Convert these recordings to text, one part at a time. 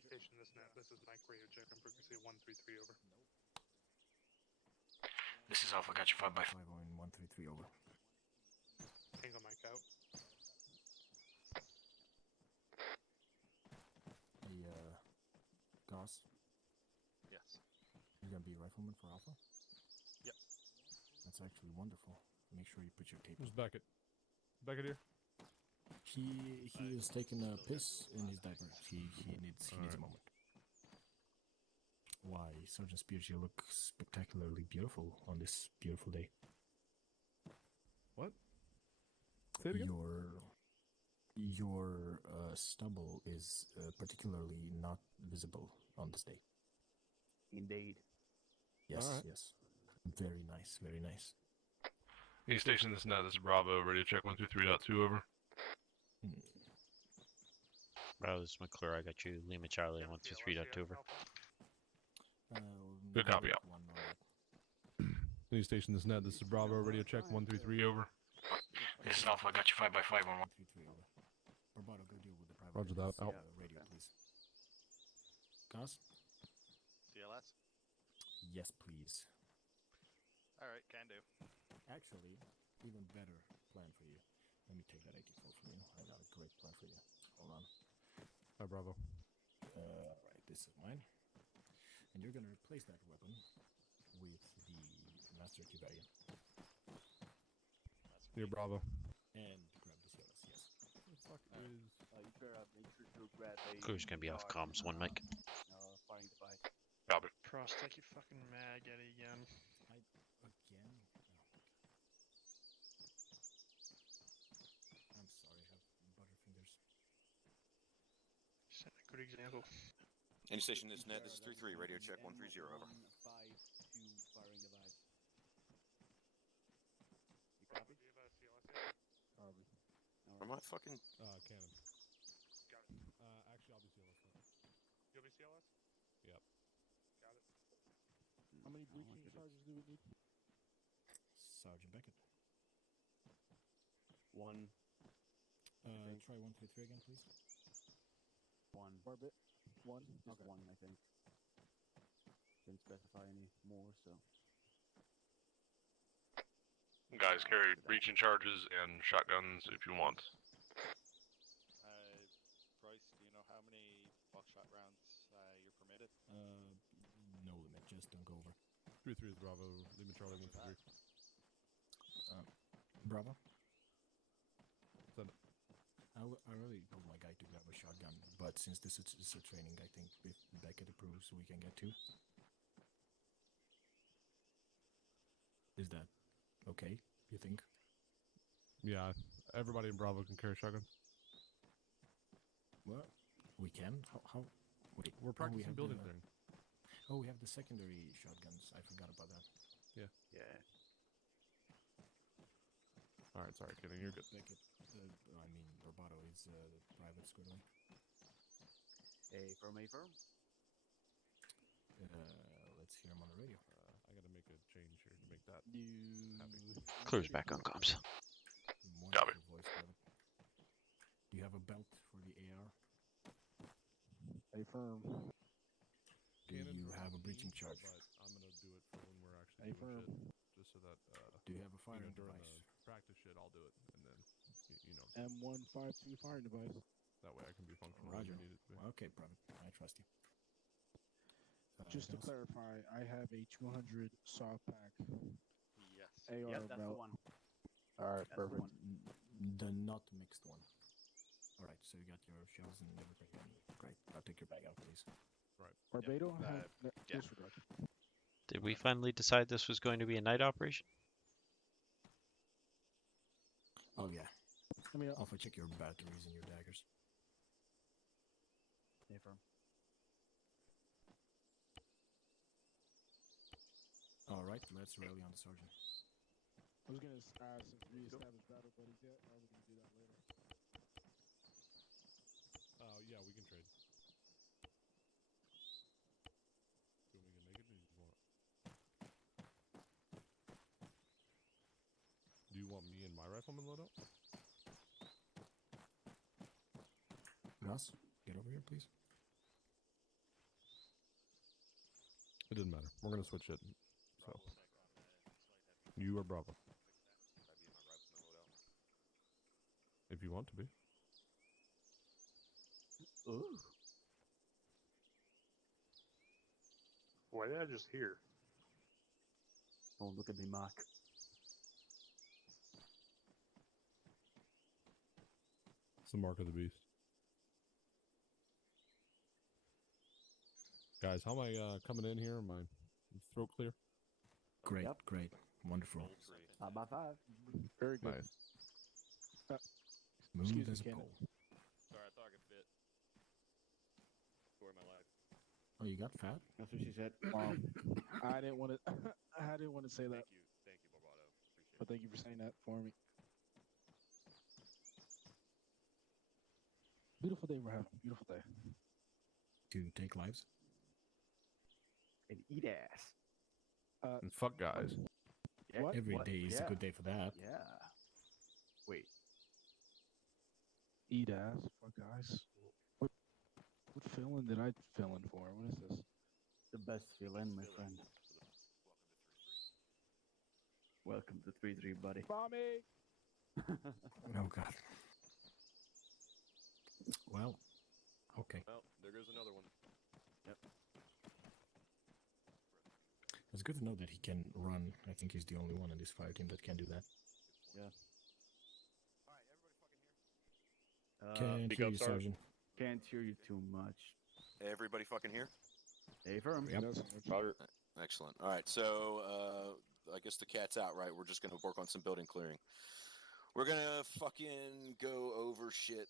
Any station this net, this is Mike radio check on frequency 133 over. This is Alpha, got you 5 by 5 on 133 over. Tango Mike out. Hey, Goss, Yes. you're gonna be a rifleman for Alpha? Yep. That's actually wonderful. Make sure you put your tape. Who's Beckett? Beckett here? He is taking a piss in his diaper. He needs a moment. Why, Sergeant Spears, you look spectacularly beautiful on this beautiful day. What? Say it again? Your stubble is particularly not visible on this day. Indeed. Yes, Alright. yes. Very nice, very nice. Any station this net, this is Bravo, radio check 133.2 over. Bravo, this is McClure. I got you. Lima Charlie 123.2 over. Good copy, out. One on that. Any station this net, this is Bravo, radio check 133 over. This is Alpha, I got you 5 by 5 on 133 over. Barbado, go deal with the private. Roger that, out. Radio, please. Goss? CLS? Yes, please. Alright, can do. Actually, even better plan for you. Let me take that AK-4 from you. I got a great plan for you. Hold on. Hi, Bravo. Alright, this is mine. And you're gonna replace that weapon with the Master Key variant. Here, Bravo. And grab the CLS, yes. What the fuck is... You better make sure to grab a... Crew's gonna be off comms, one mic. Firing device. Copy. Prost, take you fucking mad yet again. Again? I'm sorry, I have butterfingers. Set a good example. Any station this net, this is 3-3, radio check 130 over. 5-2 firing device. You copy? Do you have a CLS yet? Copy. Am I fucking... Cannon. Got it. Actually, I'll be CLS now. You'll be CLS? Yep. Got it. How many breaching charges do we need? Sergeant Beckett. One. Try 133 again, please. One. Barbit? One? Just Okay. one, I think. Didn't specify any more, so... Guys carry breaching charges and shotguns if you want. Bryce, do you know how many buckshot rounds you're permitted? No limit, just don't go over. 3-3 is Bravo, Lima Charlie 133. Bravo? Send it. I really told my guy to grab a shotgun, but since this is a training, I think if Beckett approves, we can get two. Is that okay, you think? Yeah, everybody in Bravo can carry shotguns. Well, we can? How? Wait. We're practicing have building the, thing. Oh, we have the secondary shotguns. I forgot about that. Yeah. Alright, sorry, kidding, you're good. Beckett, Barbado is private squirrely. A firm. Let's hear him on the radio. I gotta make a change here to make that You... happy. Crew's back on comms. Wonderful voice, Private. Do you have a belt for the AR? A firm. Do you have a breaching charge? But I'm gonna do it for when we're actually A doing firm. shit. Just so that, Do you have a firing during device? the practice shit, I'll do it. And then, you know, M152 firing device. that way I can be functional Roger. when we need it to be. Okay, Private. I trust you. Just to Gus? clarify, I have a 200 soft pack Yes. AR Yep, that's the belt. one. Alright, That's the perfect. one. The not mixed one. Alright, so you got your shells and everything. Great. I'll take your bag out, please. Barbado had yeah. disregard. Did we finally decide this was going to be a night operation? Oh, yeah. I mean, Alpha, check your batteries and your daggers. A firm. Alright, let's rally on the sergeant. I was gonna ask if we established battle buddies yet, or are we gonna do that later? Yeah, we can trade. Do we can make it, or you just want it? Do you want me and my rifleman loadout? Gus, get over here, please. It doesn't matter. We're gonna switch it. So you are Bravo if you want to be. Ooh. Why did I just hear? Oh, look at me, Mark. It's the mark of the beast. Guys, how am I coming in here? Am I throat clear? Great, Yep. great, wonderful. 5x5. Very good. Nice. Smooth Excuse me, as a Kenneth. pole. Sorry, I thought I could fit. Story of my life. Oh, you got fat? That's what she said. I didn't want to. I didn't want to say that, Thank you, Barbado. Appreciate but thank you for saying that for me. Beautiful day we're having. Beautiful day. To take lives? And eat ass. And fuck guys. Yeah, What? Every day is yeah. a good day for that. Yeah. Wait. Eat ass. Fuck guys. What feeling did I fill in for? What is this? The best feeling, my friend. Welcome to 3-3, buddy. Mommy. Oh, God. Well, okay. Well, there goes another one. It's good to know that he can run. I think he's the only one in this fire team that can do that. Can't Speak hear up, you, Sarge. Sergeant. Can't hear you too much. Everybody fucking here? Hey, firm. Yep. Yes, Roger. Excellent. All right, so I guess the cat's out, right? We're just gonna work on some building clearing. We're gonna fucking go over shit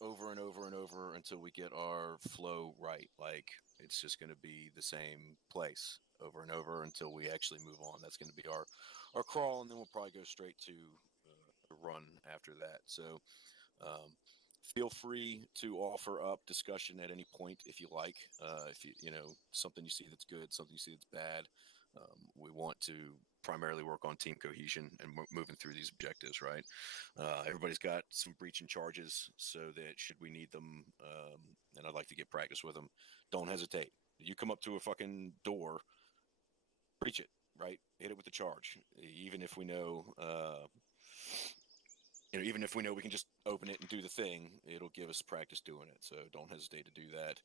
over and over and over until we get our flow right. Like, it's just gonna be the same place over and over until we actually move on. That's gonna be our crawl, and then we'll probably go straight to a run after that. So feel free to offer up discussion at any point if you like. If you know something you see that's good, something you see that's bad. We want to primarily work on team cohesion and moving through these objectives, right? Everybody's got some breaching charges, so that should we need them, and I'd like to get practice with them, don't hesitate. You come up to a fucking door, breach it, right? Hit it with the charge, even if we know. Even if we know we can just open it and do the thing, it'll give us practice doing it. So don't hesitate to do that.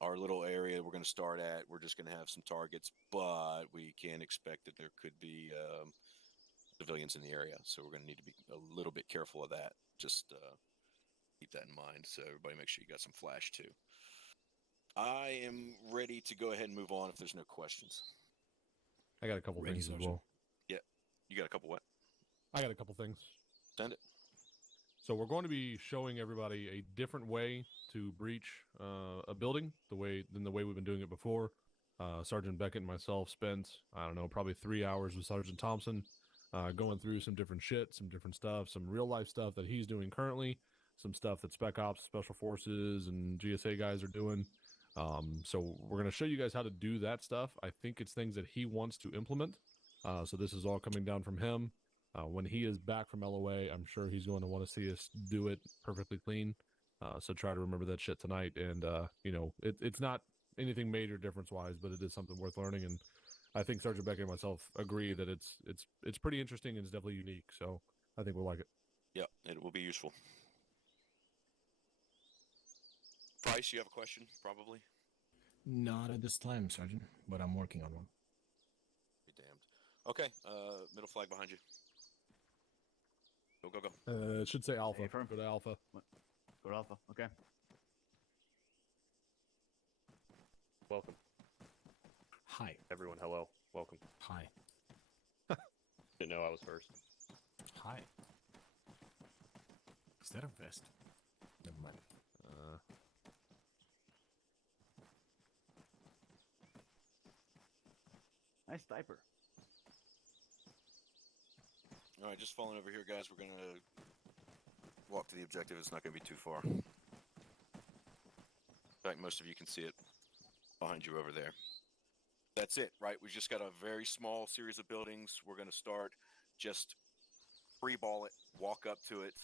Our little area we're going to start at, we're just going to have some targets, but we can expect that there could be civilians in the area. So we're going to need to be a little bit careful of that. Just keep that in mind. So everybody make sure you got some flash too. I am ready to go ahead and move on if there's no questions. I got a couple Ready, things as Sergeant. well. You got a couple what? I got a couple things. Send it. So we're going to be showing everybody a different way to breach a building than the way we've been doing it before. Sergeant Beckett and myself spent, I don't know, probably 3 hours with Sergeant Thompson going through some different shit, some different stuff, some real life stuff that he's doing currently, some stuff that Spec Ops, Special Forces, and GSA guys are doing. So we're going to show you guys how to do that stuff. I think it's things that he wants to implement. So this is all coming down from him. When he is back from LOA, I'm sure he's going to want to see us do it perfectly clean. So try to remember that shit tonight. And, it's not anything major difference-wise, but it is something worth learning. And I think Sergeant Beckett and myself agree that it's pretty interesting and it's definitely unique. So I think we'll like it. Yeah, it will be useful. Price, you have a question, probably? Not at this time, Sergeant, but I'm working on one. Be damned. Okay, middle flag behind you. Go. It should say Alpha. Hey, firm. Go to Alpha. Go to Alpha. Okay. Welcome, Hi. everyone. Hello. Welcome. Hi. Didn't know I was first. Hi. Is that a vest? Never mind. Nice diaper. All right, just following over here, guys. We're going to walk to the objective. It's not going to be too far. In fact, most of you can see it behind you over there. That's it, right? We've just got a very small series of buildings. We're going to start just free-ball it, walk up to it.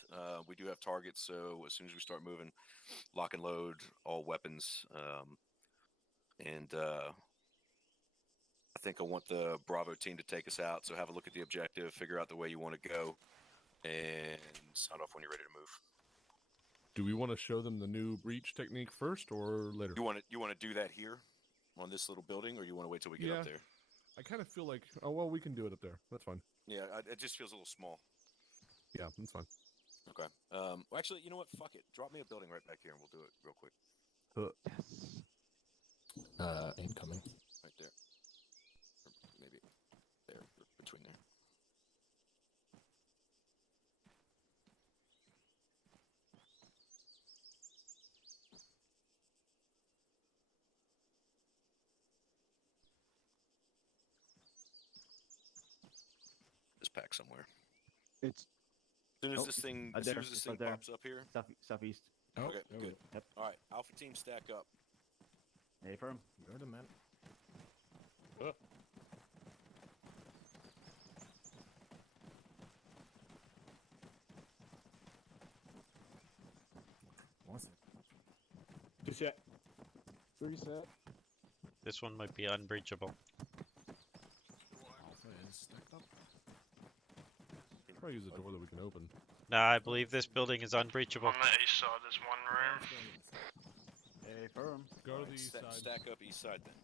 We do have targets, so as soon as we start moving, lock and load all weapons. think I want the Bravo team to take us out. So have a look at the objective, figure out the way you want to go, and sound off when you're ready to move. Do we want to show them the new breach technique first or later? You want to do that here on this little building, or you want to wait till we get up there? I kind of feel like, oh well, we can do it up there. That's fine. Yeah, it just feels a little small. Yeah, that's fine. Okay. Well, actually, you know what? Fuck it. Drop me a building right back here, and we'll do it real quick. Yes. Incoming. Right there. Or maybe there, or between there. Just pack somewhere. It's As soon as Oh, this thing, right as soon there, as this it's thing right there. pops up here. southeast. Oh, Okay, there good. we Yep. All right, Alpha team, stack up. Hey, firm. go. You're the man. One sec. Two set. 3 set. This one might be unbreachable. Alpha is stacked up. Probably use a door that we can open. Nah, I believe this building is unbreachable. On the east side, there's one room. Hey, firm. Go to Alright, the east side. Stack up east side then.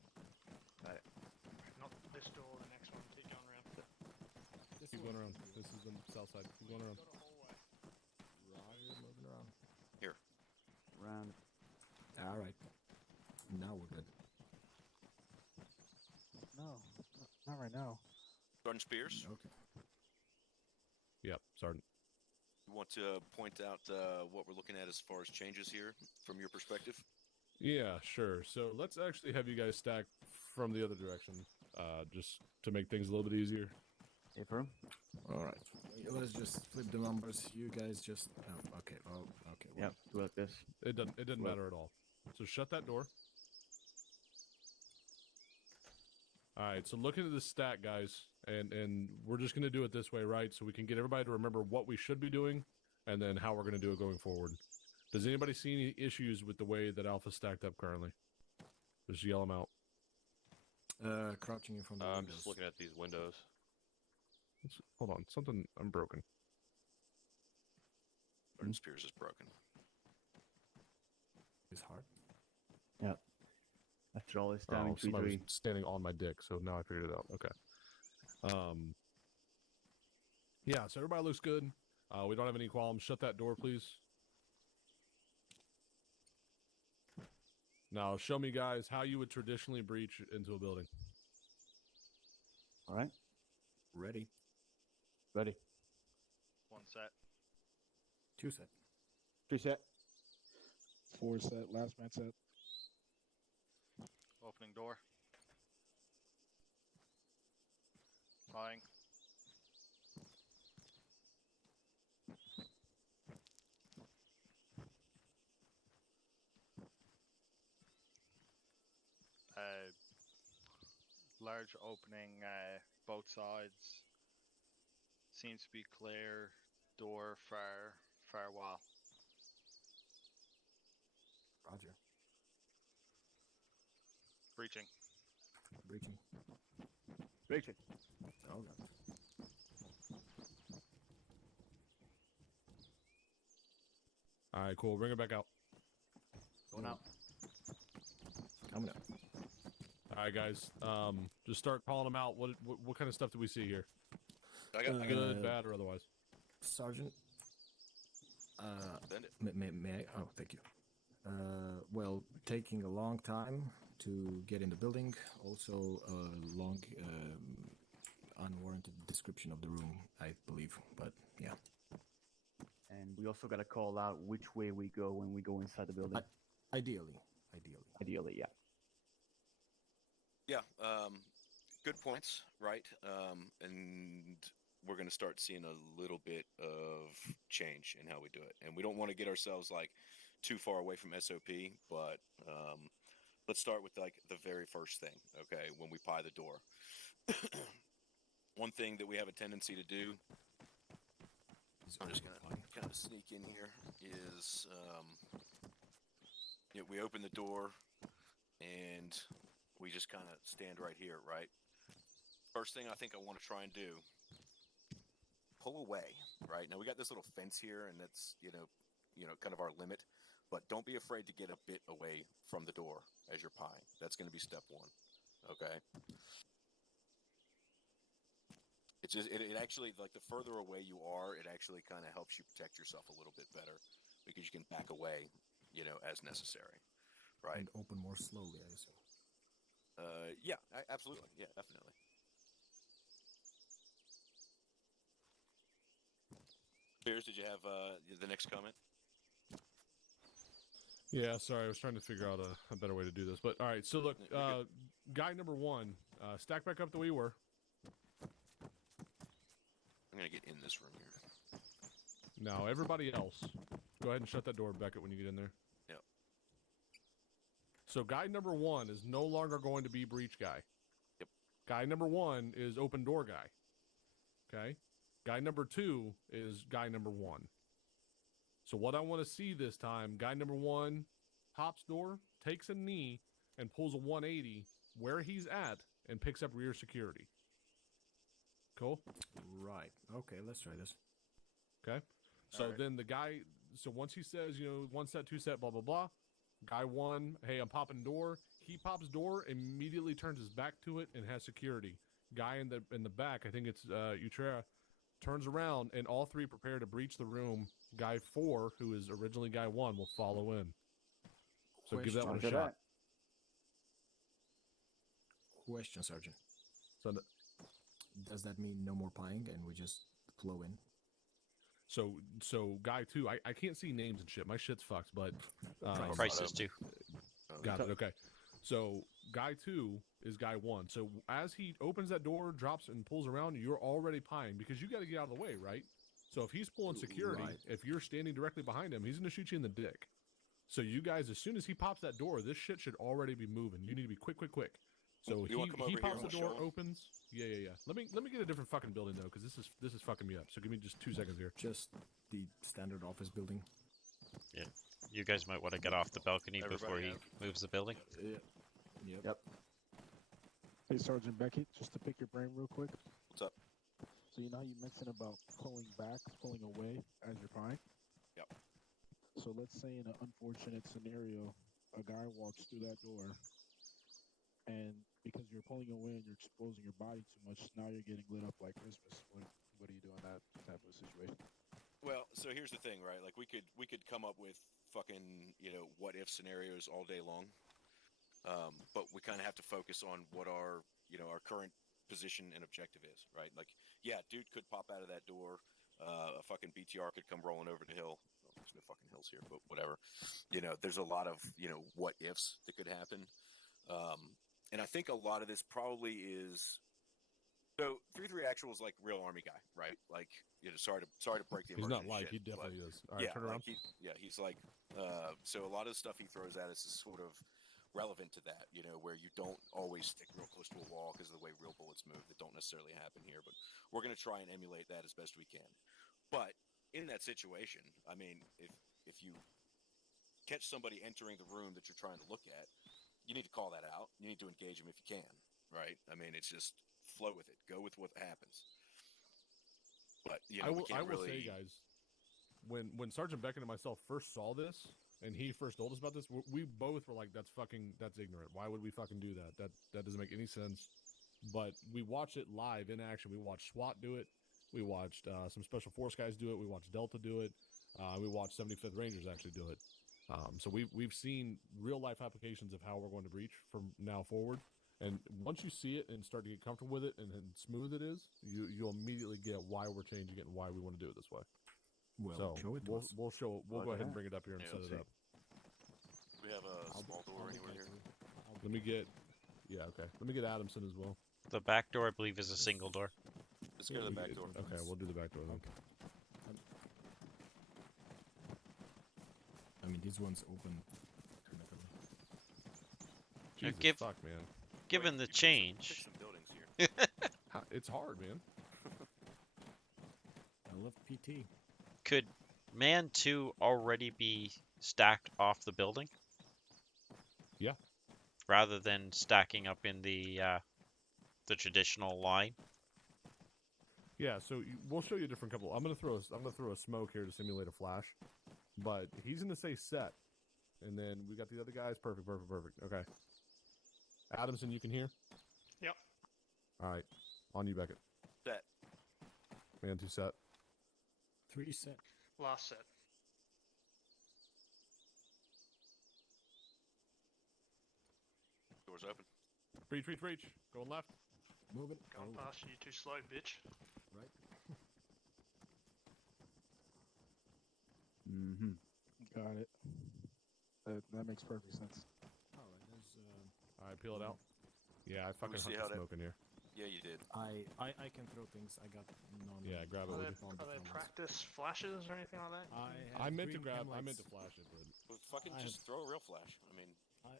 Not this door, the next one. Keep going around. Keep going around. This is the south side. Keep going around. Roger, moving around. Round. All right. Now we're good. No, not right now. Sergeant Spears, Okay. Yep, Sergeant. you want to point out what we're looking at as far as changes here from your perspective? Yeah, sure. So let's actually have you guys stack from the other direction, just to make things a little bit easier. Hey, firm. All right. Let's just flip the numbers. You guys just. Oh, okay. Oh, okay. well, Yep. Do like this. It doesn't Well- matter at all. So shut that door. All right. So look into the stack, guys, and we're just gonna do it this way, right? So we can get everybody to remember what we should be doing, and then how we're gonna do it going forward. Does anybody see any issues with the way that Alpha's stacked up currently? Just yell them out. Crouching in front of the I'm windows. just looking at these windows. Hold on, I'm broken. Sergeant Spears is broken. It's hard. Yep. After all, it's down in Oh, somebody 3-3. was standing on my dick, so now I figured it out. Okay. Yeah, so everybody looks good. We don't have any qualms. Shut that door, please. Now, show me, guys, how you would traditionally breach into a building. All right. Ready. Ready. One set. 2 set. 3 set. 4 set. Last man set. Opening door. Flying. Large opening, both sides. Seems to be clear. Door far wall. Roger. Breaching. Breaching. Breaching. Oh, God. All right, cool. Bring it back out. Going out. Coming up. All right, guys. Just start calling them out. What kind of stuff do we see here? I got Good, bad, or otherwise? Sergeant. Send it. May I? Oh, thank you. Well, taking a long time to get in the building. Also, a long, unwarranted description of the room, I believe. But yeah. And we also got to call out which way we go when we go inside the building. Ideally. Ideally, yeah. Yeah, good points, right? And we're going to start seeing a little bit of change in how we do it. And we don't want to get ourselves like too far away from SOP, but let's start with like the very first thing, okay, when we pie the door. One thing that we have a tendency to do, I'm just going to kind of sneak in here, is we open the door and we just kind of stand right here, right? First thing I think I want to try and do, pull away, right? Now we got this little fence here, and that's, kind of our limit. But don't be afraid to get a bit away from the door as you're pieing. That's going to be step one. Okay. It's just, it actually, like, the further away you are, it actually kind of helps you protect yourself a little bit better because you can back away, as necessary, right? And open more slowly, I assume. Yeah, absolutely. Yeah, definitely. Piers, did you have the next comment? Yeah, sorry, I was trying to figure out a better way to do this. But all right, so look, guy number 1, stack back up the way you were. I'm gonna get in this room here. Now, everybody else, go ahead and shut that door, Beckett, when you get in there. Yep. So guy number 1 is no longer going to be breach guy. Yep. Guy number 1 is open door guy. Okay? Guy number 2 is guy number 1. So what I want to see this time, guy number 1 hops door, takes a knee, and pulls a 180 where he's at and picks up rear security. Cool? Right. Okay, let's try this. Okay? So All right. then the guy, so once he says, 1 set, 2 set, blah, blah, blah, guy 1, hey, I'm popping door. He pops door, immediately turns his back to it, and has security. Guy in the back, I think it's Utrea, turns around, and all 3 prepare to breach the room. Guy 4, who is originally guy 1, will follow in. So give that one a Roger shot. Question, Sergeant. So, Does that mean no more pieing and we just flow in? so guy 2, I can't see names and shit. My shit's fucked, but Prices too. got it. Okay. So guy 2 is guy 1. So as he opens that door, drops and pulls around, you're already pieing because you got to get out of the way, right? So if he's pulling security, Right. if you're standing directly behind him, he's going to shoot you in the dick. So you guys, as soon as he pops that door, this shit should already be moving. You need to be quick. So You wanna come over he here pops and the we'll door, show him? opens. Yeah. Let me get a different fucking building though, because this is fucking me up. So give me just 2 seconds here. Just the standard office building. You guys might want to get off the balcony Everybody before he have. moves the building. Yep. Hey, Sergeant Beckett, just to pick your brain real quick. What's up? So you know how you mentioned about pulling back, pulling away as you're pieing? Yep. So let's say in an unfortunate scenario, a guy walks through that door, and because you're pulling away and you're exposing your body too much, now you're getting lit up like Christmas. What do you do in that type of situation? Well, so here's the thing, right? Like we could come up with fucking, what if scenarios all day long. But we kind of have to focus on what our current position and objective is, right? Like, yeah, dude could pop out of that door. A fucking BTR could come rolling over the hill. Well, there's no fucking hills here, but whatever. There's a lot of, what ifs that could happen. And I think a lot of this probably is. So 3-3 actual is like real army guy, right? Like, sorry to break the He's immersion not like, shit, he definitely but is. All right, yeah, turn around. like he's like, so a lot of the stuff he throws at us is sort of relevant to that, where you don't always stick real close to a wall because of the way real bullets move. That don't necessarily happen here, but we're going to try and emulate that as best we can. But in that situation, I mean, if you catch somebody entering the room that you're trying to look at, you need to call that out. You need to engage them if you can, right? I mean, it's just flow with it. Go with what happens. But I will really... say, guys, when Sergeant Beckett and myself first saw this, and he first told us about this, we both were like, that's ignorant. Why would we fucking do that? That doesn't make any sense. But we watched it live in action. We watched SWAT do it. We watched some Special Force guys do it. We watched Delta do it. We watched 75th Rangers actually do it. So we've seen real life applications of how we're going to breach from now forward. And once you see it and start to get comfortable with it and smooth it is, you'll immediately get why we're changing it and why we want to do it this way. Well, So show it to us. we'll go ahead and bring it up here and set it up. We have a small door anywhere here. Let me get Let me get Adamson as well. The back door, I believe, is a single door. Let's go to the back door. Okay, we'll do the back door then. I mean, these ones open. Jesus give- fuck, man. Given the Pick change, some buildings here. It's hard, man. I love PT. could Man 2 already be stacked off the building? Yeah. Rather than stacking up in the the traditional line. Yeah, so we'll show you a different couple. I'm gonna throw a smoke here to simulate a flash, but he's gonna say set, and then we got the other guys. Perfect. Okay. Adamson, you can hear? Yep. All right, on you, Beckett. Set. Man, 2 set. 3 set. Last set. Doors open. Breach. Going left. Moving. Going Oh, past you too slow, bitch. right. Mm-hmm. Got it. That makes perfect sense. All right. There's. All right, peel it out. Yeah, I fucking see hunt how the that- smoke in here. Yeah, you did. I can throw things. I got none. Yeah, grab it Are with there, you. on are there performance. practice flashes or anything like that? I meant to green grab. chem I meant lights. to flash it, but Well, fucking I just throw a real flash. I mean, I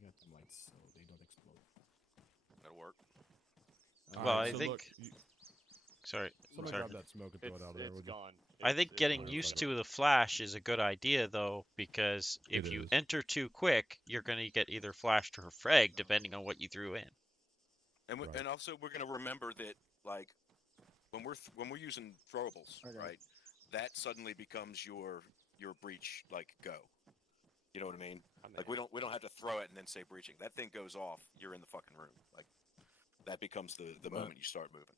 got them lights, so they don't explode. that'll work. All Well, right, I so think- look, Sorry. somebody Sorry. grab that smoke and throw it out of there. It's would you? gone. I think getting fine, used fine. to the flash is a good idea, though, because if It you is. enter too quick, you're going to get either flashed or fragged, depending on what you threw in. And Right. and also we're gonna remember that like when we're using throwables, Okay. right? That suddenly becomes your breach like go. You know what I mean? Like we don't have to throw it and then say breaching. That thing goes off. You're in the fucking room. Like that becomes the moment you start moving.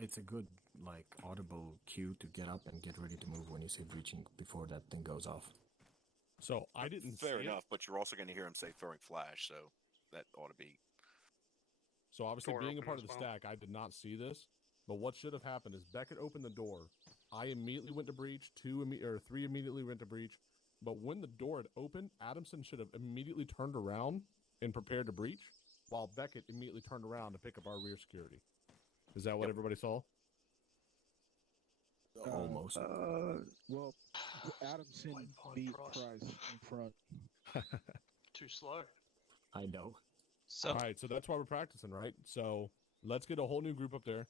It's a good like audible cue to get up and get ready to move when you say breaching before that thing goes off. So I didn't Fair see enough, but you're also gonna hear him say throwing flash, so that ought to be. So obviously, Door being a open part as of the well. stack, I did not see this. But what should have happened is Beckett opened the door. I immediately went to breach. 3 immediately went to breach. But when the door had opened, Adamson should have immediately turned around and prepared to breach, while Beckett immediately turned around to pick up our rear security. Is that what Yep. everybody saw? Almost. Well, Adamson White point beat price. Price in front. Too slow. I know. So, All right, so that's why we're practicing, right? So let's get a whole new group up there.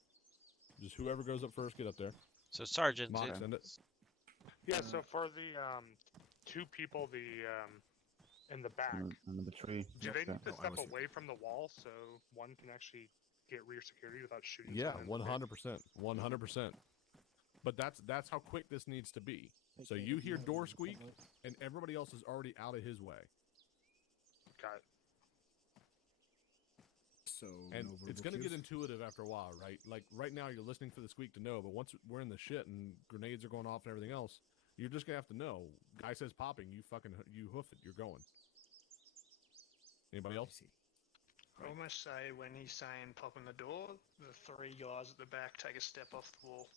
Just whoever goes up first, get up there. so Sergeant, Mock, it- send it. Yeah. So for the 2 people, in the back, Number 3. do they need to No, I step was- away from the wall so one can actually get rear security without shooting? Yeah, someone in the face? 100%, 100%. But that's how quick this needs to be. Hey, So Caleb, you hear have door your squeak, sunlight? and everybody else is already out of his way. Got it. So And no it's verbal going to get cues? intuitive after a while, right? Like right now, you're listening for the squeak to know, but once we're in the shit and grenades are going off and everything else, you're just going to have to know. Guy says popping, you hoof it, you're going. Anybody I else? see. I almost say when he's saying popping the door, the 3 guys at the back take a step off the wall.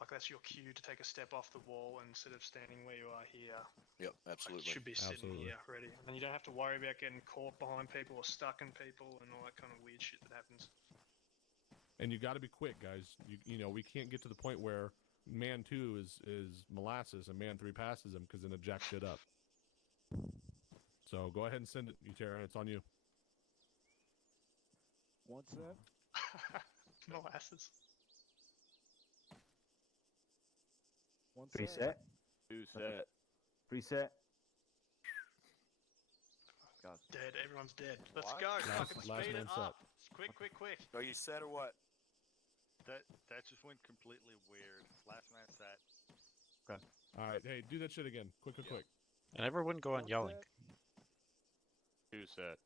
Like that's your cue to take a step off the wall instead of standing where you are here. Yep, Like, absolutely. you should be sitting Absolutely. here ready. And you don't have to worry about getting caught behind people or stuck in people and all that kind of weird shit that happens. And you got to be quick, guys. You know we can't get to the point where man 2 is molasses and man 3 passes him because then it jacks shit up. So go ahead and send it, Utera. It's on you. One set. Molasses. One 3 set. set. 2 set. 3 set. Dead. Everyone's dead. Let's What? go. Last- Fucking last speed man it set. up. Quick. Are you set or what? That just went completely weird. Last man set. All right, hey, do that shit again. Quick. and everyone go on One yelling. set. 2 set.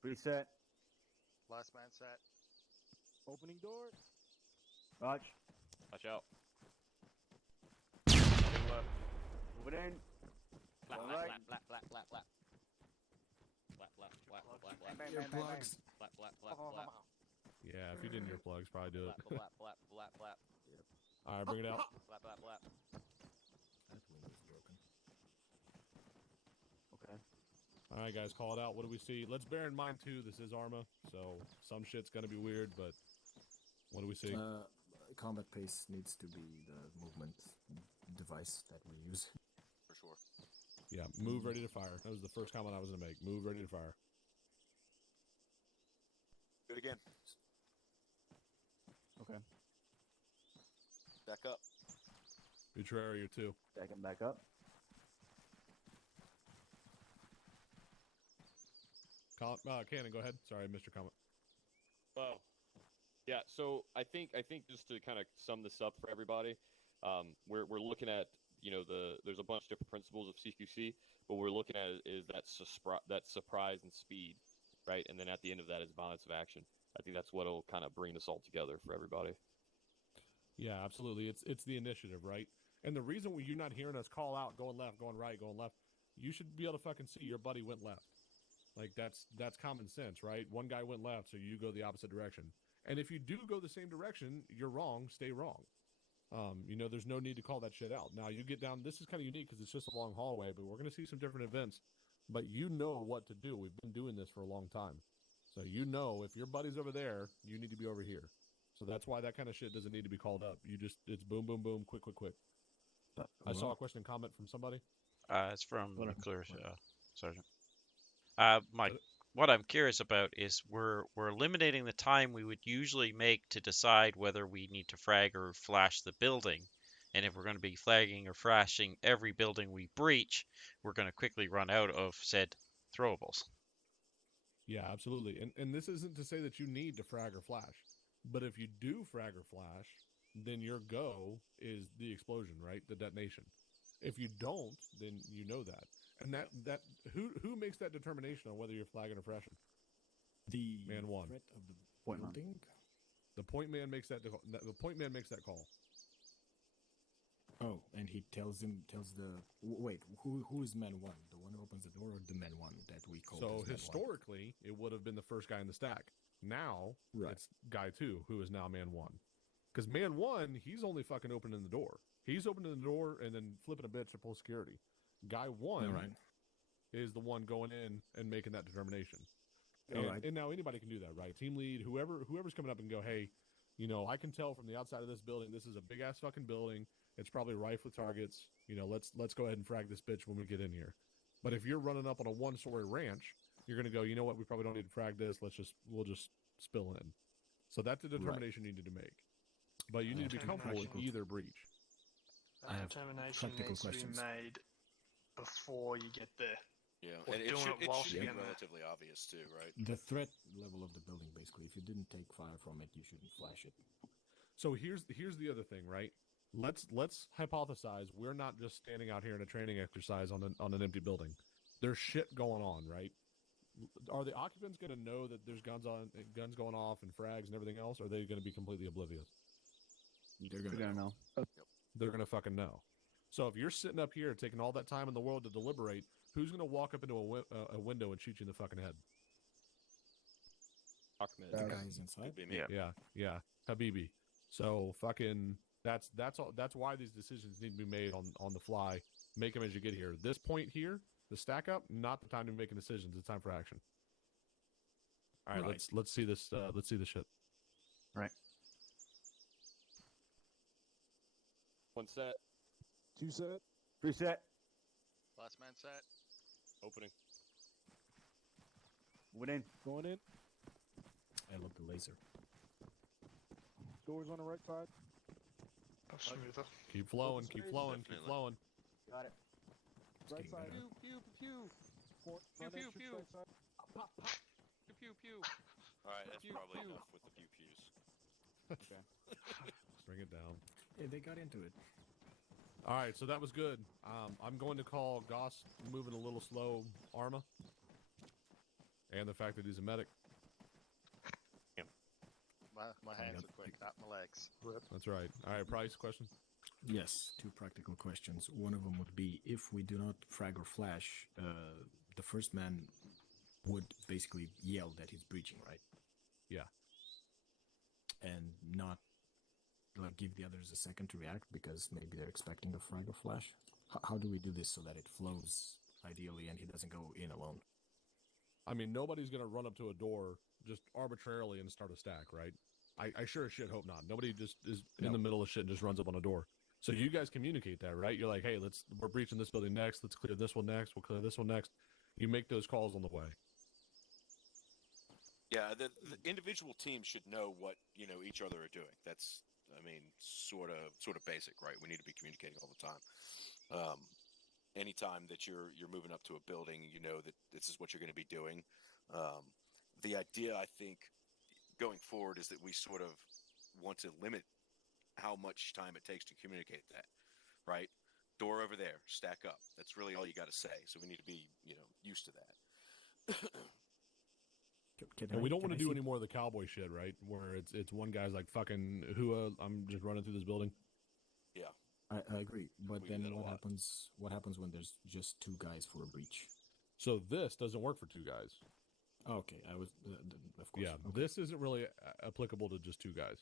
3 set. Last man set. Opening door. Watch. Watch out. Coming left. Move it in. Flap, All flap, right. flap, flap, flap, flap. Flap, flap, flap, flap, flap, Bang, bang, bang, bang. Earplugs. flap, flap, flap, flap. Yeah, if you didn't earplugs, probably do it. Flap, flap, flap, flap, flap. All right, bring it out. Flap, flap, flap. That window is broken. Okay. All right, guys, call it out. What do we see? Let's bear in mind too, this is Arma, so some shit's gonna be weird. But what do we see? Combat pace needs to be the movement device that we use. For sure. Yeah, move ready to fire. That was the first comment I was gonna make. Move ready to fire. Good again. Okay. Back up. Utrera, you're 2. Backing back up. Cannon, go ahead. Sorry, I missed your comment. So I think just to kind of sum this up for everybody, we're looking at there's a bunch of different principles of CQC, but we're looking at is that surprise and speed, right? And then at the end of that is violence of action. I think that's what'll kind of bring this all together for everybody. Yeah, absolutely. It's the initiative, right? And the reason you're not hearing us call out going left, going right, going left, you should be able to fucking see your buddy went left. Like that's common sense, right? One guy went left, so you go the opposite direction. And if you do go the same direction, you're wrong. Stay wrong. There's no need to call that shit out. Now you get down. This is kind of unique because it's just a long hallway, but we're going to see some different events. But you know what to do. We've been doing this for a long time, so if your buddy's over there, you need to be over here. So that's why that kind of shit doesn't need to be called up. It's boom, boom, boom, quick, quick, quick. I saw a question and comment from somebody. It's from Nuclear Sergeant. Mike, what I'm curious about is we're eliminating the time we would usually make to decide whether we need to frag or flash the building. And if we're going to be flagging or flashing every building we breach, we're going to quickly run out of said throwables. Yeah, absolutely. And this isn't to say that you need to frag or flash. But if you do frag or flash, then your go is the explosion, right? The detonation. If you don't, then you know that. And that who makes that determination on whether you're flagging or flashing? The man one. Threat of the building. The point man makes that. The point man makes that call. Oh, and he tells wait, who is man one? The one who opens the door, or the man one that we call? So historically, it would have been the first guy in the stack. Now it's guy two who is now man one. Because man one, he's only fucking opening the door. He's opening the door and then flipping a bitch to pull security. Guy one is the one going in and making that determination. And now anybody can do that, right? Team lead, whoever's coming up and go, hey, I can tell from the outside of this building, this is a big ass fucking building. It's probably rife with targets. Let's go ahead and frag this bitch when we get in here. But if you're running up on a one-story ranch, you're gonna go, you know what? We probably don't need to frag this. We'll just spill in. So that's the determination you need to make. But you need to be comfortable with either breach. That determination needs to be made before you get there. Yeah, or and it doing should it while be you're in there. relatively obvious too, right? The threat level of the building, basically. If you didn't take fire from it, you shouldn't flash it. So here's the other thing, right? Let's hypothesize we're not just standing out here in a training exercise on an empty building. There's shit going on, right? Are the occupants going to know that there's guns going off and frags and everything else? Or are they going to be completely oblivious? They're gonna know. They're going to fucking know. So if you're sitting up here taking all that time in the world to deliberate, who's going to walk up into a window and shoot you in the fucking head? The guys inside. Yeah, Habibi. So fucking that's why these decisions need to be made on the fly. Make them as you get here. This point here, the stack up, not the time to be making decisions. It's time for action. All right, let's see this. Let's see this shit. Right. One set. Two set. Three set. Last man set. Opening. Went in. Going in. I love the laser. Doors on the right side. Smoother. Keep flowing. Keep flowing. Keep Definitely. flowing. Got it. Right side. better. Pew, pew, pew. Front Pew, entrance, pew. right side. Pop, pop. Pew, pew, pew. All right, that's Pew, probably pew. enough with the pew pews. Bring it down. Yeah, they got into it. All right, so that was good. I'm going to call Goss moving a little slow, Arma, and the fact that he's a medic. My hands are quick, not my legs. That's right. All right, Price, question? Yes, two practical questions. One of them would be, if we do not frag or flash, the first man would basically yell that he's breaching, right? Yeah. And not give the others a second to react because maybe they're expecting a frag or flash. How do we do this so that it flows ideally and he doesn't go in alone? I mean, nobody's going to run up to a door just arbitrarily and start a stack, right? I sure as shit hope not. Nobody just is in the middle of shit and just runs up on a door. So you guys communicate that, right? You're like, hey, we're breaching this building next. Let's clear this one next. We'll clear this one next. You make those calls on the way. Yeah, the individual teams should know what each other are doing. That's, I mean, sort of basic, right? We need to be communicating all the time. Anytime that you're moving up to a building, you know that this is what you're going to be doing. The idea, I think, going forward is that we sort of want to limit how much time it takes to communicate that, right? Door over there, stack up. That's really all you got to say. So we need to be, used to that. And we don't want to do any more of the cowboy shit, right? Where it's one guy's like fucking I'm just running through this building. Yeah, I agree, but We do then that a what lot. happens? What happens when there's just two guys for a breach? So this doesn't work for two guys. Okay, I was of course. Yeah, okay. this isn't really applicable to just two guys.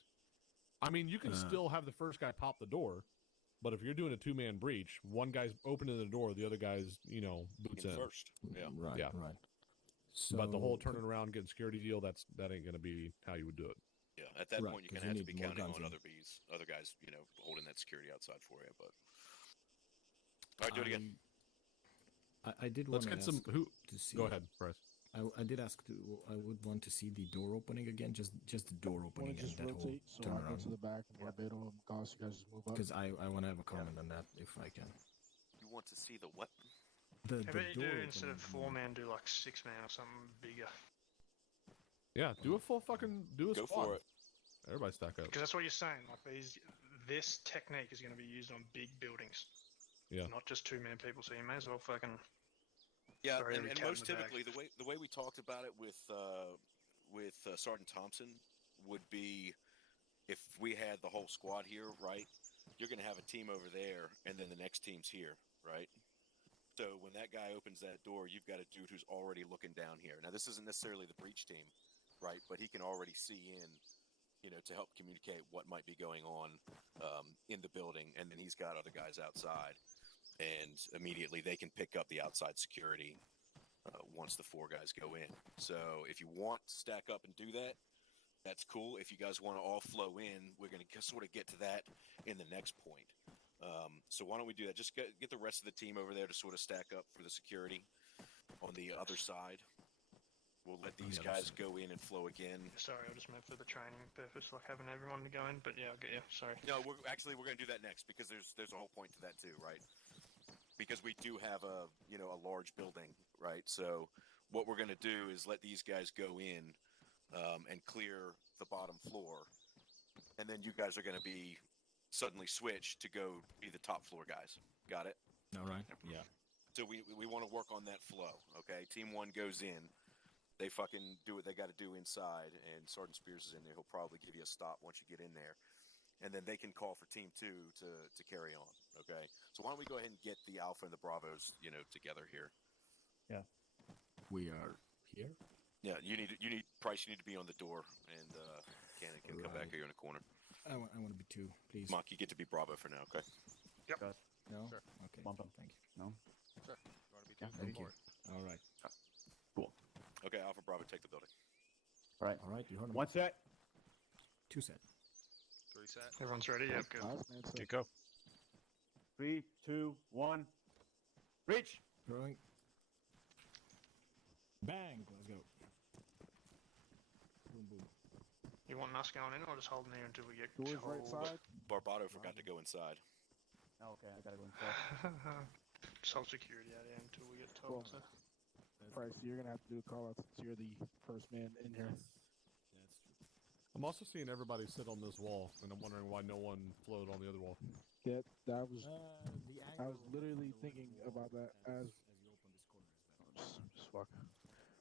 I mean, you can still have the first guy pop the door, but if you're doing a two-man breach, one guy's opening the door, the other guy's, boots in. first. Yeah. Right, Yeah. right. So, But the whole turning around, getting security deal, that ain't going to be how you would do it. Yeah, at that Right, point, you're 'cause going to you have to need be more counting guns on in. other guys, holding that security outside for you. But all right, do it again. I did Let's want get to some. ask Who? to see. Go ahead, Bryce. I did ask to. I would want to see the door opening again, just the door Want opening to and just that whole rotate so I go turnaround. to the back and Barbados and Goss, you guys just move up. Because I want to have a comment on that if I can. You want to see the what? The How the about you door do instead of opening, 4-man, do like 6-man or something bigger? Yeah, do a full fucking Go squad. for it. Everybody stack up. Because that's what you're saying. Like this technique is going to be used on big buildings. Yeah. Not just 2-man people. So you may as well fucking. Yeah, Throw and every cat in most the bag. typically, the way we talked about it with Sergeant Thompson would be if we had the whole squad here, right? You're going to have a team over there, and then the next team's here, right? So when that guy opens that door, you've got a dude who's already looking down here. Now, this isn't necessarily the breach team, right? But he can already see in, to help communicate what might be going on in the building, and then he's got other guys outside. And immediately they can pick up the outside security once the 4 guys go in. So if you want to stack up and do that, that's cool. If you guys want to all flow in, we're going to sort of get to that in the next point. So why don't we do that? Just get the rest of the team over there to sort of stack up for the security on the other side. We'll let these guys go in and flow again. Sorry, I just meant for the training purpose, like having everyone to go in. But yeah, I'll get you. Sorry. No, we're going to do that next because there's a whole point to that too, right? Because we do have a large building, right? So what we're going to do is let these guys go in and clear the bottom floor, and then you guys are going to be suddenly switched to go be the top floor guys. Got it? all right. Yeah. So we want to work on that flow, okay? Team 1 goes in. They fucking do what they got to do inside, and Sergeant Spears is in there. He'll probably give you a stop once you get in there. And then they can call for Team 2 to carry on, okay? So why don't we go ahead and get the Alpha and the Bravos, together here? We are here. Yeah, you need Price. You need to be on the door, and Cannon can come back Right. here in the corner. I want to be 2, please. Monk, you get to be Bravo for now, okay? No. Sure. Okay. Bump up. Thank you. No? Sure. You want to be Yeah, doing Thank you. All right. Okay, Alpha Bravo, take the building. All right. All right. You heard him. 1 set. 2 set. 3 set. Everyone's ready. Yep. Good. Last man Good said, go. 3, 2, 1. Breach. Throwing. Bang. Let's go. Boom boom. You want us going in, or just holding here until we get doors right told? side. Barbado forgot to go inside. Oh, okay, I gotta go inside. Just hold security out here until we get told. Cool. Price, you're gonna have to do a call out since you're the first man in here. That's true. I'm also seeing everybody sit on this wall, and I'm wondering why no one floated on the other wall. That was The I was angle literally of the thinking wall about that as you open this corner is better. just fuck.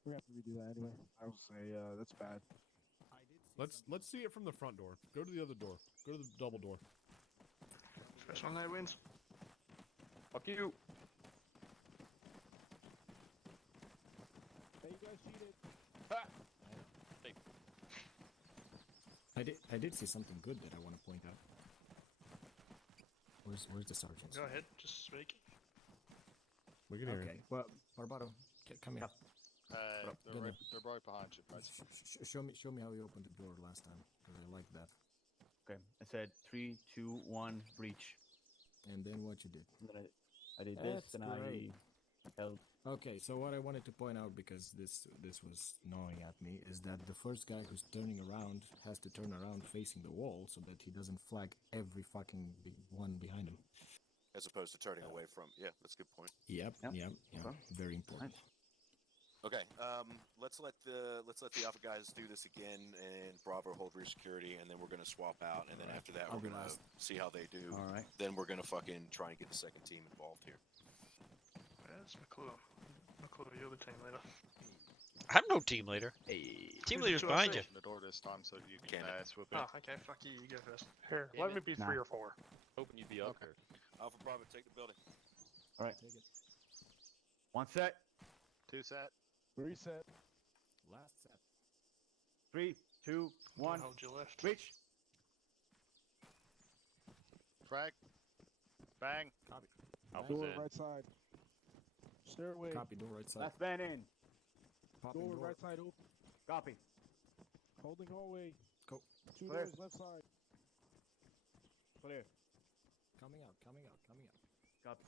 We're gonna have to redo that anyway. I would say that's bad. I did see Let's see it from the front door. Go to the other door. Go to the double door. First one there wins. Fuck you. Hey, you guys cheated. I did see something good that I want to point out. Where's the sergeant? Go ahead. Just speak. We can hear Okay. Well, Barbado, come here. They're right behind you, Price. Show me how you opened the door last time, because I like that. Okay, I said 3, 2, 1. Breach. And then what you did. And then I did That's this, and great. I held. Okay, so what I wanted to point out, because this was gnawing at me, is that the first guy who's turning around has to turn around facing the wall so that he doesn't flag every fucking one behind him. As opposed to turning away from. Yeah, that's a good point. Yep. Yep. Very important. Okay. Let's let the Alpha guys do this again, and Bravo hold rear security, and then we're gonna swap out, and then Alright, after that I'll we're be gonna last. see how they do. All right. Then we're gonna fucking try and get the second team involved here. Where's McClure? McClure, you're the team leader. I'm no team leader. Team Who's leader's your behind 2FC? you. Open the door this time so you can Cannon. swoop in. Oh, okay, fuck you, you go first. Here, Damn let me it. be Nah. 3 or 4. Hoping you'd be up Okay. here. Alpha Bravo, take the building. All right. Take it. One set. 2 set. Reset. Last set. 3, 2, 1. Hold your left. Reach. Frag. Bang. Copy. Alpha's Door in. right side. Stairway. Copy. Door right side. Last man in. Popping Door door. right side open. Copy. Holding hallway. Go. 2 Clear. doors left side. Clear. Coming out. Coming out. Coming out. Copy.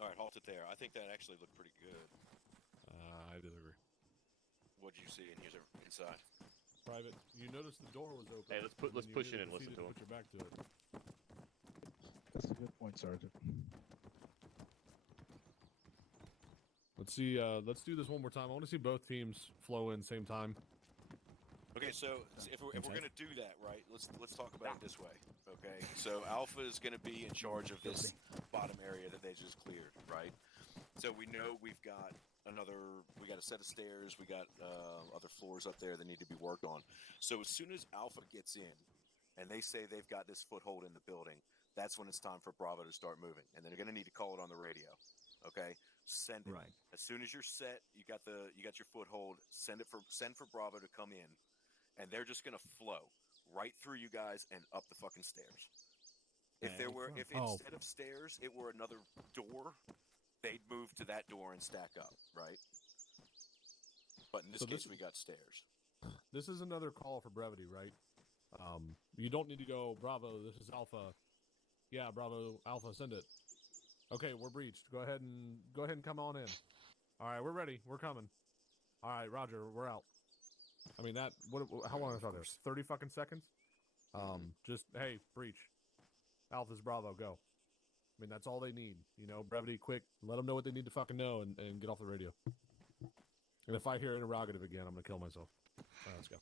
All right, halt it there. I think that actually looked pretty good. I disagree. What did you see in here inside? Private, you noticed the door was open. Hey, let's and push then you it really in and listen proceeded to him. Put your back to it. That's a good point, Sergeant. Let's see. Let's do this one more time. I want to see both teams flow in same time. Okay, so if we're Inside. gonna do that, right? Let's talk about it this way. Okay, so Alpha is gonna be in charge of this bottom area that they just cleared, right? So we know we got a set of stairs, we got other floors up there that need to be worked on. So as soon as Alpha gets in, and they say they've got this foothold in the building, that's when it's time for Bravo to start moving, and they're gonna need to call it on the radio. Okay, send it. Right. As soon as you're set, you got your foothold. Send for Bravo to come in, and they're just gonna flow right through you guys and up the fucking stairs. If Oh. instead of stairs it were another door, they'd move to that door and stack up, right? But in this So case, this- we got stairs. This is another call for brevity, right? You don't need to go, Bravo, this is Alpha. Yeah, Bravo, Alpha, send it. Okay, we're breached. Go ahead and come on in. All right, we're ready. We're coming. All right, Roger, we're out. I mean that. How long is there? 30 fucking seconds. Just hey, breach. Alpha's Bravo, go. I mean that's all they need. You know, brevity, quick. Let them know what they need to fucking know and get off the radio. And if I hear interrogative again, I'm gonna kill myself. All right, let's go.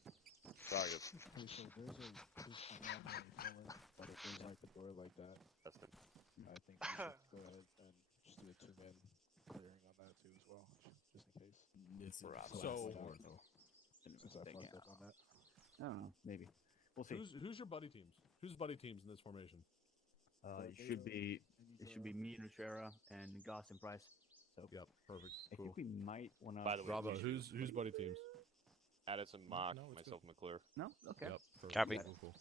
Sorry, Okay, so there's a filler, but if there's like a door like that, that's it. I think we should go ahead and just do a 2-man clearing on that too as well, just in case. It's We're out. so So- though. Since I fucked up on that. I don't know. Maybe. We'll see. Who's your buddy teams? Who's buddy teams in this formation? It should be me and Ruchera and Goss and Price. So Yep, perfect. I Cool. think we might want to. By the way, Bravo, we who's buddy teams? Addison, Mock, No, it's myself, McClure. No. Okay. Yep, perfect. Copy. Cool.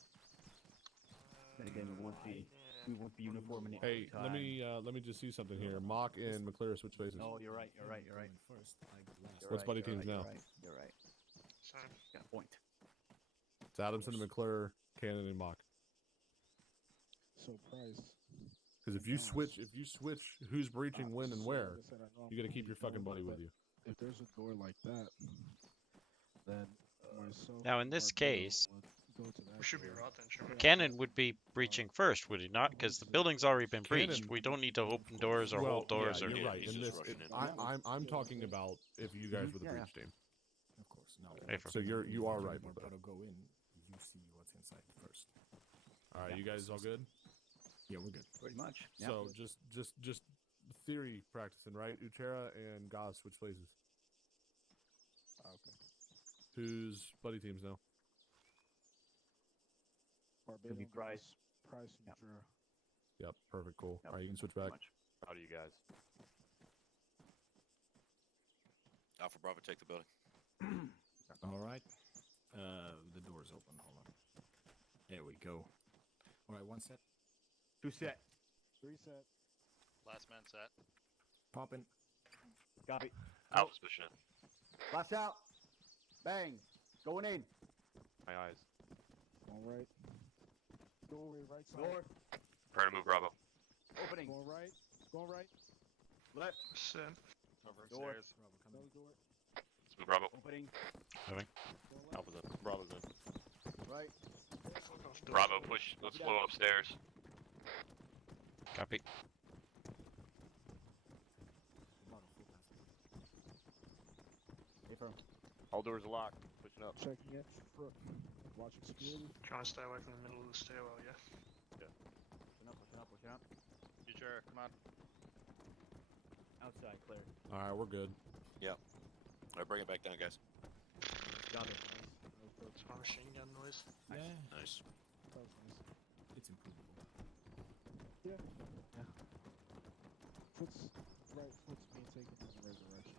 Then again, we won't be uniform in Hey, time. let me just see something here. Mock and McClure switch places. Oh, you're right. You're right. Going First, I go last. You're What's right, buddy you're teams right, now? You're right. You're right. So, Got a point. It's Adamson and McClure, Cannon and Mock. So Price. Because if you Yes. switch who's breaching when and so where, like I said, I know I'm you got to keep only your fucking door, buddy with but you. If there's a door like that, then myself. Now, in and this my brother case- would go to that we should be door. right then, shouldn't we? Cannon would be breaching first, would he not? Because the building's already been breached. Cannon- We don't need to open doors or Well, hold doors yeah, or. you're Yeah, right. he's In just this, rushing in. I'm talking about if you guys were the Yeah, yeah. breach team. Of course, no. Hey, for- So you are right. When with that. Bravo go in, you see what's inside first. All right, Yeah. you guys all good? Yeah, we're good. Pretty much. Yeah. So just theory practicing, right? Uchera and Goss switch places. Okay. Who's buddy teams now? Barbados, Price. Price and Yep. Jura. Yep, perfect, cool. Yep, All right, you can switch pretty back. much. How do you guys? Alpha Bravo, take the building. All right. The door's open. Hold on. There we go. All right, one set. 2 set. 3 set. Last man set. Popping. Copy. Alpha's pushing in. Blast out. Bang. Going in. My eyes. All right. Doorway right side. Door. Prepare to move Bravo. Opening. Going right. Going right. Left. Set. Over Door. stairs. Bravo, come Another in. door. Let's move Bravo. Opening. Going left. Alpha's in. Bravo's in. Right. Fuck off, door. Bravo, push. Let's flow upstairs. Copy. Bravo, full pass. Confirm. All doors are locked. Pushing up. Checking it. Front. Watching security. Trying to stay away from the middle of the stairwell, yeah? Pushing up. Future, come on. Outside, clear. All right, we're good. All right, bring it back down, guys. Got it. It's my machine gun noise. Yeah, Nice. That was nice. it's improvable. Yeah. Foot's being taken in the right direction.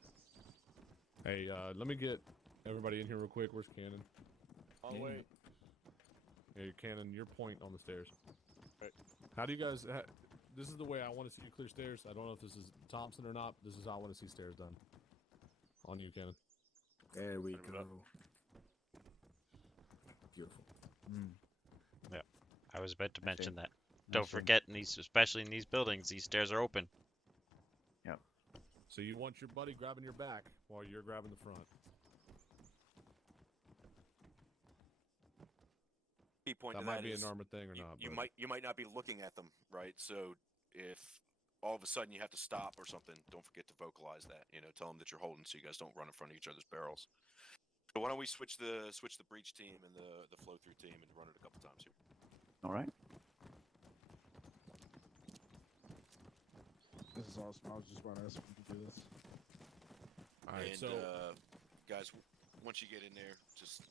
Hey, let me get everybody in here real quick. Where's Cannon? On the way. Hey, Cannon, your point on the stairs. Right. How do you guys? This is the way I want to see you clear stairs. I don't know if this is Thompson or not. This is how I want to see stairs done. On you, Cannon. There we Put it go. up. Beautiful. I was about to mention that. Nice Don't one. forget, especially in these buildings, these stairs are open. So you want your buddy grabbing your back while you're grabbing the front. Key point That to might that be is an armored thing or you, not. you but- might not be looking at them, right? So if all of a sudden you have to stop or something, don't forget to vocalize that. Tell them that you're holding so you guys don't run in front of each other's barrels. So why don't we switch the breach team and the flow through team and run it a couple times here. All right. This is awesome. I was just about to ask if we could do this. All right, And so guys, once you get in there, just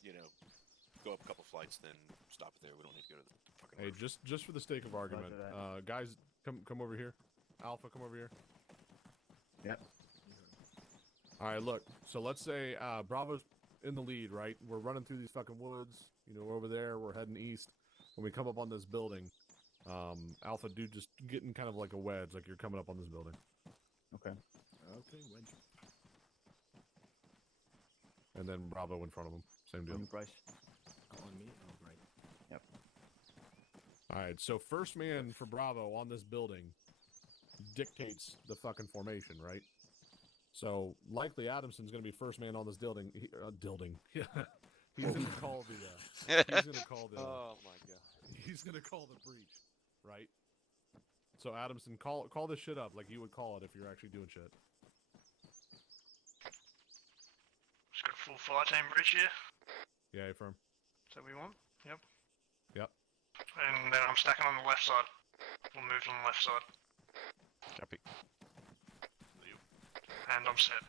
go up a couple flights, then stop it there. We don't need to go to the fucking hey, roof. just for the sake of argument, that. guys, come over here. Alpha, come over here. Yep. All right, look. So let's say Bravo's in the lead, right? We're running through these fucking woods. We're over there. We're heading east. When we come up on this building, Alpha, dude, just getting kind of like a wedge, like you're coming up on this building. Okay. Okay, wedge. And then Bravo in front of him. Same deal. On you, Bryce. On me? Oh, right. Yep. All right, so first man for Bravo on this building dictates the fucking formation, right? So likely Adamson's going to be first man on this building. Yeah, he's going to call the. He's going to call the. Oh my god. He's going to call the breach, right? So Adamson, call this shit up like you would call it if you're actually doing shit. Just got a full fire team bridge here. Yeah, firm. Is that what we want? Yep. Yep. And then I'm stacking on the left side. We'll move on the left side. Copy. And I'm set.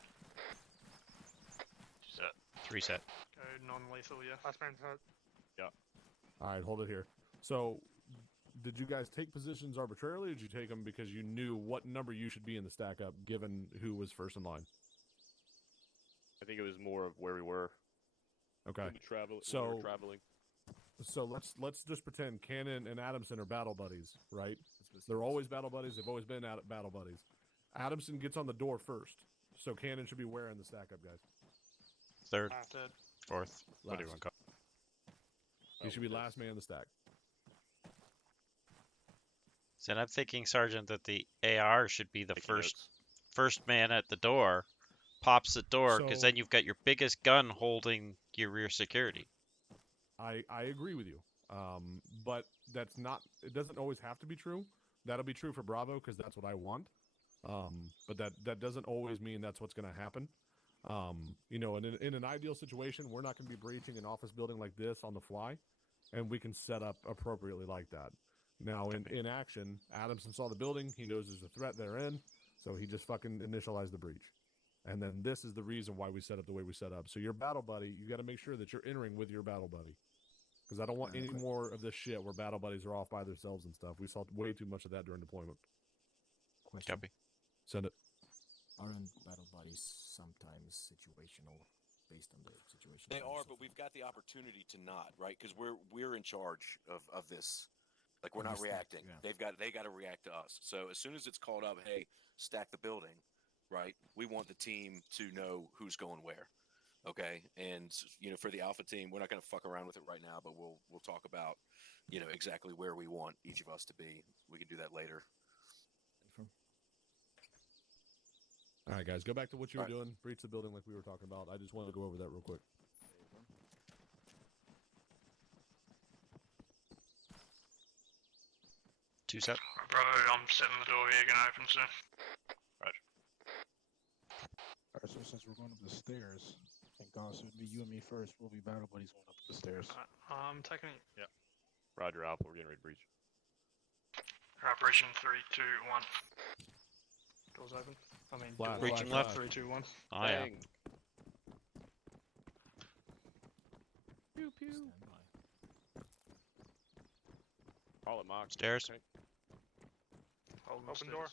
Set. 3 set. Go non-lethal, yeah. Last man's hurt. All right, hold it here. So, did you guys take positions arbitrarily, or did you take them because you knew what number you should be in the stack up, given who was first in line? I think it was more of where we were. Okay. When we when we So- were traveling. So let's just pretend Cannon and Adamson are battle buddies, right? They're always battle buddies. They've always been battle buddies. Adamson gets on the door first, so Cannon should be wearing the stack up, guys. Third, Third. fourth. What do you Last. want to call He should be last man in the stack. So I'm thinking, Sergeant, that the AR should be the Taking first notes. first man at the door, pops the door, because So- then you've got your biggest gun holding your rear security. I agree with you, but that's not. It doesn't always have to be true. That'll be true for Bravo because that's what I want. But that doesn't always mean that's what's going to happen. And in an ideal situation, we're not going to be breaching an office building like this on the fly, and we can set up appropriately like that. Now, in action, Adamson saw the building. He knows there's a threat therein, so he just fucking initialized the breach. And then this is the reason why we set up the way we set up. So your battle buddy, you got to make sure that you're entering with your battle buddy. Because I don't want any more of this shit where battle buddies are off by themselves and stuff. We saw way too much of that during deployment. Question. Copy. Send it. Aren't battle buddies sometimes situational, based on the situation? They are, but we've got the opportunity to not, right? Because we're in charge of this. Like we're not Understand, reacting. yeah. They got to react to us. So as soon as it's called up, hey, stack the building, right? We want the team to know who's going where. Okay, and for the alpha team, we're not going to fuck around with it right now, but we'll talk about exactly where we want each of us to be. We can do that later. All right, guys, go back to what you were All right. doing. Breach the building like we were talking about. I just wanted to go over that real quick. Two set. Bro, I'm setting the door here, gonna open soon. Alright, so since we're going up the stairs, And Goss, it would be you and me first. We'll be battle buddies going up the stairs. I'm taking it. Roger, Alpha. We're getting ready to breach. Operation 3, 2, 1. Doors open. I mean, Flash, doors Breaching flash, left. flash. 3, 2, 1. Oh yeah. Bang. Pew pew. Stand by. Call it mock. Stairs. Okay. Open door.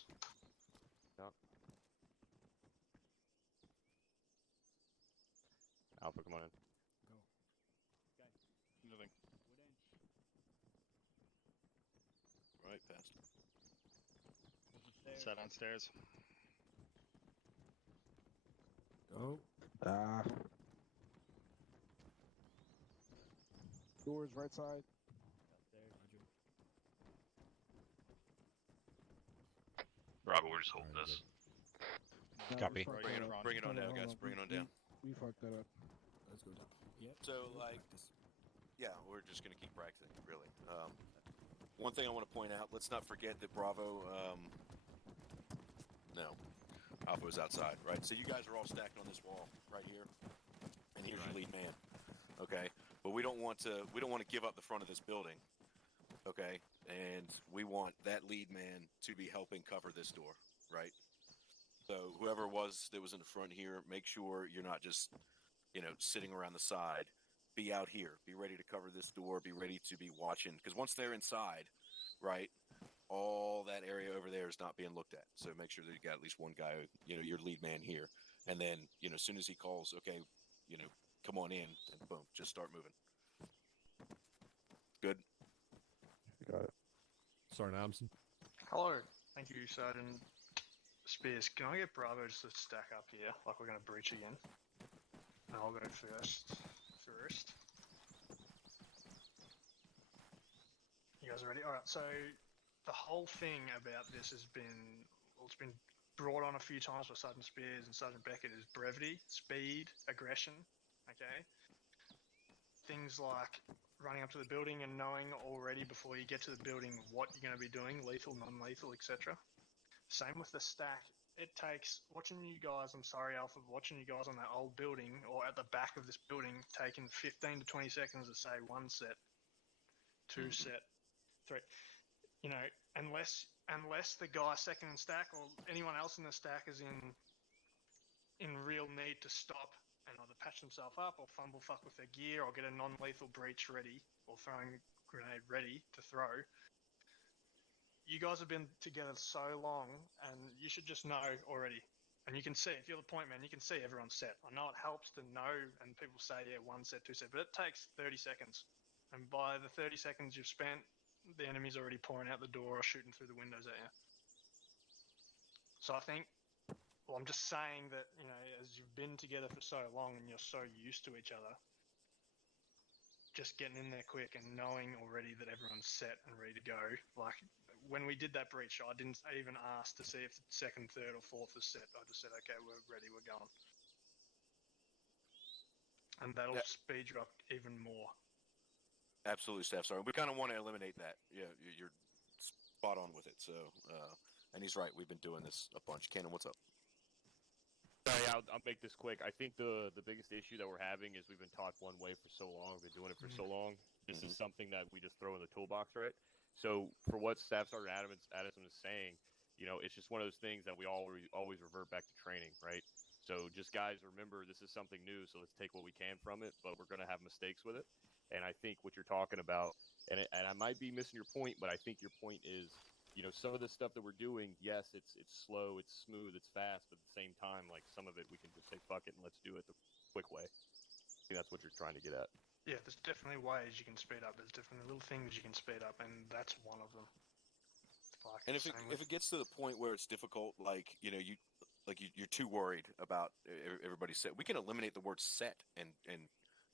Alpha, come on in. Moving. Right past. Set on stairs. Oh, Ah. Doors right side. Bravo, we're just holding Alright, this. Nah, we Copy. fucked Bring it that on, up. bring it on Hold down, hold guys. on. Bring it on down. We fucked that up. let's go down. Yep. So, we'll like, practice. Yeah, we're just gonna keep practicing, really. One thing I want to point out: let's not forget that Bravo. No, Alpha is outside, right? So you guys are all stacked on this wall right here, and here's your lead man. Okay, but we don't want to give up the front of this building. Okay, and we want that lead man to be helping cover this door, right? So whoever it was that was in the front here, make sure you're not just, sitting around the side. Be out here. Be ready to cover this door. Be ready to be watching. Because once they're inside, right, all that area over there is not being looked at. So make sure that you got at least one guy, your lead man here. And then, as soon as he calls, okay, come on in, and boom, just start moving. Good. Got it. Sergeant Adamson. Hello. Thank you, Sergeant Spears. Can I get Bravo just to stack up here, like we're going to breach again? And I'll go first. You guys are ready? Alright, so the whole thing about this has been, it's been brought on a few times by Sergeant Spears and Sergeant Beckett is brevity, speed, aggression, okay? Things like running up to the building and knowing already before you get to the building what you're going to be doing, lethal, non-lethal, etc. Same with the stack. It takes, watching you guys, I'm sorry Alpha, watching you guys on that old building or at the back of this building taking 15 to 20 seconds to say one set, two set, three. Unless the guy second in stack or anyone else in the stack is in real need to stop and either patch themselves up or fumble fuck with their gear or get a non-lethal breach ready or throwing grenade ready to throw. You guys have been together so long, and you should just know already. And you can see, if you're the point man, you can see everyone's set. I know it helps to know, and people say, yeah, one set, two set, but it takes 30 seconds. And by the 30 seconds you've spent, the enemy's already pouring out the door or shooting through the windows at you. So I think, well, I'm just saying that, as you've been together for so long and you're so used to each other, just getting in there quick and knowing already that everyone's set and ready to go. Like, when we did that breach, I didn't even ask to see if the second, third, or fourth was set. I just said, okay, we're ready, we're going. And that'll speed you up even more. Absolutely, Staff Sergeant. We kind of want to eliminate that. Yeah, you're spot on with it. So, and he's right. We've been doing this a bunch. Cannon, what's up? Sorry, I'll make this quick. I think the biggest issue that we're having is we've been taught one way for so long. We've been doing it for so long. This is something that we just throw in the toolbox, right? So for what Staff Sergeant Addison is saying, it's just one of those things that we always revert back to training, right? So just guys, remember this is something new, so let's take what we can from it, but we're going to have mistakes with it. And I think what you're talking about, and I might be missing your point, but I think your point is, some of the stuff that we're doing, yes, it's slow, it's smooth, it's fast, but at the same time, like some of it, we can just say fuck it and let's do it the quick way. I think that's what you're trying to get at. Yeah, there's definitely ways you can speed up. There's definitely little things you can speed up, and that's one of them. Like, And if it gets to the point where it's difficult, you're too worried about everybody's set, we can eliminate the word set and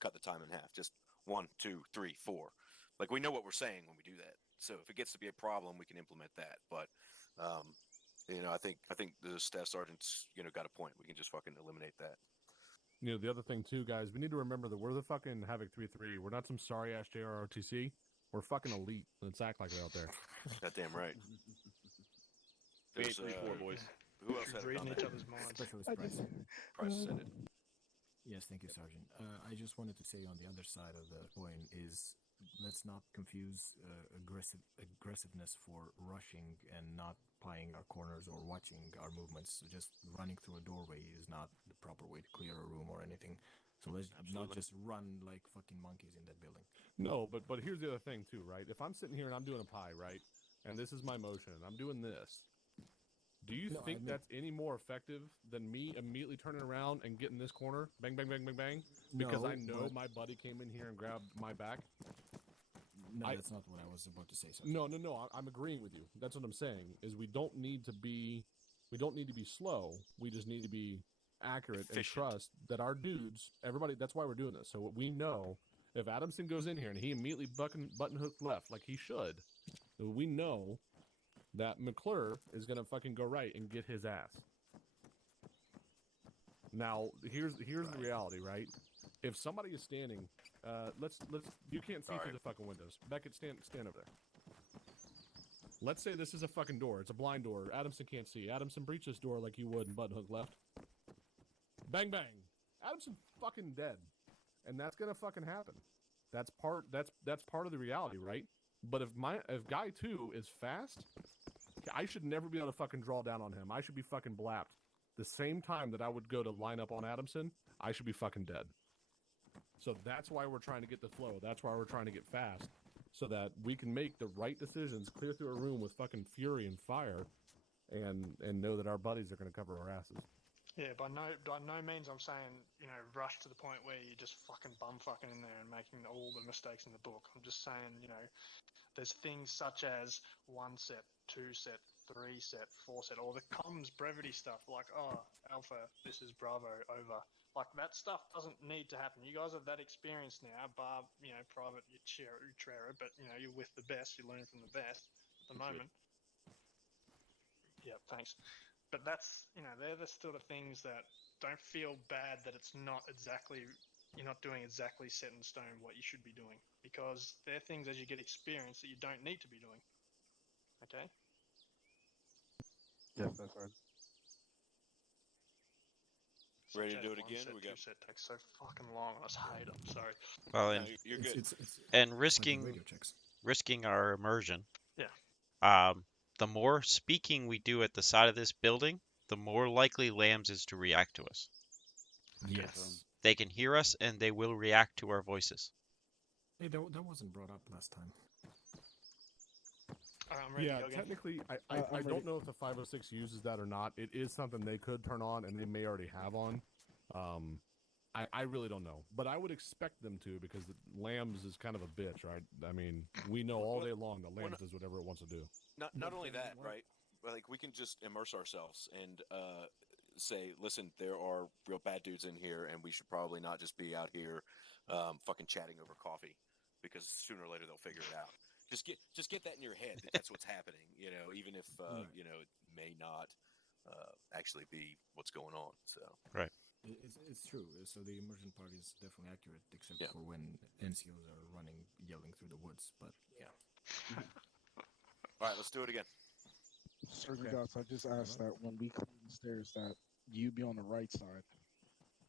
cut the time in half. Just 1, 2, 3, 4. Like, we know what we're saying when we do that. So if it gets to be a problem, we can implement that. But I think the staff sergeant's got a point. We can just fucking eliminate that. The other thing too, guys, we need to remember that we're the fucking Havoc 3-3. We're not some sorry ass JROTC. We're fucking elite. Let's act like it out there. Goddamn right. We ain't 3-4, boys. Who else had a reading comment? each other's minds. Specialist Price. Price said it. Yes, thank you, Sergeant. I just wanted to say on the other side of the coin is let's not confuse aggressiveness for rushing and not plying our corners or watching our movements. So just running through a doorway is not the proper way to clear a room or anything. So let's not just run like fucking monkeys in that building. No, but here's the other thing too, right? If I'm sitting here and I'm doing a pie, right, and this is my motion, and I'm doing this, do you No, I think mean- that's any more effective than me immediately turning around and getting this corner, bang, bang, bang, bang, bang, because No, I know but- my buddy came in here and grabbed my back? No, I- that's not what I was about to say. Sir. No, I'm agreeing with you. That's what I'm saying. Is we don't need to be slow. We just need to be accurate and Efficient. trust that our dudes, everybody. That's why we're doing this. So we know if Adamson goes in here and he immediately button hook left like he should, we know that McClure is gonna fucking go right and get his ass. Now here's the reality, right? If somebody is standing, let's you can't see through the fucking windows. Beckett, stand over there. Let's say this is a fucking door. It's a blind door. Adamson can't see. Adamson, breach this door like you would and button hook left. Bang bang. Adamson fucking dead, and that's gonna fucking happen. That's part of the reality, right? But if guy 2 is fast, I should never be able to fucking draw down on him. I should be fucking blapped. The same time that I would go to line up on Adamson, I should be fucking dead. So that's why we're trying to get the flow. That's why we're trying to get fast, so that we can make the right decisions, clear through a room with fucking fury and fire, and know that our buddies are going to cover our asses. Yeah, by no means I'm saying, rush to the point where you're just fucking bum-fucking in there and making all the mistakes in the book. I'm just saying, there's things such as 1 set, 2 set, 3 set, 4 set, or the comms brevity stuff like, oh, Alpha, this is Bravo, over. Like, that stuff doesn't need to happen. You guys are that experienced now, bar, Private Utrera, but, you're with the best, you learn from the best at the moment. Yeah, thanks. But that's, they're the sort of things that don't feel bad that it's not exactly, you're not doing exactly set in stone what you should be doing. Because they're things as you get experience that you don't need to be doing. Okay? Yes, that's right. Ready to Such do as it again? 1 set, We 2 got. set takes so fucking long. I just hate them. Sorry. Well, No, and, you're good. It's and like risking radio checks. risking our immersion. Yeah. The more speaking we do at the side of this building, the more likely Lambs is to react to us. Yes. They can hear us and they will react to our voices. Hey, that wasn't brought up last time. I'm ready to Yeah, go again. technically, I I'm don't ready. know if the 506 uses that or not. It is something they could turn on, and they may already have on. I really don't know, but I would expect them to, because Lambs is kind of a bitch, right? I mean, we know all day long that Lambs does whatever it wants to do. Not only that, right? Like, we can just immerse ourselves and say, listen, there are real bad dudes in here, and we should probably not just be out here fucking chatting over coffee, because sooner or later they'll figure it out. Just get that in your head that that's what's happening. Even if Right. it may not actually be what's going on. So It's true. So the immersion part is definitely accurate, except Yeah. for when NCOs are running, yelling through the woods. But yeah. all right, let's do it again. Sergeant Okay. Goss, I just asked that when we climb the stairs that you be on the right side,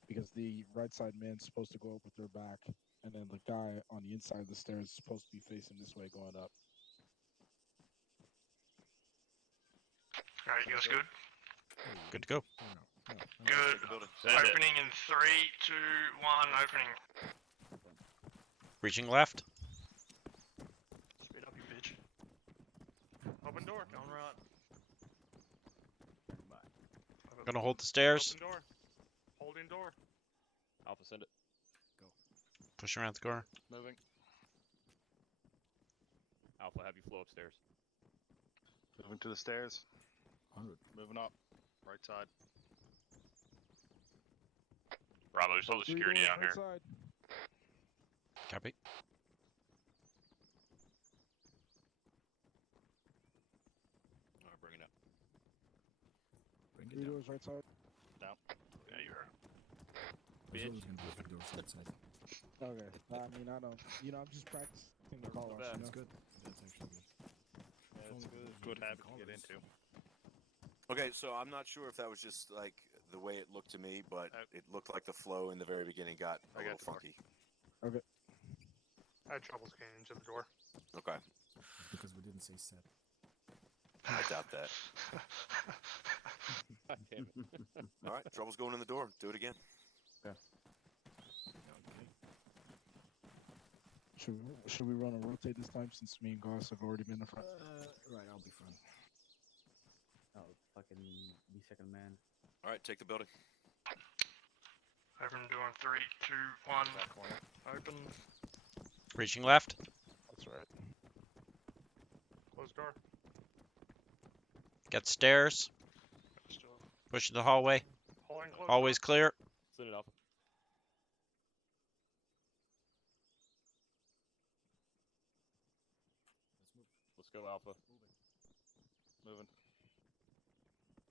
because the right side man's supposed to go up with their back, and then the guy on the inside of the stairs is supposed to be facing this way going up. Alright, you guys good? Good to go. Oh, no. Good. The building. Opening in 3, 2, 1, opening. Reaching left. Speed up, you bitch. Open door. Going right. Gonna hold the stairs. Open door. Holding door. Alpha, send it. Push around the corner. Moving. Alpha, have you flow upstairs. Moving to the stairs. 100. Moving up. Right side. Bravo, there's all the security out here. Side. Copy. All right, bring it up. Bring it Three down. doors right side. Yeah, you are. There's always gonna be a few doors to that side. Okay. I mean, I don't. I'm just practicing the call outs. That's good. That's actually good. Yeah, it's Phone good calls, habit to callers. get into. Okay, so I'm not sure if that was just like the way it looked to me, but Oh. it looked like the flow in the very beginning got a I got little the door. funky. I had trouble getting into the door. Okay, Because we didn't say set. I doubt that. God damn it. All right, trouble's going in the door. Do it again. Okay. Should we run a rotate this time since me and Goss have already been in the front? Right, I'll be front. Oh, fucking be second man. All right, take the building. Everyone doing 3, 2, 1. Open. Reaching left. That's right. Close door. Get stairs. Still. Pushing the hallway. Holding close. Always clear. Send it off. Let's go, Alpha. Moving.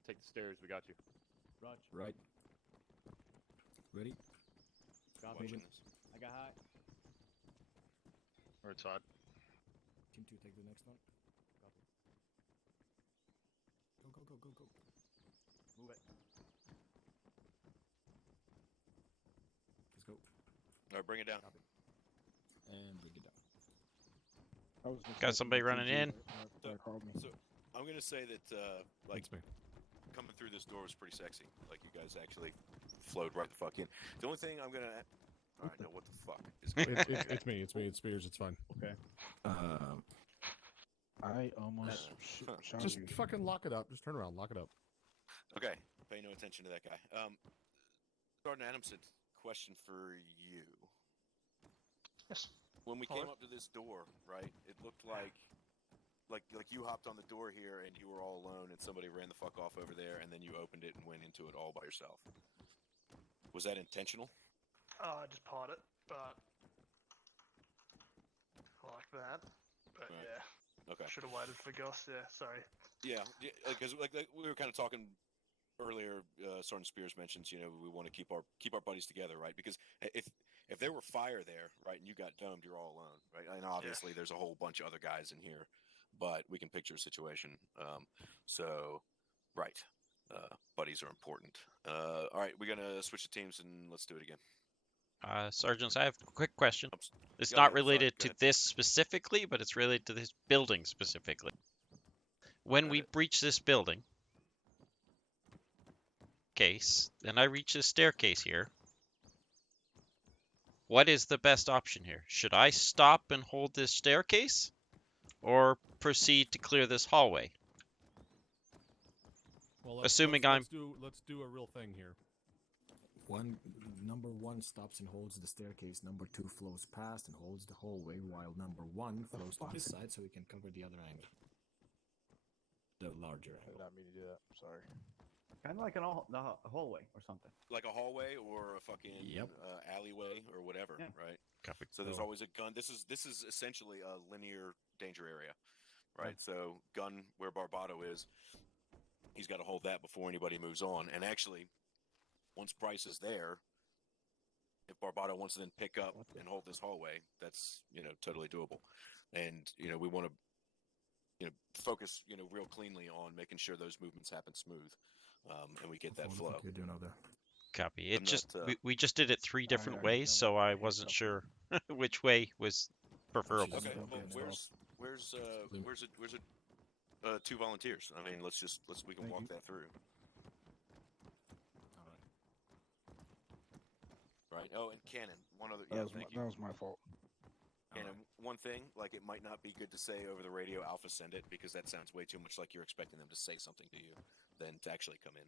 Take the stairs. We got you. Raj, Right. Ready? copy. Watching this. I got high. Right side. Team 2, take the next one. Copy. Go. Move it. Let's go. All right, bring it down. And bring it down. I was just Got hoping somebody the running TG in. that called me. So I'm gonna say that like Thanks, man. coming through this door was pretty sexy. Like you guys actually flowed right the fuck in. The only thing I'm gonna. All right, no, what the fuck is going on? It's me. It's Spears. It's fine. Okay. I almost shot Just you. fucking lock it up. Just turn around. Lock it up. Okay, pay no attention to that guy. Sergeant Adamson, question for you. Yes. When we Hello? came up to this door, right? It looked like you hopped on the door here and you were all alone, and somebody ran the fuck off over there, and then you opened it and went into it all by yourself. Was that intentional? I just part it, but like that. But Right. yeah, Okay. should have waited for Goss. Yeah, sorry. Yeah, because like we were kind of talking earlier. Sergeant Spears mentions, we want to keep our buddies together, right? Because if there were fire there, right, and you got domed, you're all alone, right? And obviously there's a whole bunch of other guys in here, but we can picture a situation. So, right, buddies are important. All right, we're gonna switch the teams and let's do it again. Sergeants, I have a quick question. It's Yeah, not yeah, sorry, related go to ahead. this specifically, but it's related to this building specifically. When we breach this building case, and I reach this staircase here, what is the best option here? Should I stop and hold this staircase, or proceed to clear this hallway? Well, Assuming let's do a real thing here. Number 1 stops and holds the staircase. Number 2 flows past and holds the hallway, while number 1 flows to this side so we can cover the other angle. The larger I did angle. not mean to do that. I'm sorry. Kind of like a hallway or something. Like a hallway or a fucking Yep. alleyway or whatever, Yeah. right? Copy. So there's Oh. always a gun. This is essentially a linear danger area, right? So gun where Barbado is, he's got to hold that before anybody moves on. And actually, once Price is there, if Barbado wants to then pick up and hold this hallway, that's totally doable. And we want to focus real cleanly on making sure those movements happen smooth, and we get that What the flow. fuck you doing over there? Copy. I'm not, We just did it 3 different I ways, don't so I hate wasn't that. sure which way was preferable. Okay, Don't well, get where's 2 volunteers? I mean, we can Thank walk you. that through. All right. Right. Oh, and Cannon. One other. That, Yeah, was, thank that you. was my fault. Cannon. One thing, like it might not be good to say over the radio, Alpha send it, because that sounds way too much like you're expecting them to say something to you than to actually come in.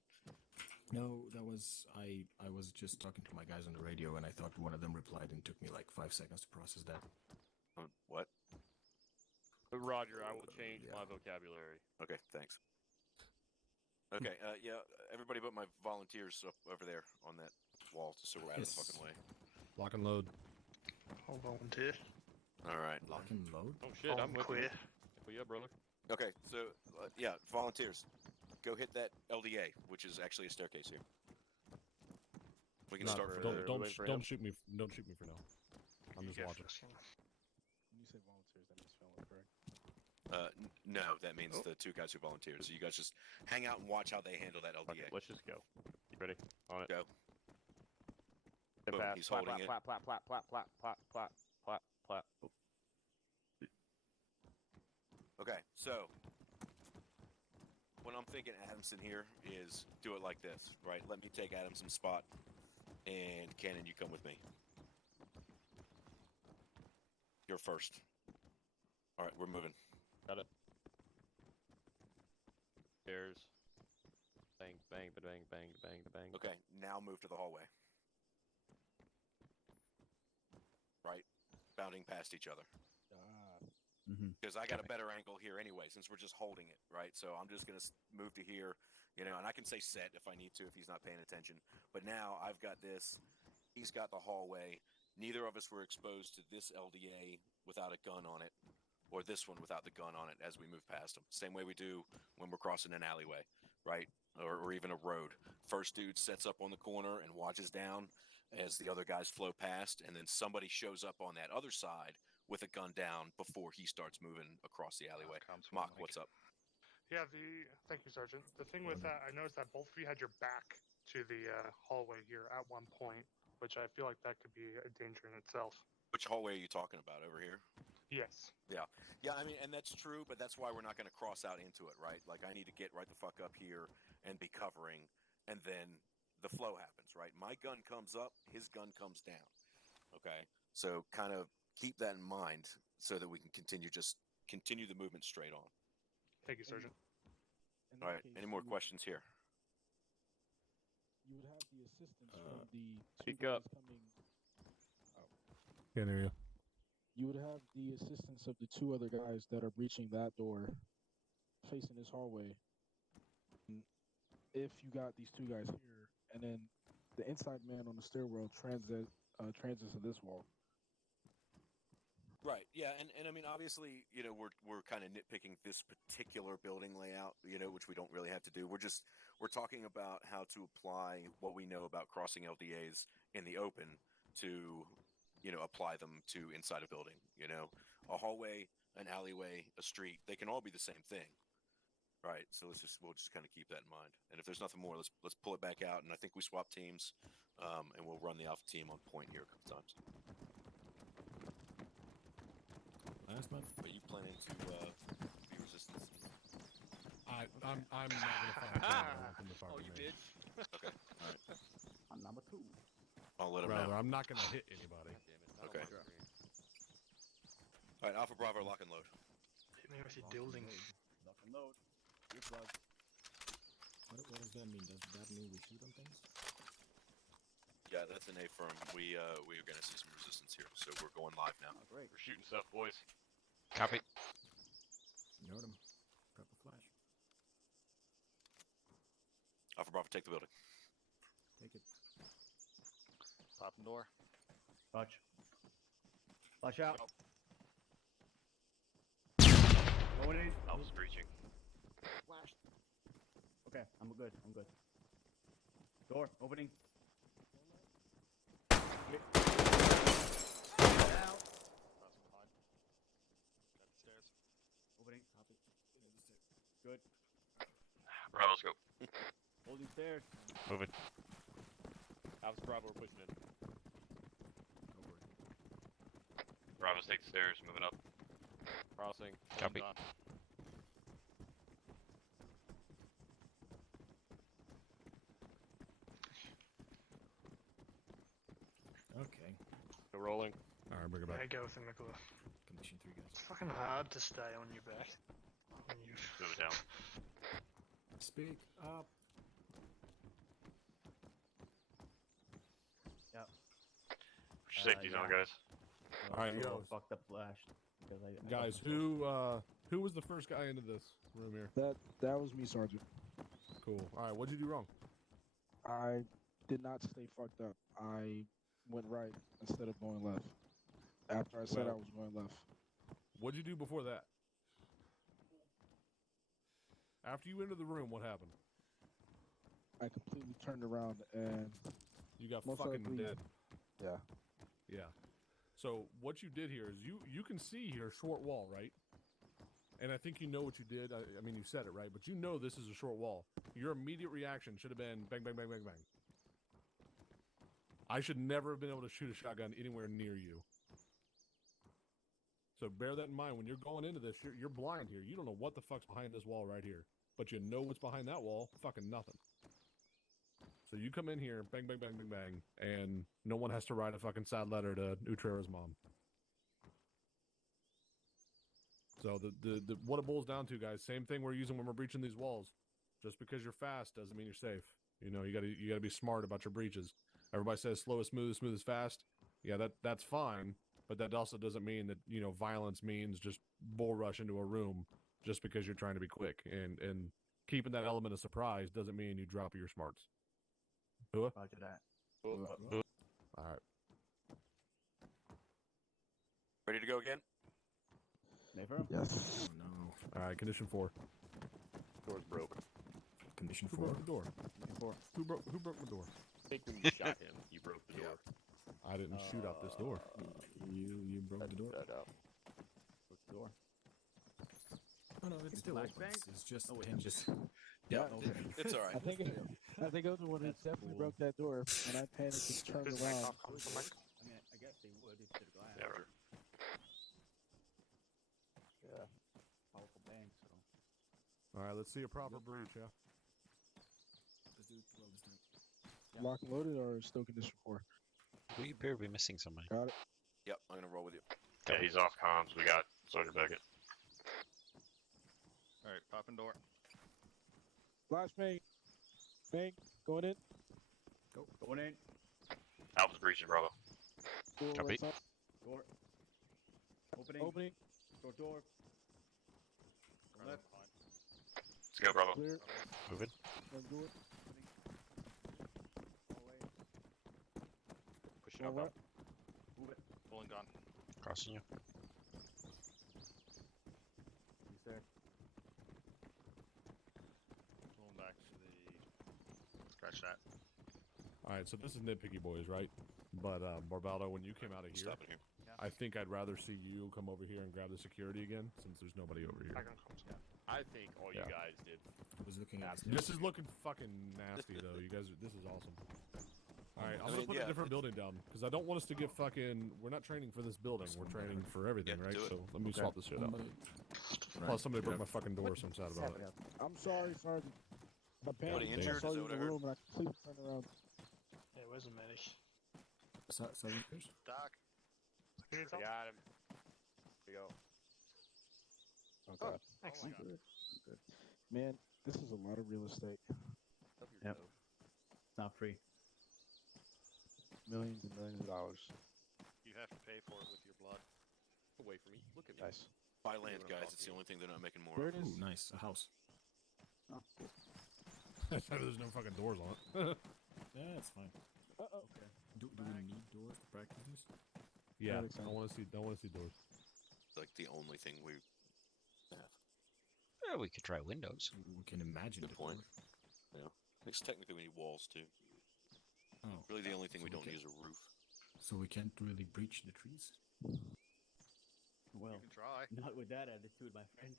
No, that was I was just talking to my guys on the radio, and I thought one of them replied, and it took me like 5 seconds to process that. What? Roger, I will change Yeah. my vocabulary. Okay, thanks. Okay, yeah, everybody but my volunteers up over there on that wall, just so we're out of the Yes. fucking way. Lock and load. I'll volunteer. All right. Lock and load. Oh shit, I'm with clear. you. Well, yeah, brother. Okay, so yeah, volunteers, go hit that LDA, which is actually a staircase here. We can Not- start. don't shoot me. Don't shoot me for now. I'm just Yeah, watching. first thing. When you say volunteers, that means felon, correct? No, that means the 2 guys who volunteered. So you guys just hang out and watch how they handle that LDA. Okay, let's just go. You Ready? On it. Go. Step Boom, fast. he's Plap, holding plap, it. plap, plap, plap, plap, plap, plap, plap, plap, plap. Okay, so what I'm thinking, Adamson here, is do it like this, right? Let me take Adamson's spot, and Cannon, you come with me. You're first. All right, we're moving. Got it. Stairs. Bang, bang, bang, bang, bang, bang. Okay, now move to the hallway. Right, bounding past each other. Because I got a better angle here anyway, since we're just holding it, right? So I'm just going to move to here, you know, and I can say set if I need to, if he's not paying attention. But now I've got this. He's got the hallway. Neither of us were exposed to this LDA without a gun on it, or this one without the gun on it as we move past them. Same way we do when we're crossing an alleyway, right? Or even a road. First dude sets up on the corner and watches down as the other guys flow past, and then somebody shows up on that other side with a gun down before he starts moving across the alleyway. Mock, what's up? Yeah, thank you, Sergeant. The thing with that, I noticed that both of you had your back to the hallway here at one point, which I feel like that could be a danger in itself. Which hallway are you talking about? Over here? Yes. Yeah. Yeah, I mean, and that's true, but that's why we're not going to cross out into it, right? Like, I need to get right the fuck up here and be covering, and then the flow happens, right? My gun comes up, his gun comes down. Okay? So kind of keep that in mind so that we can continue the movement straight on. Thank you, Sergeant. All right. Any more questions here? You would have the assistance from the two Speak guys up. coming. Can't hear you. You would have the assistance of the two other guys that are breaching that door, facing this hallway. And if you got these two guys here, and then the inside man on the stairwell transits to this wall. Right. Yeah, and I mean, obviously, you know, we're kind of nitpicking this particular building layout, you know, which we don't really have to do. We're talking about how to apply what we know about crossing LDAs in the open to, you know, apply them to inside a building. You know, a hallway, an alleyway, a street, they can all be the same thing. Right. So we'll just kind of keep that in mind. And if there's nothing more, let's pull it back out. And I think we swap teams, and we'll run the alpha team on point here a couple times. Last one. Are you planning to be resistance? I'm not gonna fire. Him to fire Oh, me. you did? Okay. All right. I'm number 2. I'll let him Rather, know. I'm not gonna hit anybody. Damn it. I don't Okay. like green. All right, Alpha Bravo, lock and load. Hit me with your building. Lock and load. Good plug. What does that mean? Does that mean we shoot on things? Yeah, that's an A-firm. We are going to see some resistance here, so we're going live now. Oh, great. We're shooting stuff, boys. Copy. Note him. Prep a flash. Alpha Bravo, take the building. Take it. Popping door. Watch. Watch out. Going in. Alpha's breaching. Flash. Okay, I'm good. Door opening. Down. Crossing behind. Got the stairs. Opening. Good. Bravo's go. Holding stairs. Moving. Alpha Bravo, we're pushing in. Bravo's take the stairs, moving up. Crossing. Copy. Done. Okay. We're rolling. All right, bring it There back. you go with him, Nicola. Condition 3 guys. It's fucking hard to stay on your back. When you... Move it down. Speak up. Yep. Push your safety zone, yeah. guys. Well, Alright, I go. fucked up flashed because I Guys, who was the first guy into this room here? That was me, Sergeant. Cool. All right, what'd you do wrong? I did not stay fucked up. I went right instead of going left. After I said I Well- was going left. What'd you do before that? After you entered the room, what happened? I completely turned around and You got Most fucking likely- dead. yeah. Yeah. So what you did here is you can see here short wall, right? and I think you know what you did. I mean, you said it right, but you know this is a short wall. Your immediate reaction should have been bang, bang, bang, bang, bang. I should never have been able to shoot a shotgun anywhere near you. So bear that in mind when you're going into this. You're blind here. You don't know what the fuck's behind this wall right here, but you know what's behind that wall. Fucking nothing. So you come in here, bang, bang, bang, bang, bang, and no one has to write a fucking sad letter to Utrera's mom. So the what it boils down to, guys, same thing we're using when we're breaching these walls. Just because you're fast doesn't mean you're safe. You know, you gotta be smart about your breaches. Everybody says slow is smooth is fast. Yeah, that's fine, but that also doesn't mean that, you know, violence means just bull rush into a room just because you're trying to be quick. And keeping that element of surprise doesn't mean you drop your smarts. Hua? Roger that. All right. Ready to go again? Never? Yes. Oh no. All right, condition 4. Door's broke. Condition Who 4. broke the door? Condition 4. Who broke my door? I think when you shot him, you broke the door. I didn't shoot out this door. You broke the door. That up. Broke the door. Oh no, it's still open. Flashbang? It's just Oh, wait. hinges. Yeah, okay. it's all right. I think it was the one who That's definitely cool. broke that door, and I panicked and turned This mic around. off, comes the mic. I mean, I guess they would if they're glass. Yeah, right. Yeah. Powerful bang, so. All right, let's see a proper breach, yeah? Let's do 12 this time. Lock and loaded or still condition 4? We appear to be missing somebody. Got it. Yep, I'm gonna roll with you. Yeah, he's off comms. We got Sergeant Beckett. All right, popping door. Flashbang. Bang. Going in. Go. Going in. Alpha's breaching, Bravo. Door Copy. right side. Door. Opening. Opening. Short door. Go left. Let's go, Bravo. Clear. Moving. Let's do it. Hallway. Pushing All up. right. Move it. Full and gone. Crossing you. He's there. Pulling back to the. Scratch that. All right, so this is nitpicky, boys, right? But Barbaldo, when you came out of here, Stop it here. I think I'd rather see you come over here and grab the security again, since there's nobody over here. I can come. I think all you Yeah. guys did. I was looking at This is looking fucking nasty, though. You guys, this is awesome. All right, I'm gonna mean, put yeah, a different building down because I don't want us to get fucking. We're not training for this building. We're training for everything, Yeah, right? do it. So let me swap this shit out. Plus, somebody broke my fucking door, so I'm sad about it. I'm sorry, Sergeant. I panicked. injured? I Is saw that you what in I the heard? room and I completely turned around. Yeah, where's the medic? Sergeant Pierce? Doc. You need I help? got him. Here we go. Oh, God. Excellent. Good. Good. Man, this is a lot of real estate. Yep. Not free. Millions and millions of dollars. You have to pay for it with your blood. Away from me. Look at me. Nice. Buy See land, what I'm guys. It's the talking only thing they're not making more There of. it is. Ooh, nice. A house. Oh, cool. There's no fucking doors on it. Yeah, that's fine. Uh-oh. Okay. Do we need doors to practice this? Yeah, makes sense. I want to see. doors. Like the only thing we have. Yeah, we could try windows. We can imagine Good the point. door. Yeah. Because technically we need walls too. Oh, Really, the only thing So we we don't can- need is a roof. so we can't really breach the trees? Well, You can try. not with that attitude, my friend.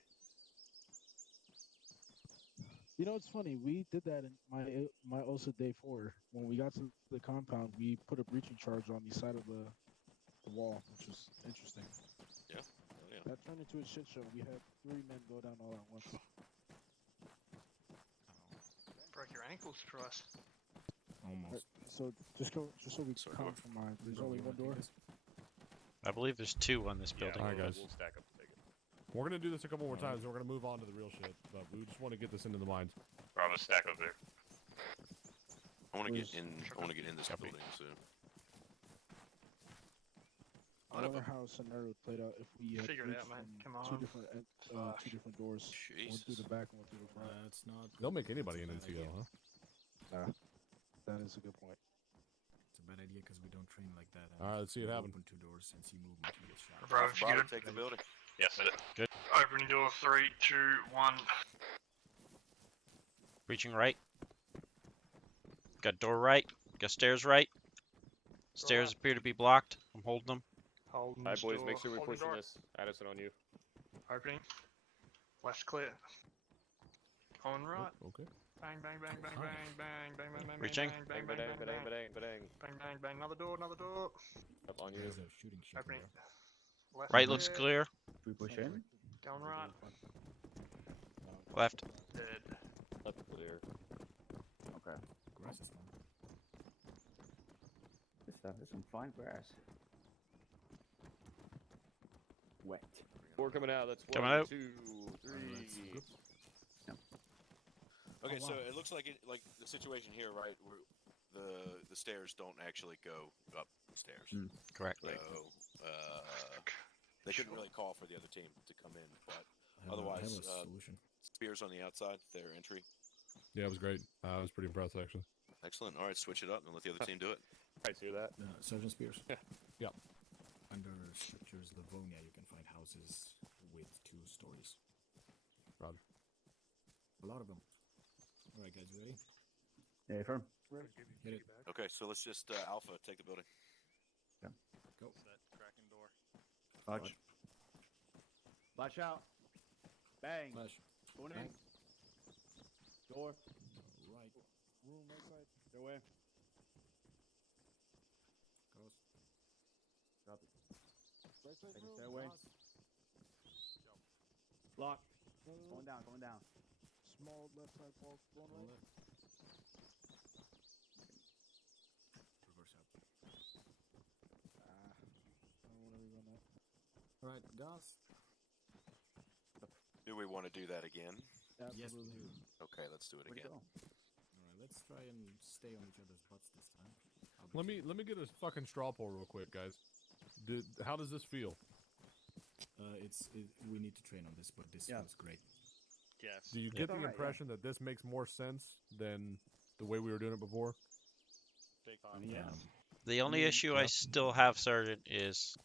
You know, it's funny. We did that in my OSA day 4. When we got to the compound, we put a breaching charge on the side of the wall, which was interesting. Oh, yeah. That turned into a shit show. We had 3 men go down all at once. Broke your ankles, Price. Almost. So just so we Sorry, count from mine. There's only one door. I believe there's 2 on this Yeah, building. Alright, guys. We'll stack up and take it. We're gonna do this a couple more times, and we're gonna move on to the real shit. But we just want to get this into the minds. Bravo, stack up there. I want to get Where's- in. I want to get in this Copy. building. So I wonder how a scenario would played out if we had Figure it breached out, man. from Come two on. different Fuck. two different doors. One through Jesus. the back and one through the front. That's not. They'll make anybody That's in a bad NCO, idea. huh? That is a good point. It's a bad idea because we don't train like that. All right, let's see it happen. Open 2 doors and see movement. You get shot. Bro, if you Bravo, good. take the building. Yes, hit it. Good. Opening door 3, 2, 1. Reaching right. Got door right. Got stairs right. Stairs appear to be blocked. I'm holding them. Holding Alright, this boys, door. make sure we're Holding pushing door. this. Addison on you. Opening. Left clear. On right. Okay. Bang, bang, bang, bang, bang, bang, bang, bang, bang, Reaching. bang, bang, bang, bang, bang, bang, bang, bang. Another door, another door. Up on you. There's a shooting ship in Opening. there. Left Right looks clear. We push in. Going right. Left. Dead. Left clear. Okay. Grass is fine. This stuff is some fine grass. Wet. 4 coming out. That's Coming 1, out. 2, 3. Okay, Oh, so wow. it looks like like the situation here, right? Where the stairs don't actually go up the stairs. Correct. So they couldn't really call for the other team to come in, but I have otherwise, a solution. spears on the outside, their entry. Yeah, it was great. I was pretty impressed actually. Excellent. All right, switch it up and let the other team do it. Guys, hear that? Sergeant Spears. Yeah. Under Scriptures Livonia, you can find houses with 2 stories. Roger. A lot of them. All right, guys, you ready? Yeah, firm. Hit it. Okay, so let's just Alpha take the building. Go. That cracking door. Watch. Flash out. Bang. Flash. Going Bang. in. Door. Right. Room right side. Go away. Goes. Drop it. Right side Take a room. stairway. Pause. Lock. Another room. Going down. Going down. Small left side wall. Going Go right. left. Reverse out. I don't want to rerun that. All right, Gus. Do we want to do that again? Yes, we Absolutely. do. Okay, let's do it Where'd it again. go? All right, let's try and stay on each other's butts this time. Let me get a fucking straw poll real quick, guys. How does this feel? We need to train on this, but this Yeah. feels great. Yes. Do you Yeah. get the Alright, yeah. impression that this makes more sense than the way we were doing it before? Take on. Yeah. The only mean, issue yeah. I still have, Sergeant, is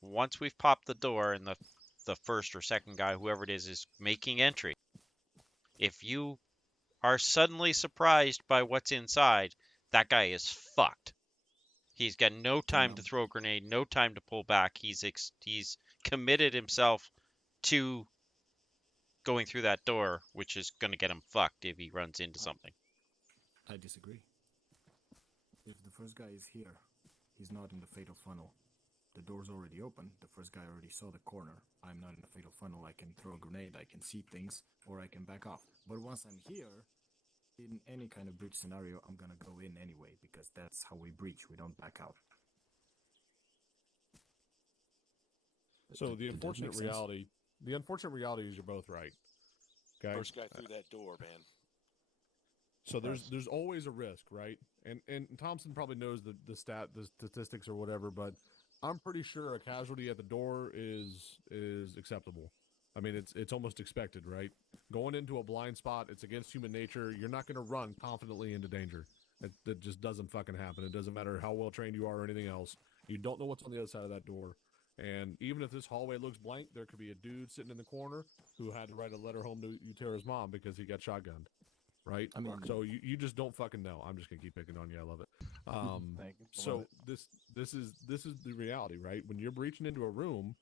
once we've popped the door and the first or second guy, whoever it is making entry, if you are suddenly surprised by what's inside, that guy is fucked. He's got no time to throw a grenade, no time to pull back. He's committed himself to going through that door, which is going to get him fucked if he runs into something. I disagree. If the first guy is here, he's not in the fatal funnel. The door's already open. The first guy already saw the corner. I'm not in the fatal funnel. I can throw a grenade, I can see things, or I can back off. But once I'm here, in any kind of breach scenario, I'm gonna go in anyway, because that's how we breach. We don't back out. So the Did that unfortunate make sense? reality is you're both right. Okay. First guy through that door, man. So there's always a risk, right? And Thompson probably knows the statistics or whatever, but I'm pretty sure a casualty at the door is acceptable. I mean, it's almost expected, right? Going into a blind spot, it's against human nature. You're not going to run confidently into danger. That just doesn't fucking happen. It doesn't matter how well trained you are or anything else. You don't know what's on the other side of that door. And even if this hallway looks blank, there could be a dude sitting in the corner who had to write a letter home to Utera's mom because he got shotgunned, right? I mean, so you just don't fucking know. I'm just gonna keep picking on you. I love it. Thank you. So this is the reality, right? When you're breaching into a room,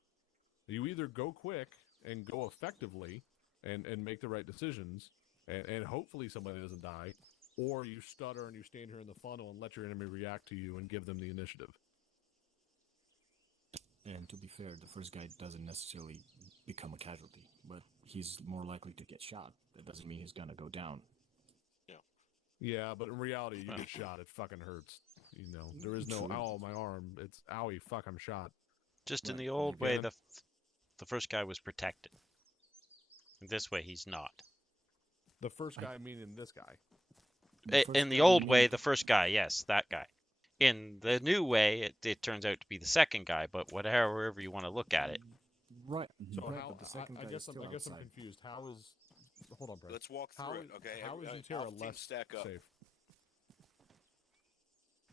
you either go quick and go effectively and make the right decisions, and hopefully somebody doesn't die, or you stutter and you stand here in the funnel and let your enemy react to you and give them the initiative. And to be fair, the first guy doesn't necessarily become a casualty, but he's more likely to get shot. That doesn't mean he's gonna go down. Yeah, but in reality, you get shot, it fucking hurts. You know, there is no True. ow, my arm. It's owie, fuck, I'm shot. Just in Right, the old way, again- the first guy was protected. This way, he's not. The first guy meaning this guy. In the old way, the first guy, yes, that guy. In the new way, it turns out to be the second guy, but whatever you want to look at it. Right. So right, how? but the second I guy guess is I'm still I'm outside. confused. How is? Hold on, Brett. Let's walk How through is, it, okay? how is Alpha Utera team less stack up. safe?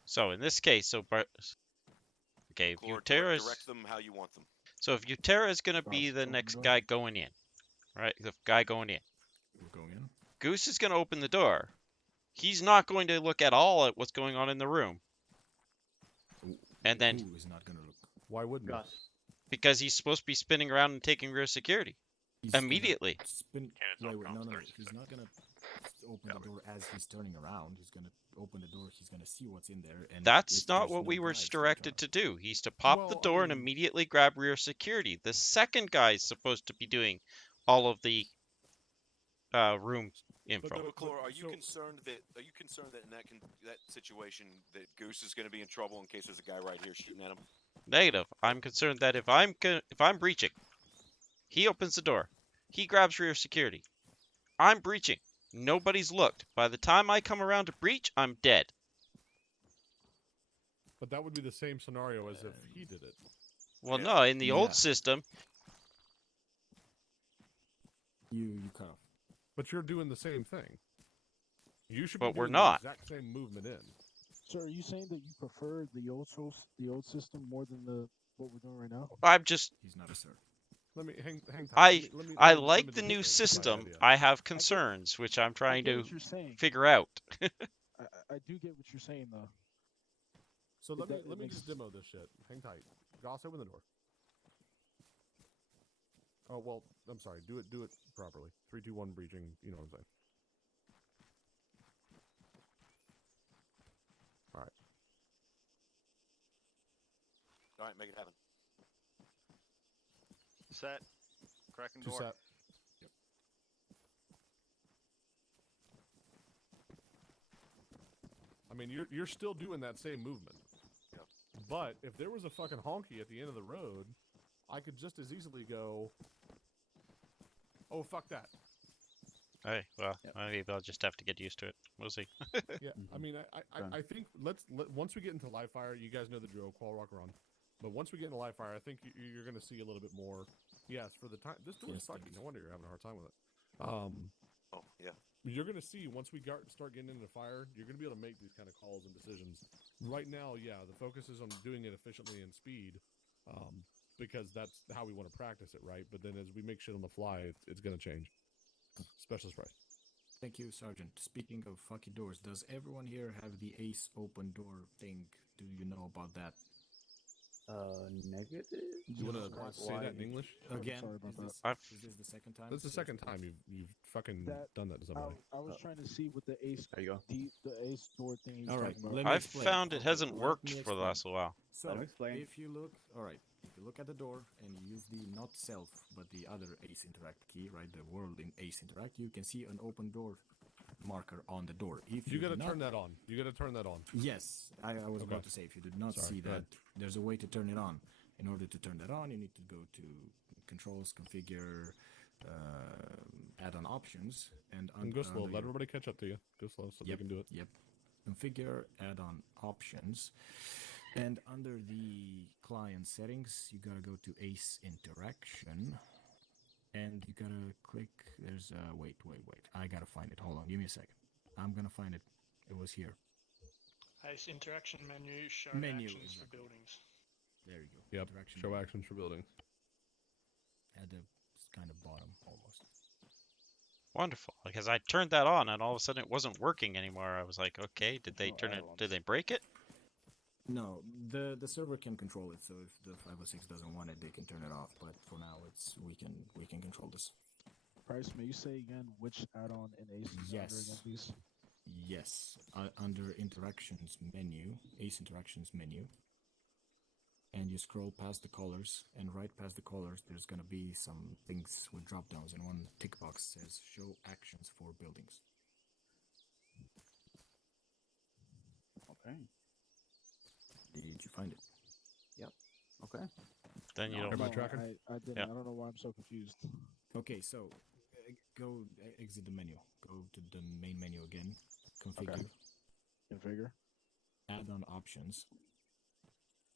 So in this case, okay, if Clore, Utera's direct them how you want them. so if Utera is going to be Cross the open next door. guy going in, right? The guy going in. We're going in. Goose is going to open the door. He's not going to look at all at what's going on in the room, and then Who is not gonna look? Why wouldn't he? Gus. because he's supposed to be spinning around and taking rear security. He's gonna Immediately. Spin. Cannons Wait, off wait, comms, no. 36 He's not gonna open Got the door as he's turning around. He's gonna open the door. He's gonna see what's in there. And That's if not there's what no we were guys, he's gonna directed turn to do. He's to pop the Well, I door and mean- immediately grab rear security. The second guy is supposed to be doing all of the room info. But McClure, are you so- concerned that in that situation that Goose is going to be in trouble in case there's a guy right here shooting at him? Negative. I'm concerned that if I'm breaching, he opens the door, he grabs rear security. I'm breaching. Nobody's looked. By the time I come around to breach, I'm dead. But that would be the same scenario as if he did it. Well, Yeah. no, in the Yeah. old system, You cut off. But you're doing the same thing. You should But be we're doing not. the exact same movement in. So are you saying that you prefer the old system more than what we're doing right now? I'm just He's not a sir. Let me hang tight. I Let me- I let me like the just new finish my system. idea. I have concerns, which I'm I trying get to what you're saying. figure out. I do get what you're saying though. So let It me makes- just demo this shit. Hang tight. Goss, open the door. Oh well, I'm sorry. Do it properly. 3, 2, 1, breaching. You know what I'm saying. All right. All right, make it happen. Set. Cracking 2 door. set. I mean, you're still doing that same movement. Yep. But if there was a fucking honky at the end of the road, I could just as easily go, oh, fuck that. Hey, well, Yep. maybe I'll just have to get used to it. We'll see. Yeah, I mean, I think once we get into live fire, you guys know the drill, Qual Rock Run. But once we get into live fire, I think you're going to see a little bit more. Yes, for the time, this door is Yes, fucking. please. No wonder you're having a hard time with it. Oh, yeah. You're going to see once we start getting into fire, you're going to be able to make these kind of calls and decisions. Right now, yeah, the focus is on doing it efficiently and speed, because that's how we want to practice it, right? But then as we make shit on the fly, it's going to change. Specialist price. Thank you, Sergeant. Speaking of fucking doors, does everyone here have the ace open door thing? Do you know about that? Negative. You want to say that in English? Again, sorry about is that. this the second time? That's the So second it's- time you've fucking That- done that to somebody. I was trying to see what the ace There you go. the ace door thing he's All right, talking about. let me I've explain. found it Okay, hasn't let worked me for the explain. last while. So, Let me explain. if you look, all right, if you look at the door and you use the not self but the other Ace Interact key, right, the world in Ace Interact, you can see an open door marker on the door. If You got to do turn not- that on. You got to turn that on. Yes, I was Okay. about to say, if you did not Sorry, see go that, ahead. there's a way to turn it on. In order to turn that on, you need to go to Controls, Configure, Add-on Options, and And go slow. under Let your- everybody catch up to you. Go slow so they Yep, can do it. Yep. Configure add-on options. And under the client settings, you gotta go to Ace Interaction. And you gotta click, there's wait. I gotta find it. Hold on, give me a second. I'm gonna find it. It was here. Ace interaction menu, show Menu, actions for exactly. buildings. There you go. Yep. Interaction Show menu. actions for buildings. At the kind of bottom, almost. Wonderful, because I turned that on and all of a sudden it wasn't working anymore. I was like, okay, did they Oh, turn it? add-ons. Did they break it? No, the server can control it. So if the 506 doesn't want it, they can turn it off. But for now, we can control this. Price, may you say again which add-on in Ace is under Yes. again, please? Yes, under Interactions menu, Ace Interactions menu, and you scroll past the colors, and right past the colors, there's gonna be some things with drop downs, and one tick box says Show Actions for Buildings. Okay. Did you find it? Okay. Then you No, don't. Everybody No, tracking? I didn't. Yeah. I don't know why I'm so confused. Okay, so go exit the menu, go to the main menu again, configure, Configure. add-on options.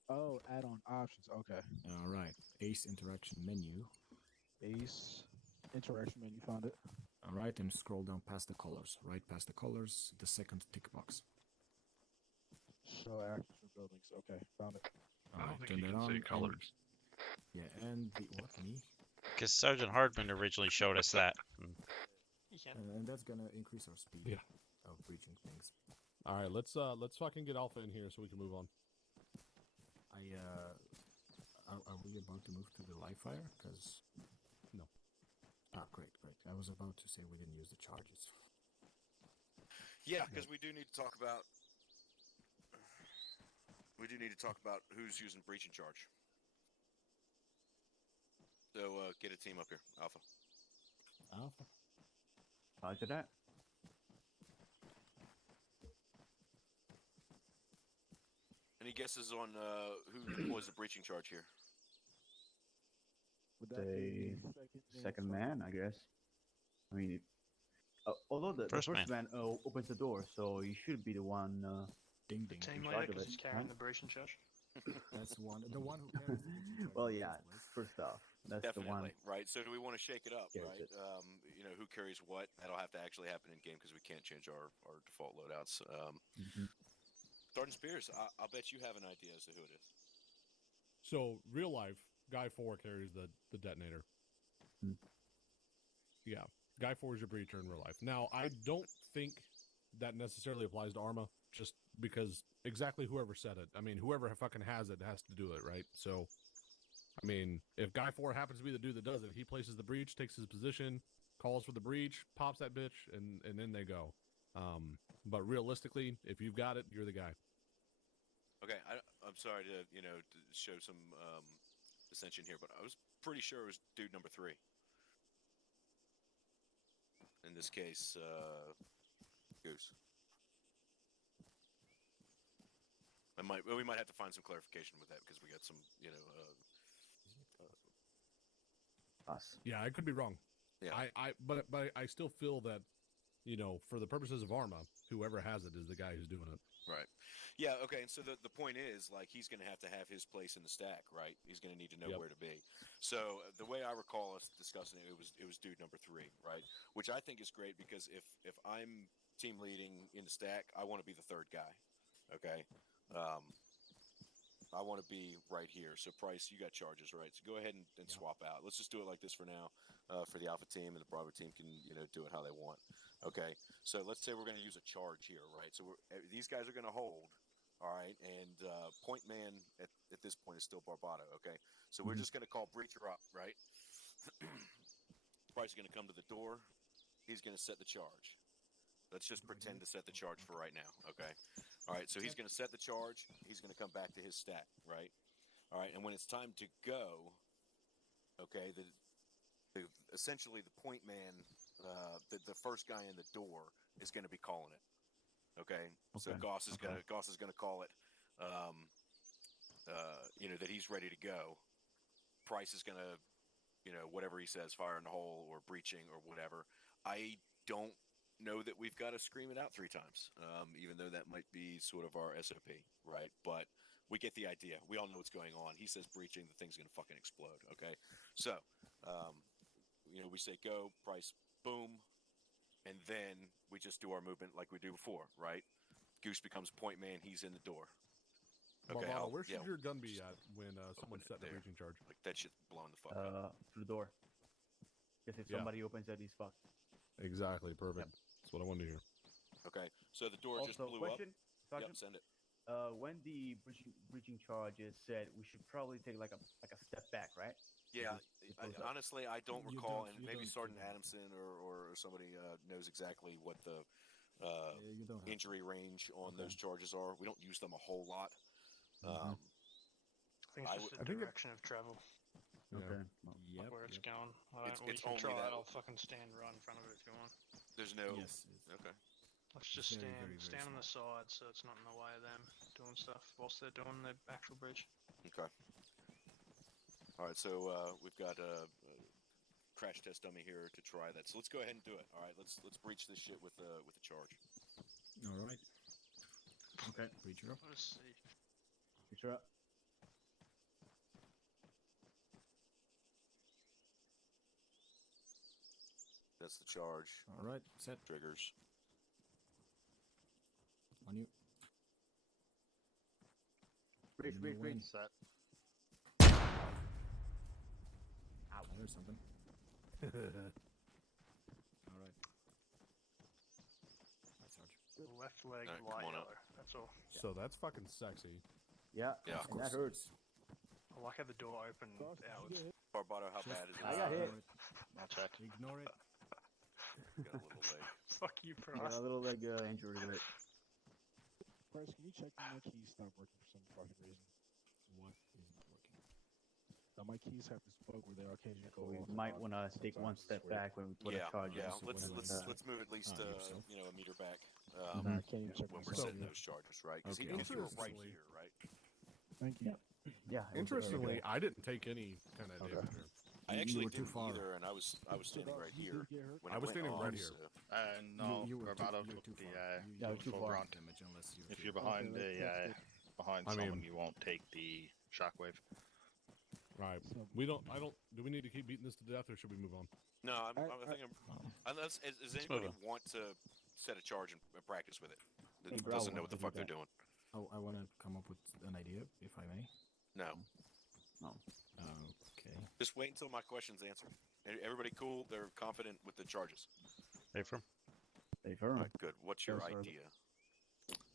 Oh, add-on options. Okay. All right, Ace Interaction menu. Ace interaction menu. Found it. All right, and scroll down past the colors. Right past the colors, the second tick box. Show actions for buildings. Okay, found it. All I right, don't think turn you that can on. say and- colors. Yeah, and the what me? Because Sergeant Hardman originally showed us that. Yeah. And that's gonna increase our speed Yeah. of breaching things. All right, let's fucking get Alpha in here so we can move on. Are we about to move to the live fire? Because Ah, great. I was about to say we didn't use the charges. Yeah, because we do need to talk about. We do need to talk about who's using breach in charge. So get a team up here, Alpha. Alpha. Roger that. Any guesses on who was the breaching charge here? Would that be The second man, I guess. I mean, although the First first man. man opens the door, so you should be the one. Ding The ding. team in leader, charge of because it, he's carrying right? the breach in charge. That's the one who carries the breach in charge. Well, in the yeah. first place. First off, that's Definitely, the one. right? So do we want to shake it up, Carries right? it. You know, who carries what? That'll have to actually happen in game because we can't change our default loadouts. Sergeant Spears, I'll bet you have an idea as to who it is. So real life, Guy 4 carries the detonator. Hmm. Yeah, Guy 4 is your breacher in real life. Now, I don't think that necessarily applies to Arma, just because exactly whoever said it. I mean, whoever fucking has it has to do it, right? So, I mean, if Guy 4 happens to be the dude that does it, he places the breach, takes his position, calls for the breach, pops that bitch, and then they go. But realistically, if you've got it, you're the guy. Okay, I'm sorry to to show some dissension here, but I was pretty sure it was dude number 3. In this case, Goose. We might have to find some clarification with that because we got some Us. Yeah, I could be wrong. Yeah. But I still feel that, for the purposes of Arma, whoever has it is the guy who's doing it. Right. Yeah, okay, and so the point is, like, he's going to have his place in the stack, right? He's going to need to know where to be. So the way I recall us discussing it, it was dude number 3, right? Which I think is great because if I'm team leading in the stack, I want to be the third guy, okay? I want to be right here. So Price, you got charges, right? So go ahead and swap out. Let's just do it like this for now, for the Alpha team, and the Bravo team can do it how they want. Okay, so let's say we're going to use a charge here, right? So these guys are going to hold, all right, and point man at this point is still Barbado, okay? So we're just going to call breacher up, right? Price is going to come to the door. He's going to set the charge. Let's just pretend to set the charge for right now, okay? All right, so he's going to set the charge. He's going to come back to his stack, right? All right, and when it's time to go, okay, essentially the point man, the first guy in the door is going to be calling it, okay? So Goss is going to call it, that he's ready to go. Price is going to, whatever he says, fire in the hole or breaching or whatever. I don't know that we've got to scream it out 3 times, even though that might be sort of our SOP, right? But we get the idea. We all know what's going on. He says breaching, the thing's going to fucking explode, okay? So, we say go, Price, boom, and then we just do our movement like we do before, right? Goose becomes point man. He's in the door. Okay, Barbado, where should your gun be at when someone's setting a breaching charge? Like that shit's blowing the fuck up. Through the door. Because if somebody opens it, he's fucked. Exactly, perfect. That's what I wanted to hear. Okay, so the door just blew question, up. Sergeant? Yep, send it. When the breaching charge is set, we should probably take like a step back, right? Yeah, honestly, I don't recall, and maybe don't Sergeant do that. Adamson or somebody knows exactly what the You don't have injury range on those charges are. We don't use them a whole lot. I think it's just the direction of travel, Yeah. Okay. like where it's going. Alright, It's you can only try that- it. I'll fucking stand right in front of it if you want. There's no. Yes. Okay. Let's just very, stand very, very stand on the small. side so it's not in the way of them doing stuff whilst they're doing the actual breach. Okay. All right, so we've got a crash test dummy here to try that. So let's go ahead and do it. All right, let's breach this shit with a charge. All right. Okay. Breacher up. Let's see. Breacher up. That's the charge. All right. Set. Triggers. On you. Breach. Win. Set. Ow. There's something. All right. That's Sarge. Left leg Alright, light come on up. yellow. That's all. So that's fucking sexy. Yeah. Yeah. And that hurts. I like how the door opened Goss, did you outwards. get hit? Barbato, how Just bad is it? I got hit. I'll check. Ignore it. Got a little leg. Fuck you, Got Price. a little leg injury with it. Price, can you check if my keys stop working for some fucking reason? What is not working? My keys have this bug where they occasionally go We off and might on. want to take one Sometimes it's step weird. back when we put Yeah, a charge yeah. in. So Let's what let's is it? let's move at least yourself. a meter back. Can't even check when we're myself setting yet. those charges, right? Because Okay, he knows you were right interestingly- here, right? Thank you. Yeah. it was- Interestingly, I didn't take any kind of Okay. damage. Here. I You actually were too didn't far. either, and I was standing right You here did get hurt? when I it was went standing off, right here. so- No, you were Bravado too, you were took too the far. Yeah, you too don't far. take damage unless you're if too you're far. behind Okay, a that's behind I someone, mean- you won't take the shockwave. Right. So, We don't. I don't. Do we need to keep beating this to death, or should we move on? No, I I- think Oh. unless does move anybody on. want to set a charge and practice with it? That Hey, Bravo doesn't know what wants the to do fuck they're that. doing. Oh, I want to come up with an idea, if I may. No, Okay. just wait until my question's answered. Everybody cool? They're confident with the charges. Pay for 'em. Stay firm. All right, good. What's your Yes, sir. idea?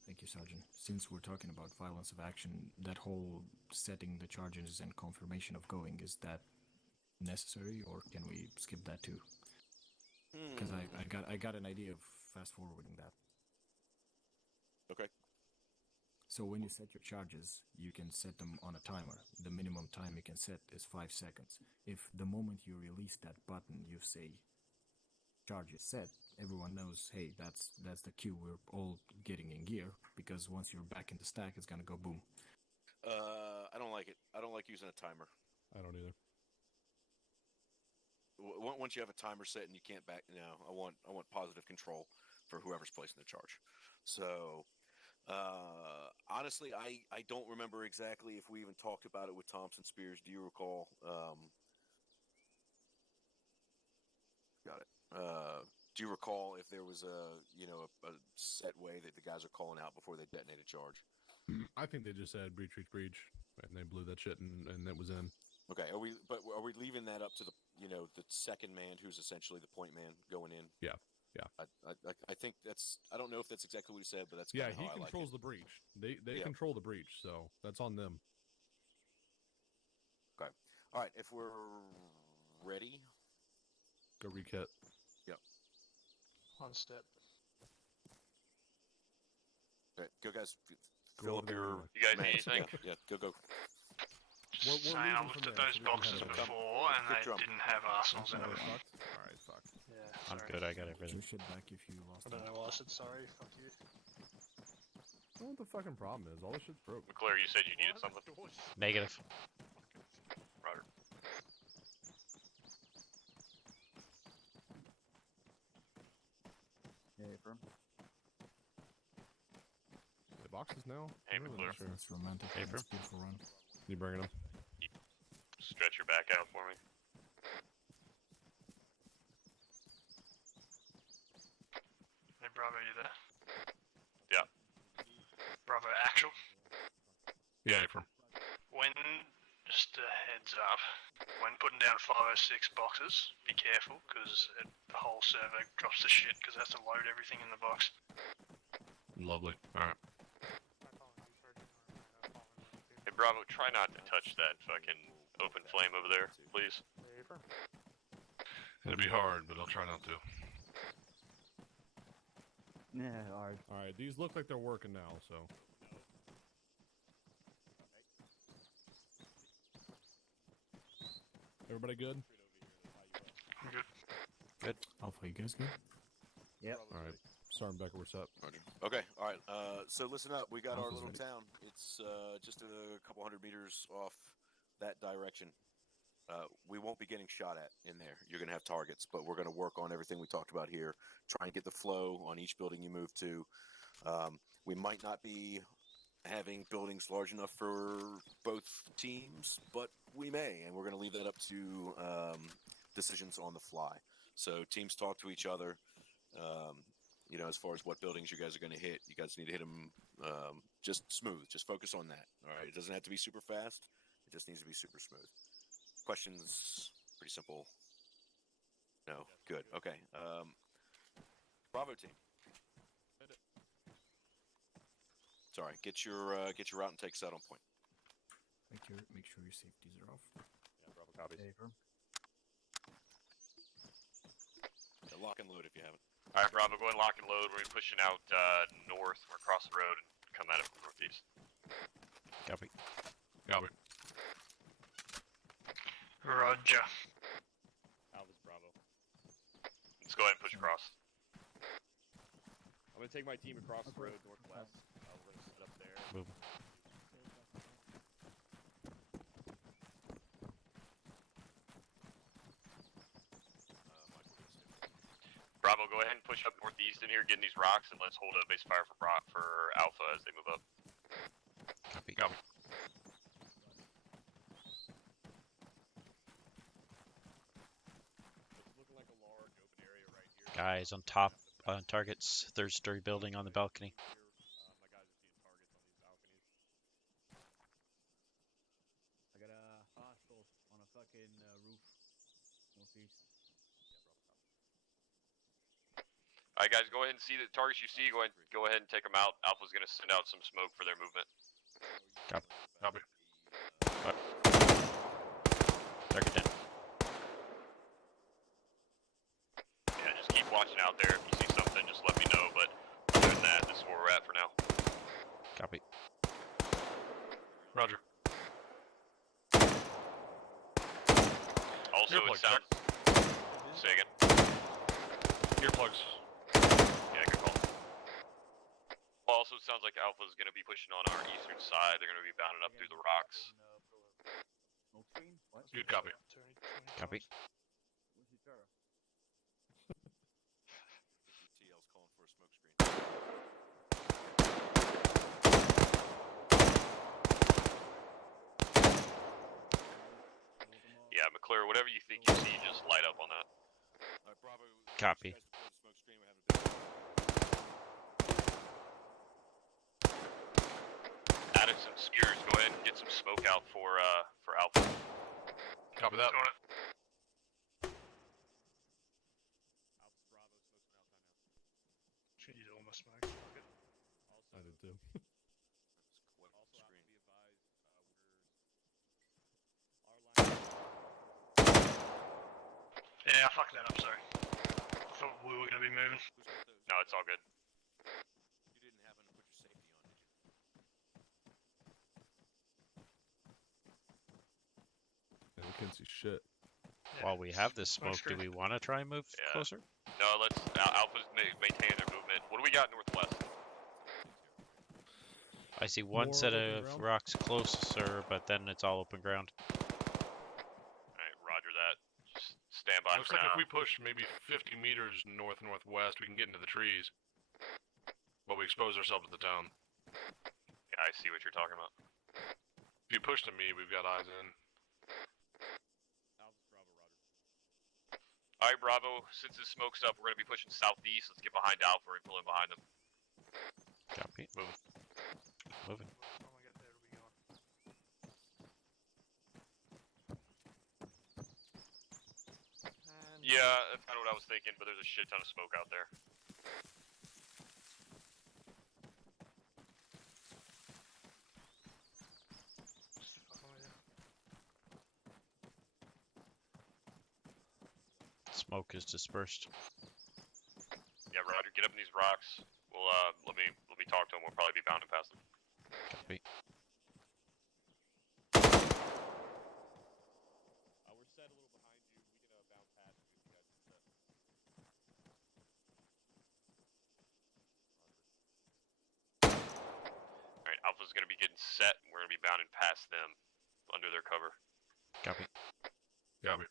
Thank you, Sergeant. Since we're talking about violence of action, that whole setting the charges and confirmation of going, is that necessary, or can we skip that too? Because I got an idea of fast forwarding that. Okay. So when you set your charges, you can set them on a timer. The minimum time you can set is 5 seconds. If the moment you release that button, you say charge is set, everyone knows, hey, that's the cue. We're all getting in gear, because once you're back in the stack, it's gonna go boom. I don't like it. I don't like using a timer. I don't either. Once you have a timer set and you can't back, I want positive control for whoever's placing the charge. So, honestly, I don't remember exactly if we even talked about it with Thompson Spears. Do you recall? Got it. Do you recall if there was a set way that the guys are calling out before they detonate a charge? I think they just said breach, breach, breach, and they blew that shit, and it was in. Okay, are we leaving that up to the the second man, who's essentially the point man going in? Yeah. I think that's. I don't know if that's exactly what he said, but that's Yeah, kinda he how I like controls it. the breach. They Yeah. control the breach, so that's on them. Okay. All right. If we're ready, Go rekit. One step. okay, go guys. Go Fill over up there your. anyway. You guys need mats. anything? Yeah. Go. Just We're saying, I leaving looked from at there, those so we can boxes have it. before, and Quick they drum. didn't have arsenals in Oh, them. they fucked? All right, fuck. Yeah, I'm sorry. good. I got Put everything. your shit back if you lost I don't it. know why I said sorry. Fuck you. I don't know what the fucking problem is. All this shit's broke. McClure, you said you needed something. Negative. Roger. Yeah, firm. The boxes now? Hey, I'm really McClure. not sure. It's romantic. Hey, It's bro. a beautiful run. You bringing them? Stretch your back out for me. Hey, Bravo, you there? Yeah. Bravo, actual. Yeah, When, just a heads up, when putting down 506 boxes, be careful, because the whole server drops the shit, because it has to load everything in the box. Lovely. Alright. Am I following you, Sergeant, or am I not following you? Hey, Bravo, try not to touch that fucking open flame over there, please. Hey, firm. It'll be hard, but I'll try not to. Yeah, hard. All right, these look like they're working now, so. Everybody good? Good. Alpha, you guys good? Yep. All right. Sergeant Becker, what's up? Roger. Okay. All right. So listen up. We got our Alpha's little ready. town. It's just a couple hundred meters off that direction. We won't be getting shot at in there. You're going to have targets, but we're going to work on everything we talked about here. Try and get the flow on each building you move to. We might not be having buildings large enough for both teams, but we may, and we're going to leave that up to decisions on the fly. So teams talk to each other. As far as what buildings you guys are going to hit, you guys need to hit them just smooth. Just focus on that. All right. It doesn't have to be super fast. It just needs to be super smooth. Questions? Pretty simple. No. Good. Okay. Bravo team. Sorry. Get your route and take set on point. Make sure your safeties are off. Bravo copies. Lock and load if you haven't. All right, Bravo, go ahead and lock and load. We're pushing out north. We're across the road and come at it from northeast. Copy. Copy. Roger. Alpha's Bravo. Let's go ahead and push across. I'm gonna take my team across the road northwest. We're gonna set up there. Move. Bravo, go ahead and push up northeast in here, getting these rocks, and let's hold a base fire for Alpha as they move up. Copy. Copy. It's looking like a large open area right here. Guys on top, on targets, third story building on the balcony. My guys are seeing targets on these balconies. I got a hostile on a fucking roof northeast. All right, guys, go ahead and see the targets you see. Go ahead and take them out. Alpha's gonna send out some smoke for their movement. Copy. Copy. Target down. Yeah, just keep watching out there. If you see something, just let me know. But other than that, this is where we're at for now. Copy. Roger. Also, it Earplugs, sounds. Say again. Earplugs. Yeah, good call. Also, it sounds like Alpha is going to be pushing on our eastern side. They're going to be bounding up through the rocks. Smoke screen? What? Good copy. Copy. Where's the Terra? TL's calling for a smoke screen. Yeah, McClure, whatever you think you see, just light up on that. All right, Bravo. Copy. Smoke screen. We have a bit. Added some spears. Go ahead and get some smoke out for Alpha. Copy that. Doing it. Alpha's Bravo, smoke's out now. Should use all my smoke. Fuck it. Also, I did too. also have to be advised, our line. Yeah, I fucked that up, sorry. I thought we were going to be moving. No, it's all good. You didn't happen to put your safety on, did you? Yeah, we can't see shit. While we have this smoke, do we want to try and move Yeah. closer? No, let's. Alpha's maintaining their movement. What do we got northwest? I see one More set open of ground? rocks closer, but then it's all open ground. Alright, roger that. Just stand by Looks for like now. if we push maybe 50 meters northwest, we can get into the trees. But we expose ourselves to the town. Yeah, I see what you're talking about. If you push to me, we've got eyes in. Alpha's Bravo, roger. Alright, Bravo, since this smoke's up, we're going to be pushing southeast. Let's get behind Alpha and pull in behind them. Copy. Moving. Moving. By the time I get there, it'll be gone. And Yeah, that's kind of what I was thinking, but there's a shit ton of smoke out there. just fucking with you. Smoke is dispersed. Yeah, Roger, get up in these rocks. We'll let me talk to them. We'll probably be bounding past them. Copy. We're set a little behind you. We can bounce past you if you guys are set. Alright, Alpha's gonna be getting set, and we're gonna be bounding past them under their cover. Copy. Copy. Damn it.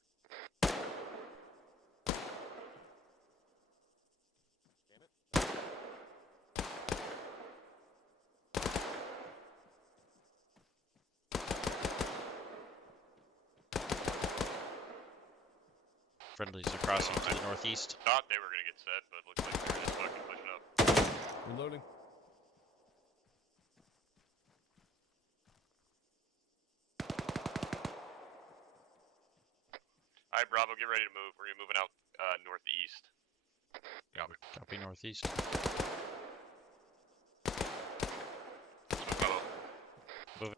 Friendlies are crossing to the northeast. Thought they were gonna get set, but looks like they're just fucking pushing up. Reloading. Alright, Bravo, get ready to move. We're gonna be moving out northeast. Copy. Copy northeast. Bravo.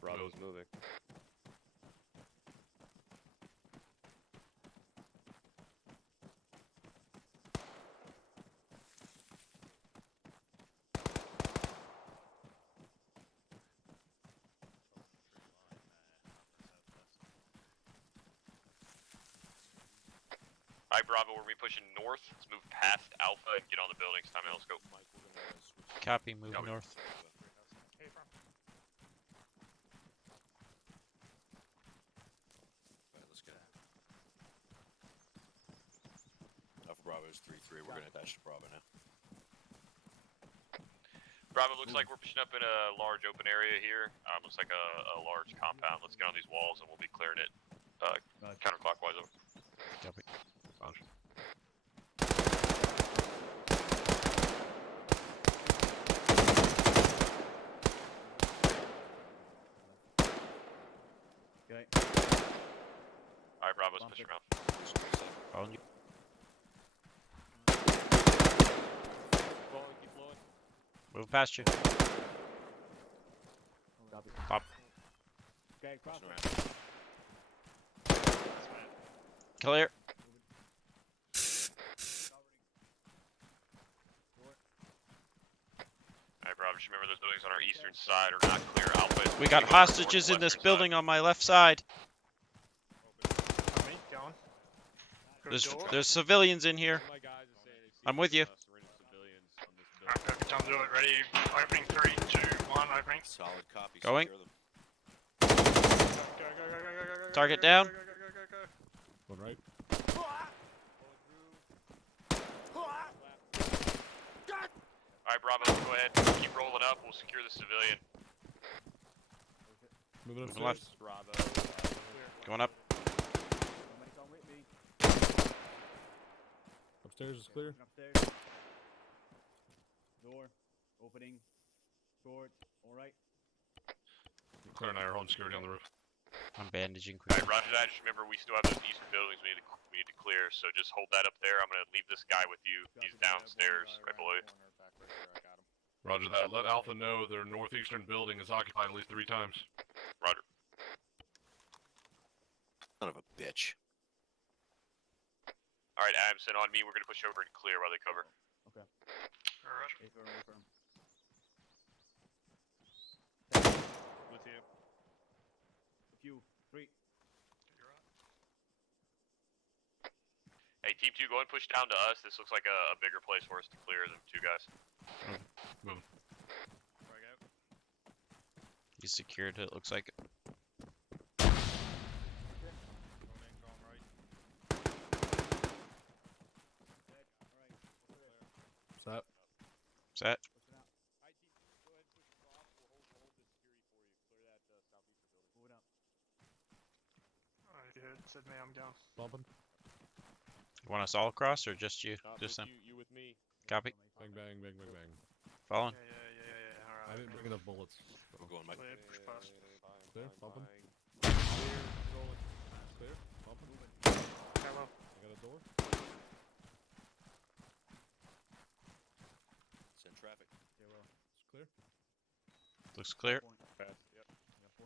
Bravo's moving. Alright, Bravo, we're gonna be pushing north. Let's move past Alpha and get on the buildings. Time, let's go. Mike, we're gonna switch. Copy. Move Copy. north. Hey, from. Alright, let's go. Alpha Bravo is 3-3. We're gonna attach to Bravo now. Bravo, looks like we're pushing up in a large open area here. Looks like a large compound. Let's get on these walls and we'll be clearing it counterclockwise over. Copy. Roger. Okay. Alright, Bravo, let's push around. Following you. Keep flowing. Move past you. Copy. Pop. Okay, cross. Clear. Alright, Bravo, just remember those buildings on our eastern side are not clear. Alpha is We got moving on our hostages in this northwestern building on my left side. Me, going. Got a There's door. there's civilians in here. My guys are saying they've seen I'm with you. surrendered civilians on this building. Alright, perfect. Time to do it. Ready? Opening 3, 2, 1. Opening. Solid copy. Going. Secure them. Go, go, go, go, go, go, go, Target go, go, down. Go, go, go, go, go, go. One right. Alright, Bravo, let's go ahead. Keep rolling up. We'll secure the civilian. Moving Moving upstairs. left. Bravo. Going up. Somebody come with me. Upstairs is clear. Upstairs. Door. Opening. Door. Alright. Claire and I are holding security on the roof. I'm bandaging Alright, quickly. roger that. Just remember, we still have those eastern buildings we need to clear, so just hold that up there. I'm gonna leave this guy with you. He's downstairs, right below you. Roger that. Let Alpha know their northeastern building is occupied at least 3 times. Roger. Son of a bitch. Alright, Adamson, on me. We're gonna push over and clear while they cover. Okay. Alright. Stay firm, stay firm. With you. With you. 3. Hey, Team 2, go ahead and push down to us. This looks like a bigger place for us to clear than 2 guys. Moving. Frag out. He's secured, it looks like. Going in, going right. Set. Set. Alright, team, go ahead and push across. We'll hold this security for you. Clear that southeastern building. Move it up. Alright, you heard. Said me, I'm going. Bumping. You want us all across or just you? Just them. You with me. Copy. Bang, bang, bang, bang, bang. Following. Yeah. I Alright. didn't bring enough bullets. I'm going, Mike. Clear, push past. Clear. Bumping. Fine. Clear. Rolling. Clear. Bumping. Hello. I got a door. Send traffic. It's clear. Looks clear. Pass. Yep.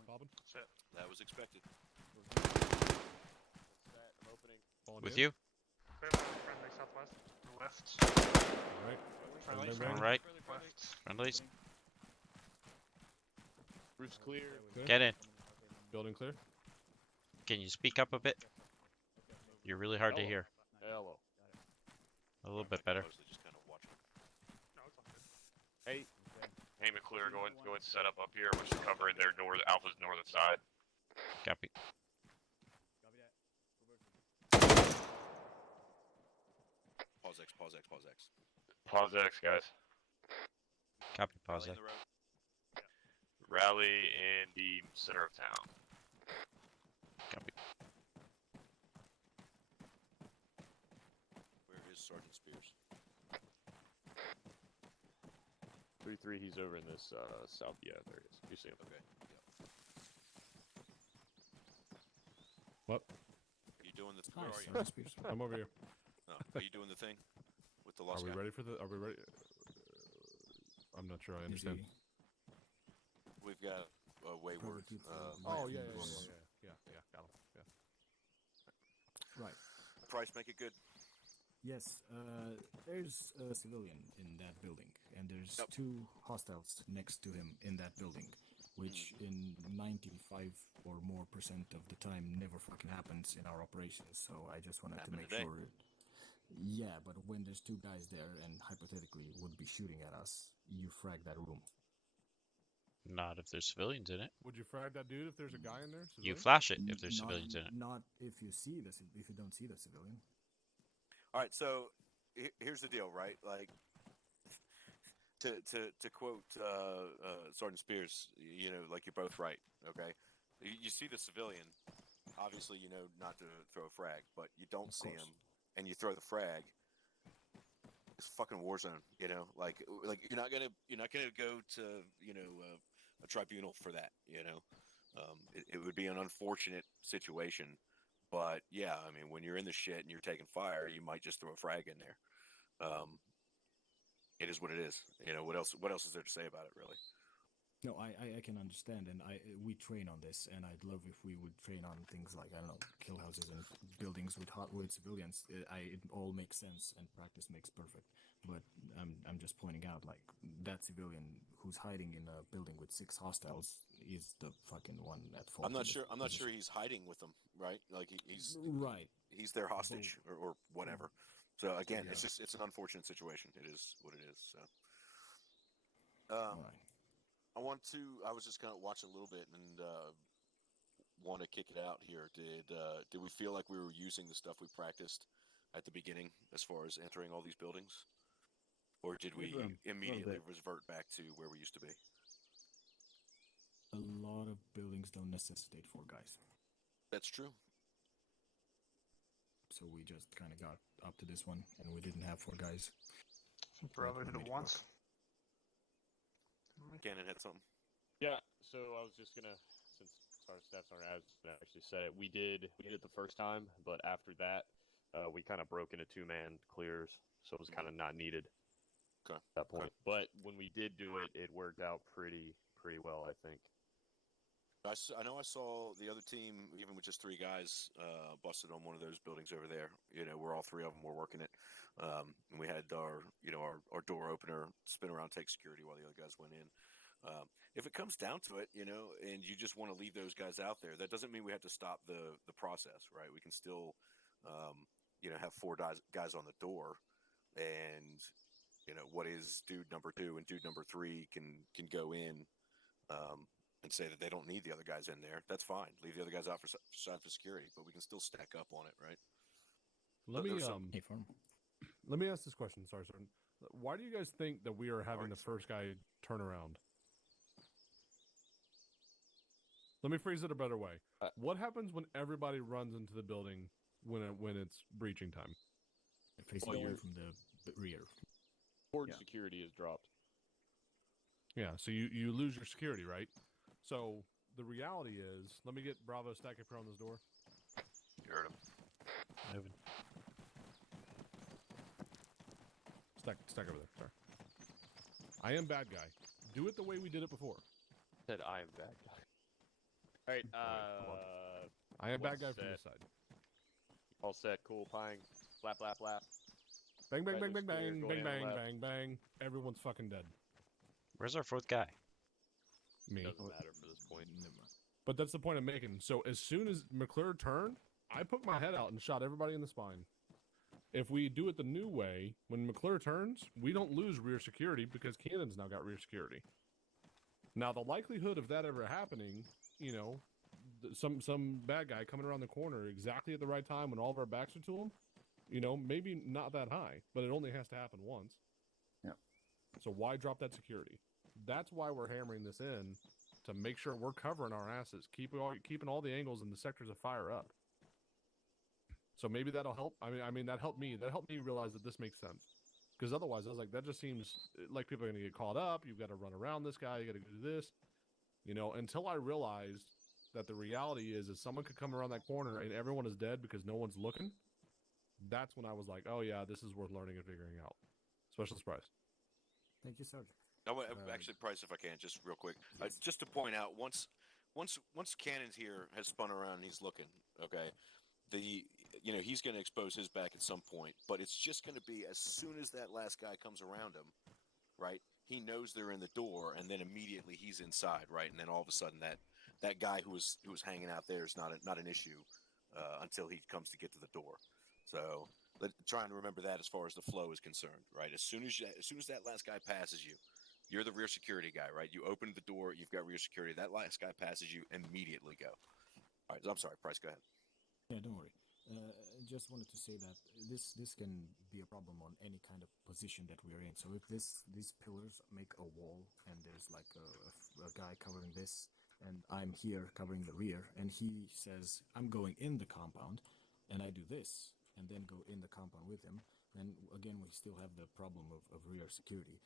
Popping. Set. That was expected. Set. I'm opening. Falling With in. you. Clear friendly southwest. Left. Right. Friendly. Bang, bang, All bang. right. Left. Friendlies. Roof's clear. Clear. Get in. Building clear. Can you speak up a bit? You're really hard to hear. Hello. A little bit better. Mostly just kind of watching. No, it's all good. Hey. Hey, McClure, go ahead and set up here. We're just covering their Alpha's northern side. Copy. Copy that. Pause X, pause X, pause X. Pause X, guys. Copy. Pause Rally that. in the road. Rally in the center of town. Copy. Where is Sergeant Spears? 3-3, he's over in this south. Yeah, there he is. You see him. Okay. Yeah. What? Are you doing the? Hi, Where are you? Sergeant Spears. I'm over here. No. Are you doing the thing with the Are lost we guy? ready for the? Are we ready? I'm not sure I Is understand. he- We've got Wayward. Oh Mike yeah, and Bruce. got him. Yeah. Right. Price, make it good. Yes, there's a civilian in that building, and there's Yep. 2 hostiles next to him in that building, which in 95 or more % of the time never fucking happens in our operations. So I just wanted to Happened make today. sure Yeah, but when there's two guys there and hypothetically would be shooting at us, you frag that room. Not if there's civilians in it. Would you frag that dude if there's a guy in there? You civilian? flash it if there's Not- civilians in it. Not if you see if you don't see the civilian. All right, so here's the deal, right? Like, to quote Sergeant Spears, you know, like you're both right. Okay, you see the civilian, obviously you know not to throw a frag, but you don't see him, and you throw the frag. It's a fucking war zone, you know. Like you're not gonna go to a tribunal for that, you know. It would be an unfortunate situation, but yeah, I mean, when you're in the shit and you're taking fire, you might just throw a frag in there. It is what it is. You know, what else is there to say about it, really? No, I can understand, and we train on this, and I'd love if we would train on things like, I don't know, kill houses and buildings with civilians. It all makes sense, and practice makes perfect. But I'm just pointing out, like, that civilian who's hiding in a building with 6 hostiles is the fucking one at fault. I'm not sure he's hiding with them, right? Like he's right. He's their hostage or whatever. So again, it's an unfortunate situation. It is what it is. So. Right. I was just kind of watching a little bit and want to kick it out here. Did we feel like we were using the stuff we practiced at the beginning as far as entering all these buildings, or did we immediately revert back to where we used to be? A lot of buildings don't necessitate 4 guys, That's true. so we just kind of got up to this one, and we didn't have 4 guys. Bravo did it once. Cannon had something. Yeah, so I was just gonna, since our stats aren't as actually said it, we did it the first time, but after that, we kind of broke into 2-man clears, so it was kind of not needed. Okay. At that point, but when we did do it, it worked out pretty well, I think. I know I saw the other team, even with just 3 guys, busted on one of those buildings over there. You know, where all 3 of them were working it, and we had our door opener spin around, take security while the other guys went in. If it comes down to it, you know, and you just want to leave those guys out there, that doesn't mean we have to stop the process, right? We can still, have 4 guys on the door, and what is dude number 2 and dude number 3 can go in. And say that they don't need the other guys in there. That's fine. Leave the other guys out for security, but we can still stack up on it, right? Let me ask this question. Sorry, sir. Why do you guys think that we are having the first guy turn around? Let me phrase it a better way. What happens when everybody runs into the building when it's breaching time? Facing away from the rear. Horde security is dropped. Yeah, so you lose your security, right? So the reality is, let me get Bravo stack up here on this door. You heard him. Moving. Stack over there. Sorry. I am bad guy. Do it the way we did it before. Said I am bad guy. All right. I am bad guy set. from this side. All set. Cool. Pine. Flap. Bang bang bang Right, bang there's bang clear, bang going bang left. bang bang. Everyone's fucking dead. Where's our 4th guy? Me. Doesn't matter for this point. But that's the point I'm making. So as soon as McClure turned, I put my head out and shot everybody in the spine. If we do it the new way, when McClure turns, we don't lose rear security because Cannon's now got rear security. Now, the likelihood of that ever happening, some bad guy coming around the corner exactly at the right time when all of our backs are to him, maybe not that high, but it only has to happen once. Yeah. So why drop that security? That's why we're hammering this in, to make sure we're covering our asses, keeping all the angles and the sectors of fire up. So maybe that'll help. I mean that helped me. That helped me realize that this makes sense. Because otherwise, I was like, that just seems like people are going to get caught up. You've got to run around this guy. You got to do this. Until I realized that the reality is someone could come around that corner and everyone is dead because no one's looking. That's when I was like, oh yeah, this is worth learning and figuring out. Special surprise. Thank you, Sergeant. Actually, Price, if I can, just real quick, just to point out, once Cannon's here has spun around and he's looking, okay, he's going to expose his back at some point, but it's just going to be as soon as that last guy comes around him, right? He knows they're in the door, and then immediately he's inside, right? And then all of a sudden that guy who was hanging out there is not an issue until he comes to get to the door. So Trying to remember that as far as the flow is concerned, right? As soon as that last guy passes you, you're the rear security guy, right? You open the door, you've got rear security. That last guy passes you, immediately go. All right, I'm sorry, Price, go ahead. Yeah, don't worry. Just wanted to say that this can be a problem on any kind of position that we're in. So if these pillars make a wall and there's like a guy covering this and I'm here covering the rear and he says I'm going in the compound and I do this and then go in the compound with him, then again we still have the problem of rear security.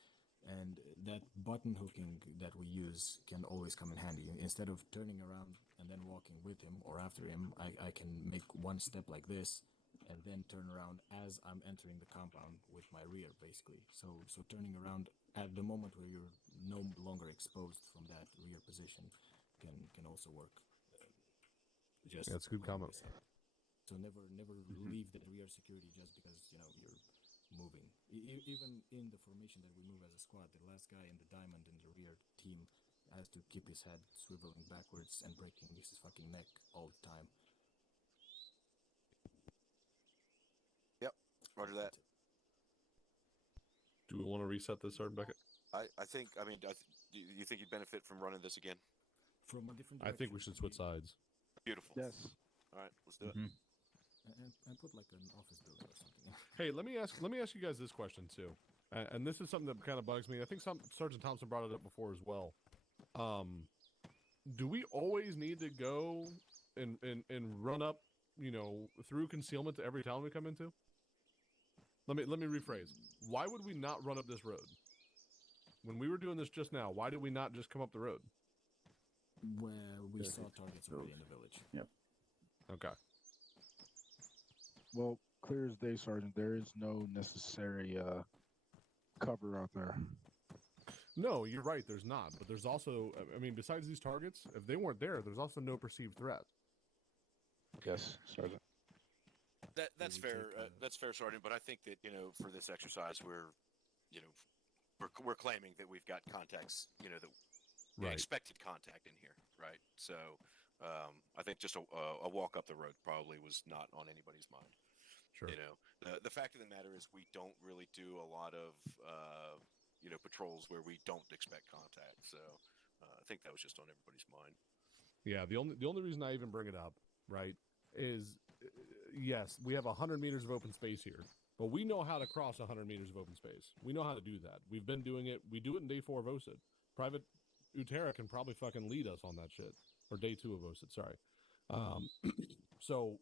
And that button hooking that we use can always come in handy. Instead of turning around and then walking with him or after him, I can make one step like this and then turn around as I'm entering the compound with my rear, basically. So turning around at the moment where you're no longer exposed from that rear position can also work. Just that's a good comment. So never leave the rear security just because you're moving. Even in the formation that we move as a squad, the last guy in the diamond in the rear team has to keep his head swiveling backwards and breaking his fucking neck all the time. Yep, roger that. Do we want to reset this, Sergeant Beckett? I think, do you think you'd benefit from running this again? From a different I think direction, we should switch sides. Beautiful. Yes. All right, let's do it. and put like an office building or something. Hey, let me ask you guys this question too, and this is something that kind of bugs me. I think Sergeant Thompson brought it up before as well. Do we always need to go and run up, through concealment to every town we come into? Let me rephrase. Why would we not run up this road? When we were doing this just now, why did we not just come up the road? Where we saw targets already in the village. Yep. Okay. Well, clear as day, Sergeant. There is no necessary cover out there. No, you're right. There's not. But there's also, besides these targets, if they weren't there, there's also no perceived threat. Yes, Sergeant. That's fair. That's fair, Sergeant. But I think that for this exercise, we're claiming that we've got contacts. Right. Expected contact in here, right? So, I think just a walk up the road probably was not on anybody's mind. Sure. The fact of the matter is we don't really do a lot of patrols where we don't expect contact. So, I think that was just on everybody's mind. Yeah. The only reason I even bring it up, right, is yes, we have 100 meters of open space here, but we know how to cross 100 meters of open space. We know how to do that. We've been doing it. We do it in day 4 of OSID. Private Utera can probably fucking lead us on that shit. Or day 2 of OSID, sorry. So,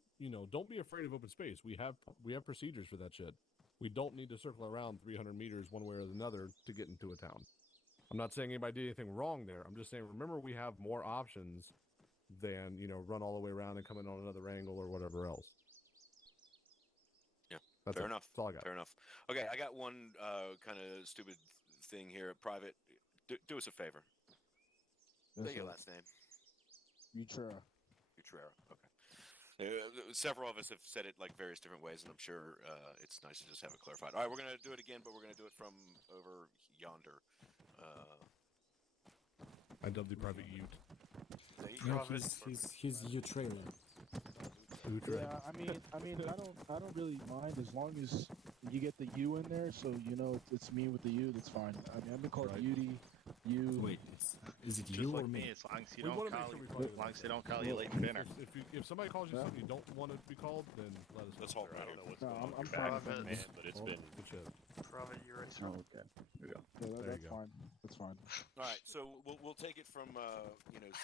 don't be afraid of open space. We have procedures for that shit. We don't need to circle around 300 meters one way or another to get into a town. I'm not saying anybody did anything wrong there. I'm just saying, remember, we have more options than, run all the way around and come in on another angle or whatever else. Yeah, That's fair it. enough. That's all I got. Fair enough. Okay, I got one kind of stupid thing here. Private, do us a favor. Yes, Say your sir. last name. Utrera. Utrera. Okay. Several of us have said it like various different ways, and I'm sure it's nice to just have it clarified. All right, we're gonna do it again, but we're gonna do it from over yonder. I dubbed the Private Ute. No, he's Utrera. Yeah, I don't really mind as long as you get the U in there, so it's me with the U. That's fine. I've been called Right. Udy, U. Wait, is it Just you like or me? as long as you We don't wanna make call sure you, we call you as long as they don't call you late for dinner. If somebody calls you Yeah. something you don't want to be called, then let us know. Let's hold I right don't here. know what's No, going on I'm with fine your with back, that. man, but it's Oh, been good shit. Private Uretz. Oh, okay. Here we go. Yeah, There that's you go. fine. That's fine. All right, so we'll take it from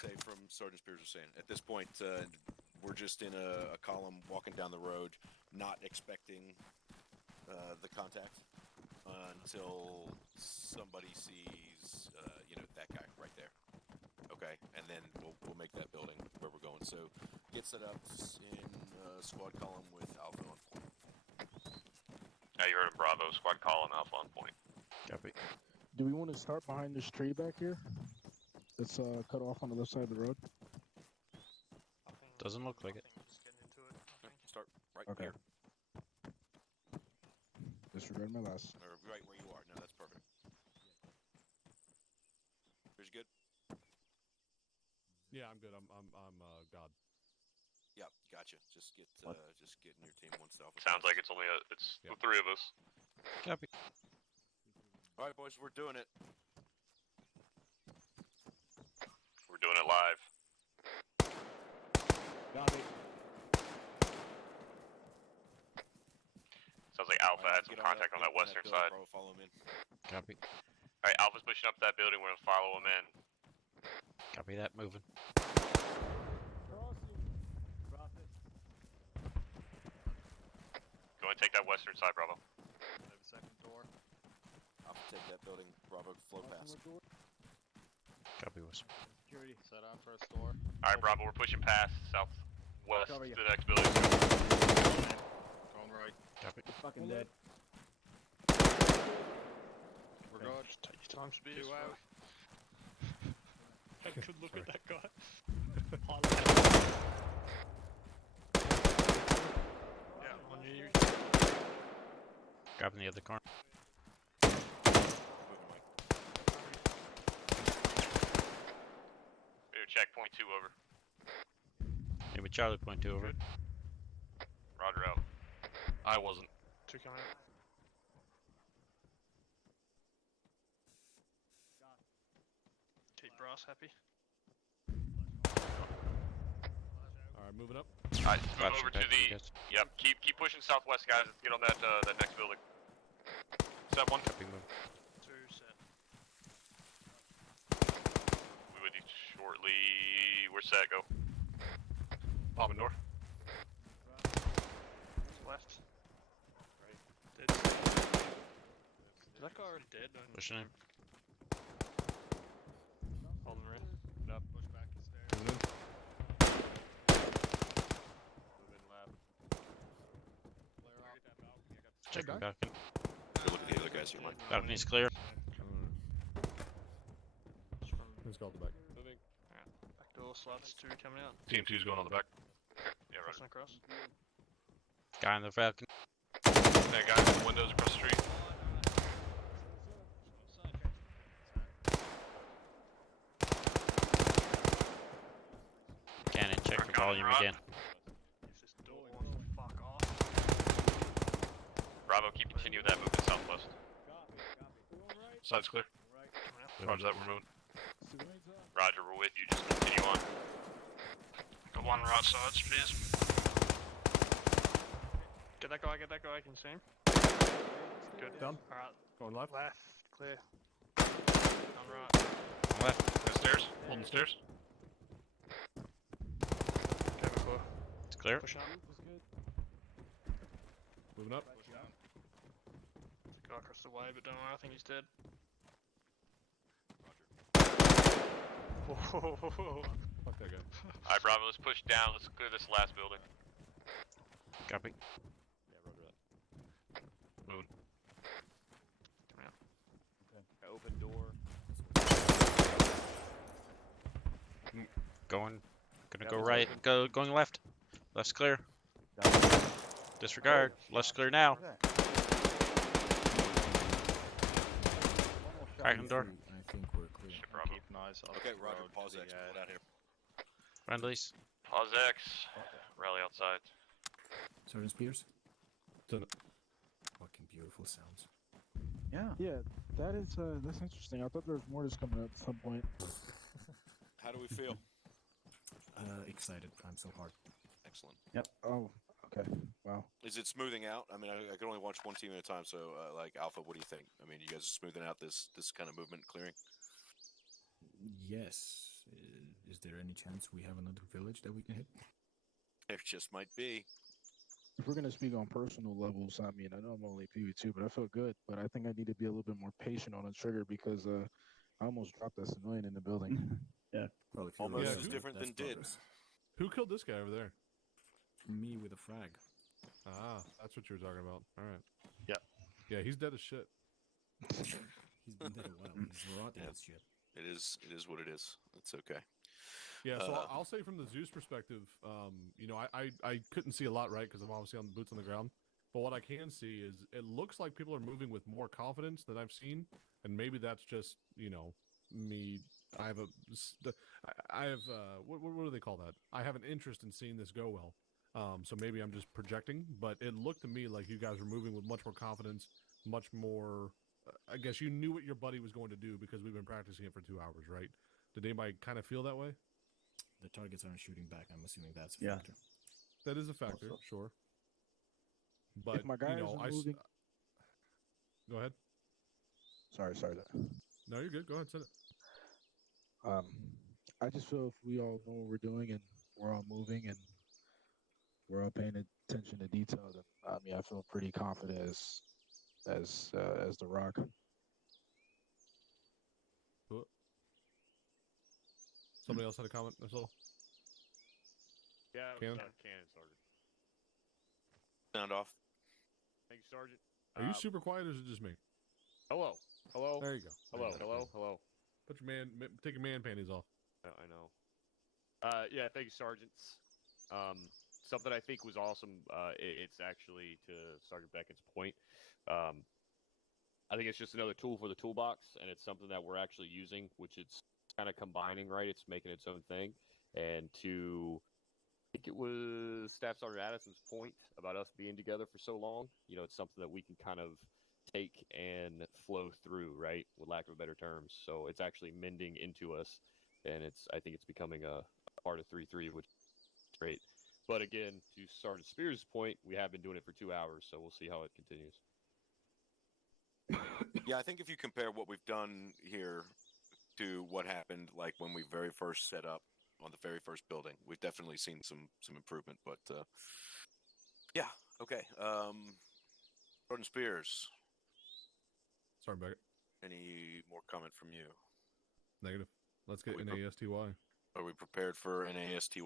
say from Sergeant Spears was saying. At this point, we're just in a column walking down the road, not expecting the contact until somebody sees that guy right there. Okay, and then we'll make that building where we're going. So get set up in squad column with Alpha on point. Yeah, you heard him, Bravo. Squad column, Alpha on point. Copy. Do we want to start behind this tree back here? That's cut off on the left side of the road. Doesn't look like it. Just getting into it. I think. Start right Okay. here, Disregard my last. or right where you are. No, that's perfect. Here's good. Yeah, I'm good. I'm God. Yep, gotcha. Just getting your team one south. Sounds like it's only the three of us. Copy. All right, boys, we're doing it. We're doing it live. Copy. Sounds like Alpha had some contact on that western side. Bro, follow him in. Copy. Alright, Alpha's pushing up that building. We're gonna follow him in. Copy that. Moving. Go and take that western side, Bravo. Have a second door. I'll take that building. Bravo, flow past. Copy was. Security, set on first door. Alright, Bravo, we're pushing past southwest Cover to you. the next building. Going right. Copy. Fucking dead. We're good. Just take your time, Spears. 2 out. I could look at that guy. Yeah, on you. Grabbing the other corner. Checkpoint 2 over. Maybe Charlie point 2 over. Roger out. I wasn't. 2 coming out. Keep Brass happy. All right, moving up. Alright, move Gotcha, over to gotcha, the. gotcha. Yep, keep pushing southwest, guys. Let's get on that that next building. Set 1. Copy. Move. 2 set. We with you shortly. We're set. Go. Popping door. Left. Right. Dead. Is that guy already dead? Pushing in. Holding red. Up, push back the stairs. Moving in. Move in left. Clear off. Checking guy. balcony. Good look at the other guys here, Mike. Balcony's clear. Let's go out the back. Moving. Alright. Back door slots 2 coming out. Team 2's going on the back. Yeah, right. Crossing across. Guy on the balcony. That guy in the windows across the street. Cannon, check the Working on volume the again. If this door wants to fuck off. Bravo, keep continuing that movement southwest. Side's clear. Coming out. Roger that, we're moving. Roger, we're with you. Just continue on. Got 1 right side, Spears. Get that guy, can you see him? Good. Done. Alright, Going left. left, clear. On right. Left. The stairs. Holding stairs. Go before. It's clear. Push up. Moving up. The guy across the way, but don't worry, I think he's dead. Whoa. Fuck that guy. Alright, Bravo, let's push down. Let's clear this last building. Copy. Yeah, roger that. Moving. Coming out. Open door. Going. Gonna Yep, go it's right. open. Going left. Left's clear. Disregard. Left's clear now. Cracking door. I think we're clear. Shit, Bravo. Keep an eye on Okay, the Roger, road pause to the X. Pull it out here. Friendlies. Pause X. Rally outside. Sergeant Spears? Done. Fucking beautiful sounds. Yeah. Yeah, that's interesting. I thought there was more just coming up at some point. How do we feel? Excited. I'm so hard. Excellent. Oh, okay. Wow. Is it smoothing out? I mean, I can only watch one team at a time. So, like Alpha, what do you think? I mean, you guys are smoothing out this kind of movement clearing. Yes. Is there any chance we have another village that we can hit? There just might be. If we're gonna speak on personal levels, I mean, I know I'm only PV2, but I feel good. But I think I need to be a little bit more patient on the trigger because I almost dropped that civilian in the building. Well, if you Almost realize as that, different that's than did. progress. Who killed this guy over there? Me with a frag. Ah, that's what you were talking about. All right. Yeah. Yeah, he's dead as shit. He's been dead a while. He's rotten as shit. It is what it is. It's okay. Yeah, so I'll say from the Zeus perspective, you know, I couldn't see a lot, right, because I'm obviously on the boots on the ground. But what I can see is it looks like people are moving with more confidence than I've seen, and maybe that's just, you know, me. I have I have what do they call that? I have an interest in seeing this go well. So maybe I'm just projecting, but it looked to me like you guys were moving with much more confidence, much more. I guess you knew what your buddy was going to do because we've been practicing it for 2 hours, right? Did anybody kind of feel that way? The targets aren't shooting back. I'm assuming that's a Yeah. factor. That is a factor, Also. sure. But If my guys are moving, go ahead. sorry. No, you're good. Go ahead, send it. I just feel if we all know what we're doing and we're all moving and we're all paying attention to detail, then I mean I feel pretty confident as the Rock. Somebody else had a comment. That's all. Yeah, Cannon? Cannon, Sergeant. Sound off. Thank you, Sergeant. Are you super quiet, or is it just me? Hello. Hello. There you go. Hello. There you go. Hello. Hello. Put your take your man panties off. I know. Yeah, thank you, Sergeants. Something I think was awesome. It's actually to Sergeant Beckett's point. I think it's just another tool for the toolbox, and it's something that we're actually using, which it's kind of combining, right? It's making its own thing. And I think it was Staff Sergeant Addison's point about us being together for so long. You know, it's something that we can kind of take and flow through, right? With lack of better terms. So it's actually mending into us, and I think it's becoming a part of 3-3, which is great. But again, to Sergeant Spears' point, we have been doing it for 2 hours, so we'll see how it continues. Yeah, I think if you compare what we've done here to what happened like when we very first set up on the very first building, we've definitely seen some improvement. But yeah, okay. Jordan Spears, Sorry, Beckett. any more comment from you? Negative. Let's get We NASTY. Are we prepared for NASTY?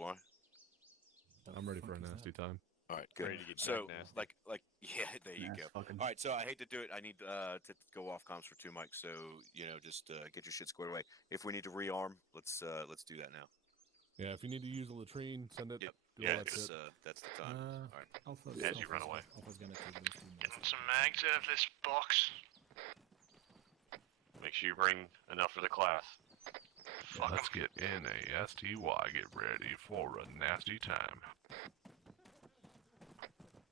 I'm ready for a nasty time. All right, good. Ready to get So, nasty. like, yeah, there you go. Fucking... All right, so I hate to do it. I need to go off comms for 2 mics. So, just get your shit squared away. If we need to rearm, let's do that now. Yeah, if you need to use a latrine, send it. Yep. Do all that That's, shit. that's the time. All right. Alpha's, As you run away. Alpha's gonna take those 2 Getting some mags out of this box. Make sure you bring enough for the class. Fuck 'em. Let's get NASTY. Get ready for a nasty time.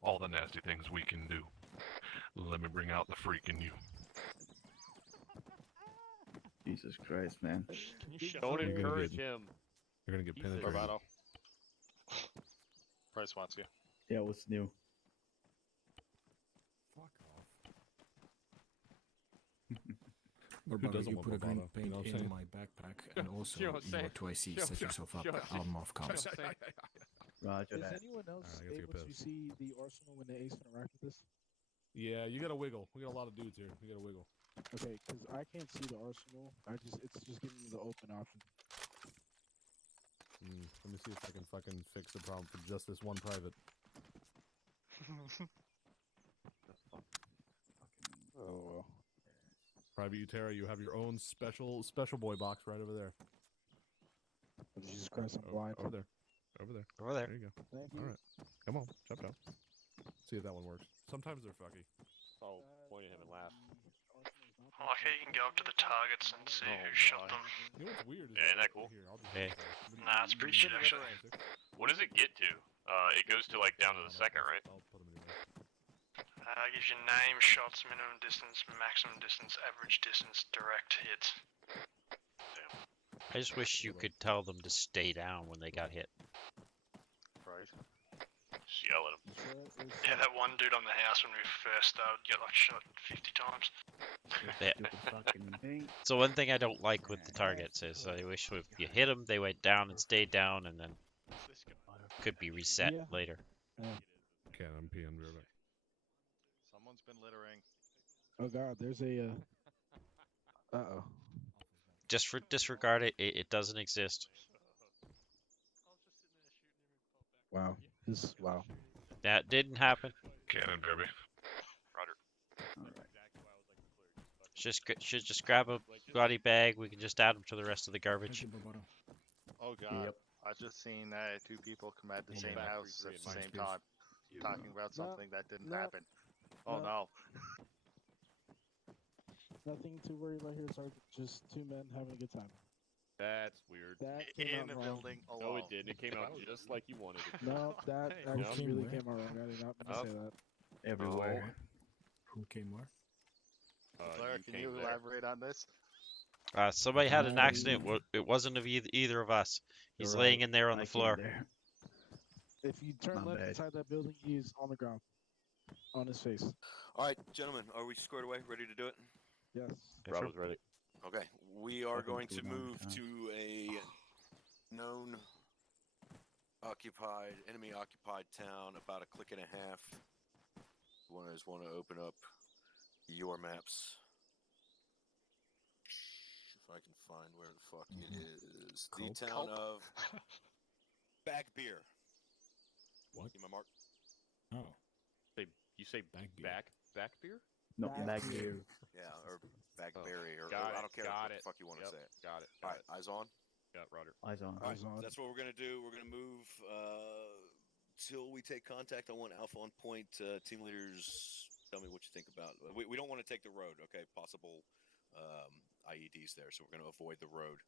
All the nasty things we can do. Let me bring out the freak in you. Jesus Christ, man. Can you shut Don't up? encourage him. You're gonna get He's a penetrated. bravado. Price wants you. Yeah, what's new? Fuck off. Who Barbaro, doesn't you want put a green bravado? paint You know what I'm in saying? my backpack, and also You know what I'm you saying? are twice You know set what yourself up. I'm saying? I'm off comms. Roger Is that. anyone else Alright, I gotta take a able to piss. see the arsenal when the ace interact with this? Yeah, you gotta wiggle. We got a lot of dudes here. You gotta wiggle. Okay, because I can't see the arsenal. It's just giving me the open option. Let me see if I can fucking fix the problem for just this one private. Oh well. Private Utera, you have your own special boy box right over there. Jesus Christ, I'm blind. Over there. Over there. Over there. There you go. Thank you. All right. Come on, chop it up. See if that one works. Sometimes they're fucky. I'll point at him and laugh. I like how you can go up to the targets and see who shot them. You know what's weird is Yeah, isn't that cool? Here, I'll just Hey. Nah, it's pretty shit actually. What does it get to? It goes to like down to the second, right? I'll put them anywhere. Gives you name, shots, minimum distance, maximum distance, average distance, direct hits. I just wish you could tell them to stay down when they got hit. Right. Just yell at him. Yeah, that one dude on the house when we first started got like shot 50 times. Yeah. Stupid fucking thing. So one thing I don't like with the targets is I wish if you hit them, they went down and stayed down, and then could be reset Yeah. later. Okay, I'm peeing. Be right back. Someone's been littering. Oh God, there's a. Uh-oh. Just disregard it. It doesn't exist. Wow. Wow. That didn't happen. Cannon, baby. Roger. Alright. Should just grab a body bag. We can just add them to the rest of the garbage. Thank you, Barbaro. Oh god. Yep. I just seen 2 people come out the We'll same go back house 3-3 at the and same minus time, talking about No, something that didn't no, happen. Oh no. Nothing to worry about here, Sergeant. Just 2 men having a good time. That's weird. That came In out the wrong. building alone. No, it didn't. It came out just like you wanted it to. No, that Hey, Who actually came really where? came out wrong. I did not mean to Up. say that. Everywhere. Who came where? Claire, can you came there. elaborate on this? Somebody had an I- accident. It wasn't of either of us. He's You're laying right. in there on I the came floor. there. If you turn My left bad. inside that building, he is on the ground, on his face. All right, gentlemen, are we squared away, ready to do it? Yes. Bravo's ready. Okay, we are Welcome going to to the move Mountain. to a known enemy occupied town, about a click and a half. You guys want to open up your maps? If I can find where the fuck it is. The Culp. town of Back Beer. What? See my mark? Oh, You say Back beer. back beer? No, Back back here. here. Yeah, or Backberry, or Got I it, don't care got what it. the fuck you want to Yep, say it. Got it. All Got right, eyes on. it. Yeah, Roger. Eyes on. All right, Eyes on. that's what we're gonna do. We're gonna move till we take contact. I want Alpha on point. Team leaders, tell me what you think about. We don't want to take the road. Okay, possible IEDs there, so we're gonna avoid the road.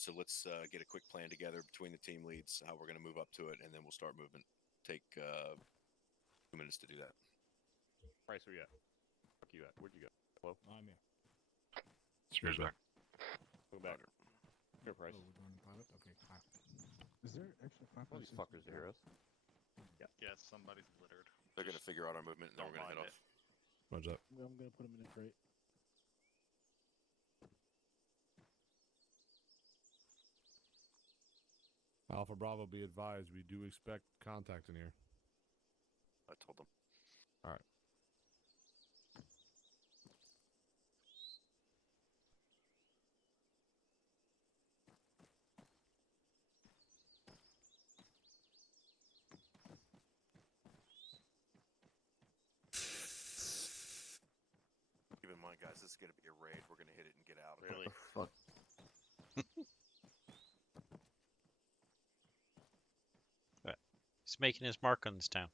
So let's get a quick plan together between the team leads, how we're gonna move up to it, and then we'll start movement. Take 2 minutes to do that. Price, where you at? Fuck you at? Where'd you go? Hello? I'm here. Spears back. Go back. Here, Price. Oh, we're going pilot? Okay, hi. Is there extra five? All these fuckers to hear us. Yes, somebody's littered. They're gonna figure out our movement, and then Don't we're gonna head mind off. What's up? I'm gonna put him in a crate. Alpha Bravo, be advised, we do expect contact in here. I told them. All right. Keep in mind, guys, this is gonna be a raid. We're gonna hit it and get out. Really? Fuck. He's making his mark on this town.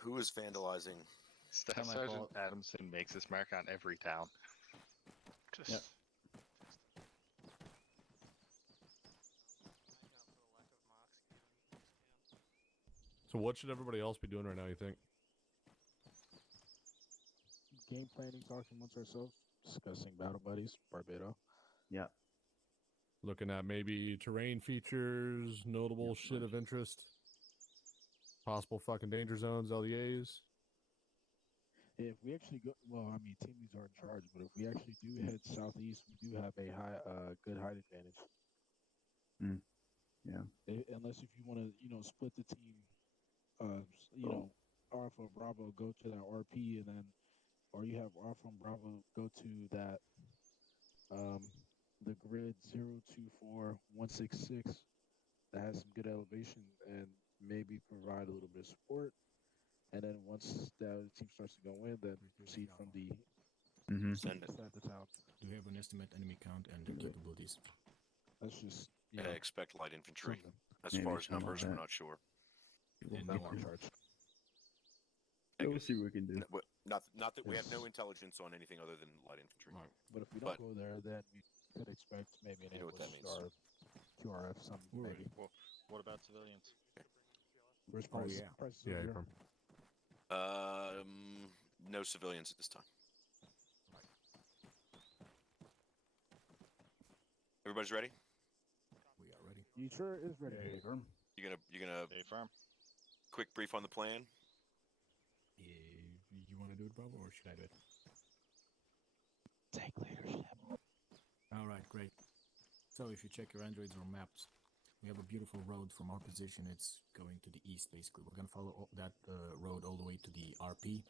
Who is vandalizing? Staff Not my Sergeant fault. Adamson makes this mark on every town. Just Yep. So what should everybody else be doing right now, you think? Game planning, talking amongst ourselves, discussing battle buddies, Barbados. Yeah. Looking at maybe terrain features, notable Yep, shit of interest, possible fucking danger zones, LEAs. If we actually go, well, I mean, team leads are in charge, but if we actually do head southeast, we do have a good height advantage. Yeah. Unless if you want to, split the team, Alpha Bravo go to that RP, and then, or you have Alpha and Bravo go to that, the grid 024166 that has some good elevation and maybe provide a little bit of support. And then once the team starts to go in, then proceed from the Send it. side of the town. Do we have an estimate enemy count and capabilities? That's just Expect light infantry. something. As Maybe far as something like numbers, we're that. not sure. And We'll no be in armor. charge. We'll see what we can do. Not that we have no intelligence on anything other than light infantry. Right. But if we don't But- go there, then we could expect maybe an You know what that ambush means. or QRF, something We're maybe. ready. What about civilians? Where's Oh, price? yeah. Price is Yeah, over you're here. from. No civilians at this time. Everybody's ready? We are ready. You sure is ready. Hey, firm. You're gonna Stay firm. quick brief on the plan. You want to do it, Bravo, or should I do it? Take leadership. All right, great. So if you check your androids or maps, we have a beautiful road from our position. It's going to the east, basically. We're going to follow that road all the way to the RP.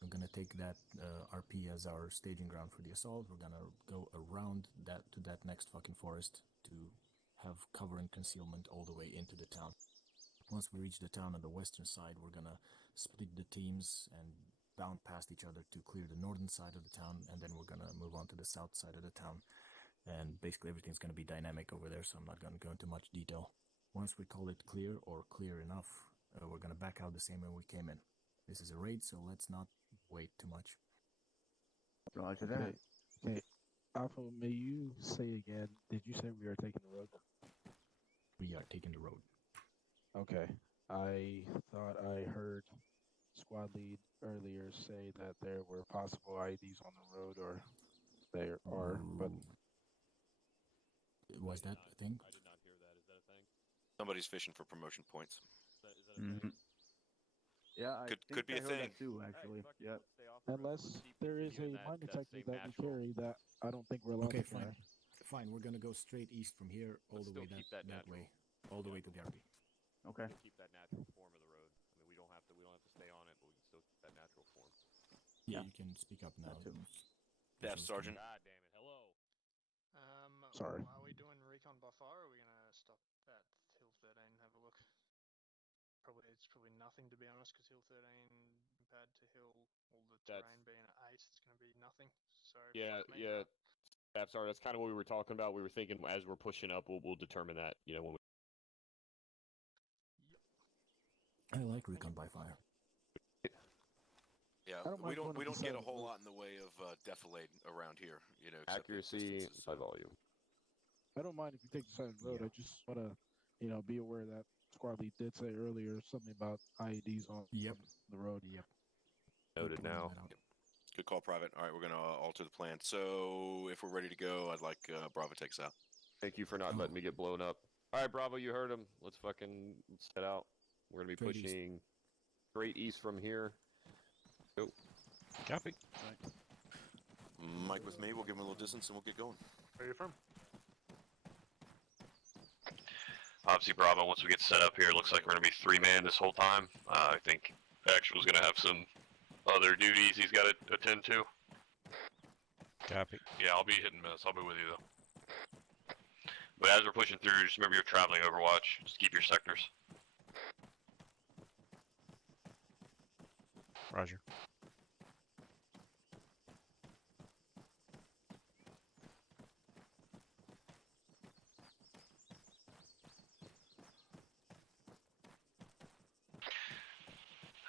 We're going to take that RP as our staging ground for the assault. We're going to go around that to that next fucking forest to have cover and concealment all the way into the town. Once we reach the town on the western side, we're going to split the teams and bound past each other to clear the northern side of the town, and then we're going to move on to the south side of the town. And basically everything's going to be dynamic over there, so I'm not going to go into much detail. Once we call it clear or clear enough, we're going to back out the same way we came in. This is a raid, so let's not wait too much. Roger that. Okay. Alpha, may you say again? Did you say we are taking the road? We are taking the road. Okay. I thought I heard squad lead earlier say that there were possible IEDs on the road, or there are, but Was that a thing? I did not hear that. Is that a thing? Somebody's fishing for promotion points. Is that a thing? Yeah, I think Could be I a heard thing. that too. Actually, Hey, fuck it, yeah. let's stay off the road. unless Let's keep there is a continuing mine that detector same that we natural. carry that I don't think we're allowed Okay, to carry. fine. We're gonna go straight east from here all Let's the way still keep that that natural. way, all the way to the RP. Okay. Still keep that natural form of the road. I mean, we don't have to stay on it, but we can still keep that natural form. Yeah, Yeah. you can speak up now. That too. Staff Sergeant. God damn it! Hello. Sorry. Are we doing recon by fire, or are we gonna stop at Hill 13 and have a look? It's probably nothing, to be honest, because Hill 13 compared to Hill, all the terrain being at 8, it's gonna be nothing. So Yeah, fuck me, yeah. Staff Sergeant, that's kind of what we were talking about. We were thinking as we're pushing up, we'll determine that. You know when we. I like recon by fire. Yeah, I don't we mind don't going up the get side a of the whole road. lot in the way of defilade around here. You know, except for Accuracy distances, by so. volume. I don't mind if you take the side of the road. Yeah. I just want to, be aware that squad lead did say earlier something about IEDs on Yep. the road. Yep. Noted Pointing now. that out. Good call, Private. All right, we're gonna alter the plan. So if we're ready to go, I'd like Bravo takes out. Thank you for not letting me get blown up. All right, Bravo, you heard him. Let's set out. We're gonna be Straight east. pushing straight east from here. Go. Copy. Mike with me. We'll give him a little distance and we'll get going. Where are you from? Obviously, Bravo, once we get set up here, it looks like we're going to be 3-man this whole time. I think Actual's going to have some other duties he's got to attend to. Copy. Yeah, I'll be hit and miss. I'll be with you, though. But as we're pushing through, just remember you're traveling Overwatch. Just keep your sectors. Roger.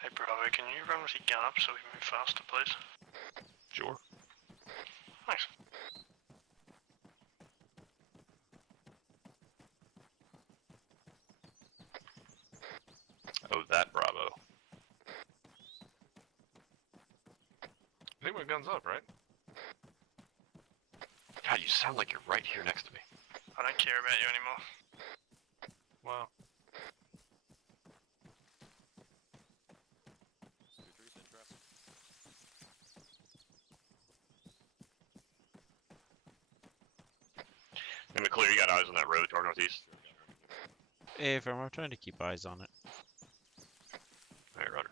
Hey Bravo, can you run with your gun up so we move faster, please? Sure. Thanks. Oh, that Bravo. I think my gun's up, right? God, you sound like you're right here next to me. I don't care about you anymore. Wow. Clear, you got eyes on that road toward northeast? If I'm trying to keep eyes on it. Alright, Roger.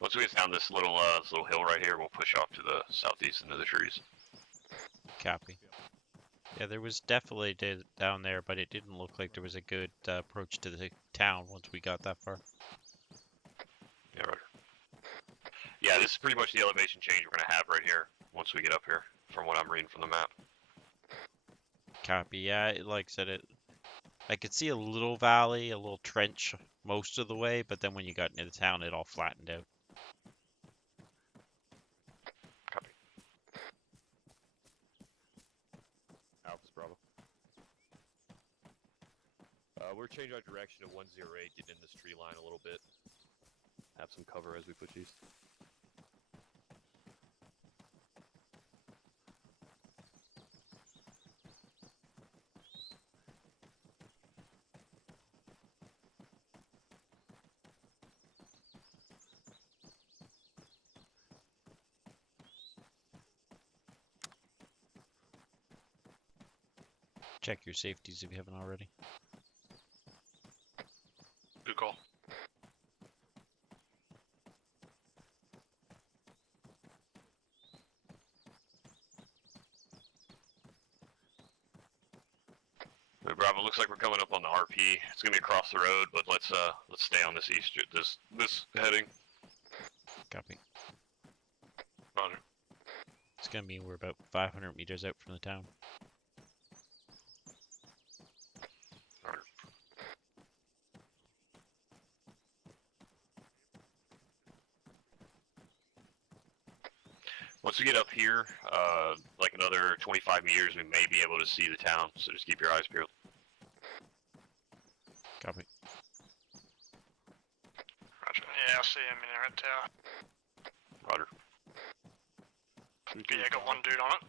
Once we get down this little hill right here, we'll push off to the southeast into the trees. Copy. Yeah, there was definitely down there, but it didn't look like there was a good approach to the town once we got that far. Yeah, Roger. Yeah, this is pretty much the elevation change we're going to have right here once we get up here, from what I'm reading from the map. Copy. Yeah, like I said, I could see a little valley, a little trench most of the way, but then when you got into the town, it all flattened out. Copy. Alpha's Bravo. We're changing our direction to 108, getting in this tree line a little bit. Have some cover as we push east. Check your safeties if you haven't already. Good call. Bravo, looks like we're coming up on the RP. It's gonna be across the road, but let's stay on this east this heading. Copy. Roger. It's gonna mean we're about 500 meters out from the town. Roger. Once we get up here, like another 25 meters, we may be able to see the town. So just keep your eyes peeled. Copy. Roger. Yeah, I see him in minaret tower. Roger. Yeah, got one dude on it.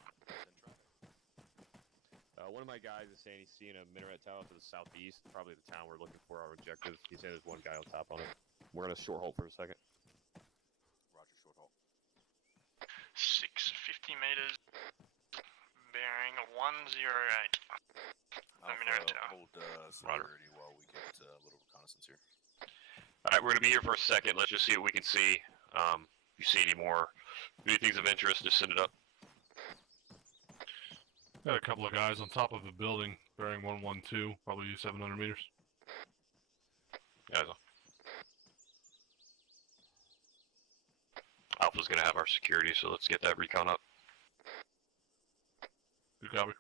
One of my guys is saying he's seeing a minaret tower to the southeast, probably the town we're looking for our objective. He's saying there's one guy on top on it. We're gonna short halt for a second. Roger, short halt. 650 meters, bearing 108. Minaret tower. Hold security while we get a little reconnaissance here. Alright, we're gonna be here for a second. Let's just see what we can see. If you see any more, anything's of interest, just send it up. Got a couple of guys on top of a building bearing 112, probably 700 meters. Guys on. Alpha's gonna have our security, so let's get that recon up. Good copy.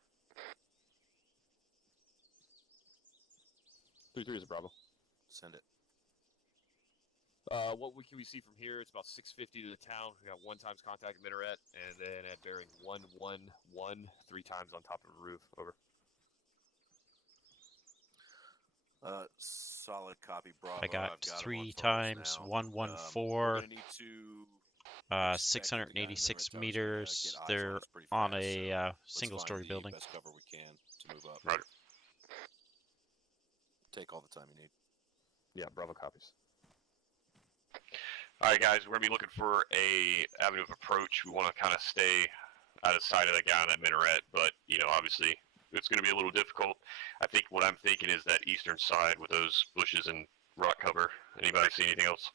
3-3 is a Bravo. Send it. What can we see from here? It's about 650 to the town. We got 1 times contact at minaret, and then at bearing 111, 3 times on top of a roof. Over. Solid copy, Bravo. I got I've got 3 him on photos times now. 114. We're gonna need to expect 686 the guy in the meters. minaret tower's gonna get eyes They're us pretty on fast, a so let's single-story find building. the best cover we can to move up. Roger. Take all the time you need. Yeah, Bravo copies. Alright guys, we're gonna be looking for a avenue of approach. We wanna kinda stay out of sight of that guy on that minaret, but you know, obviously it's gonna be a little difficult. I think what I'm thinking is that eastern side with those bushes and rock cover. Anybody see anything else?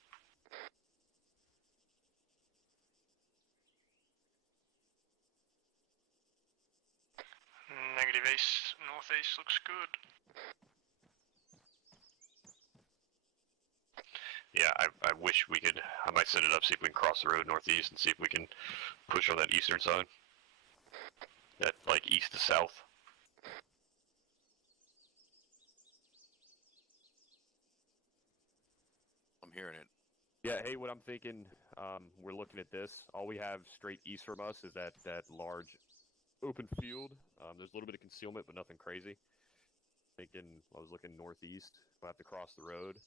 Negative east, northeast looks good. Yeah, I wish we could. I might set it up, see if we can cross the road northeast and see if we can push on that eastern side. That, like, east to south. I'm hearing it. Yeah, hey, what I'm thinking, we're looking at this. All we have straight east from us is that large open field. There's a little bit of concealment, but nothing crazy. Thinking, I was looking northeast. We'll have to cross the road.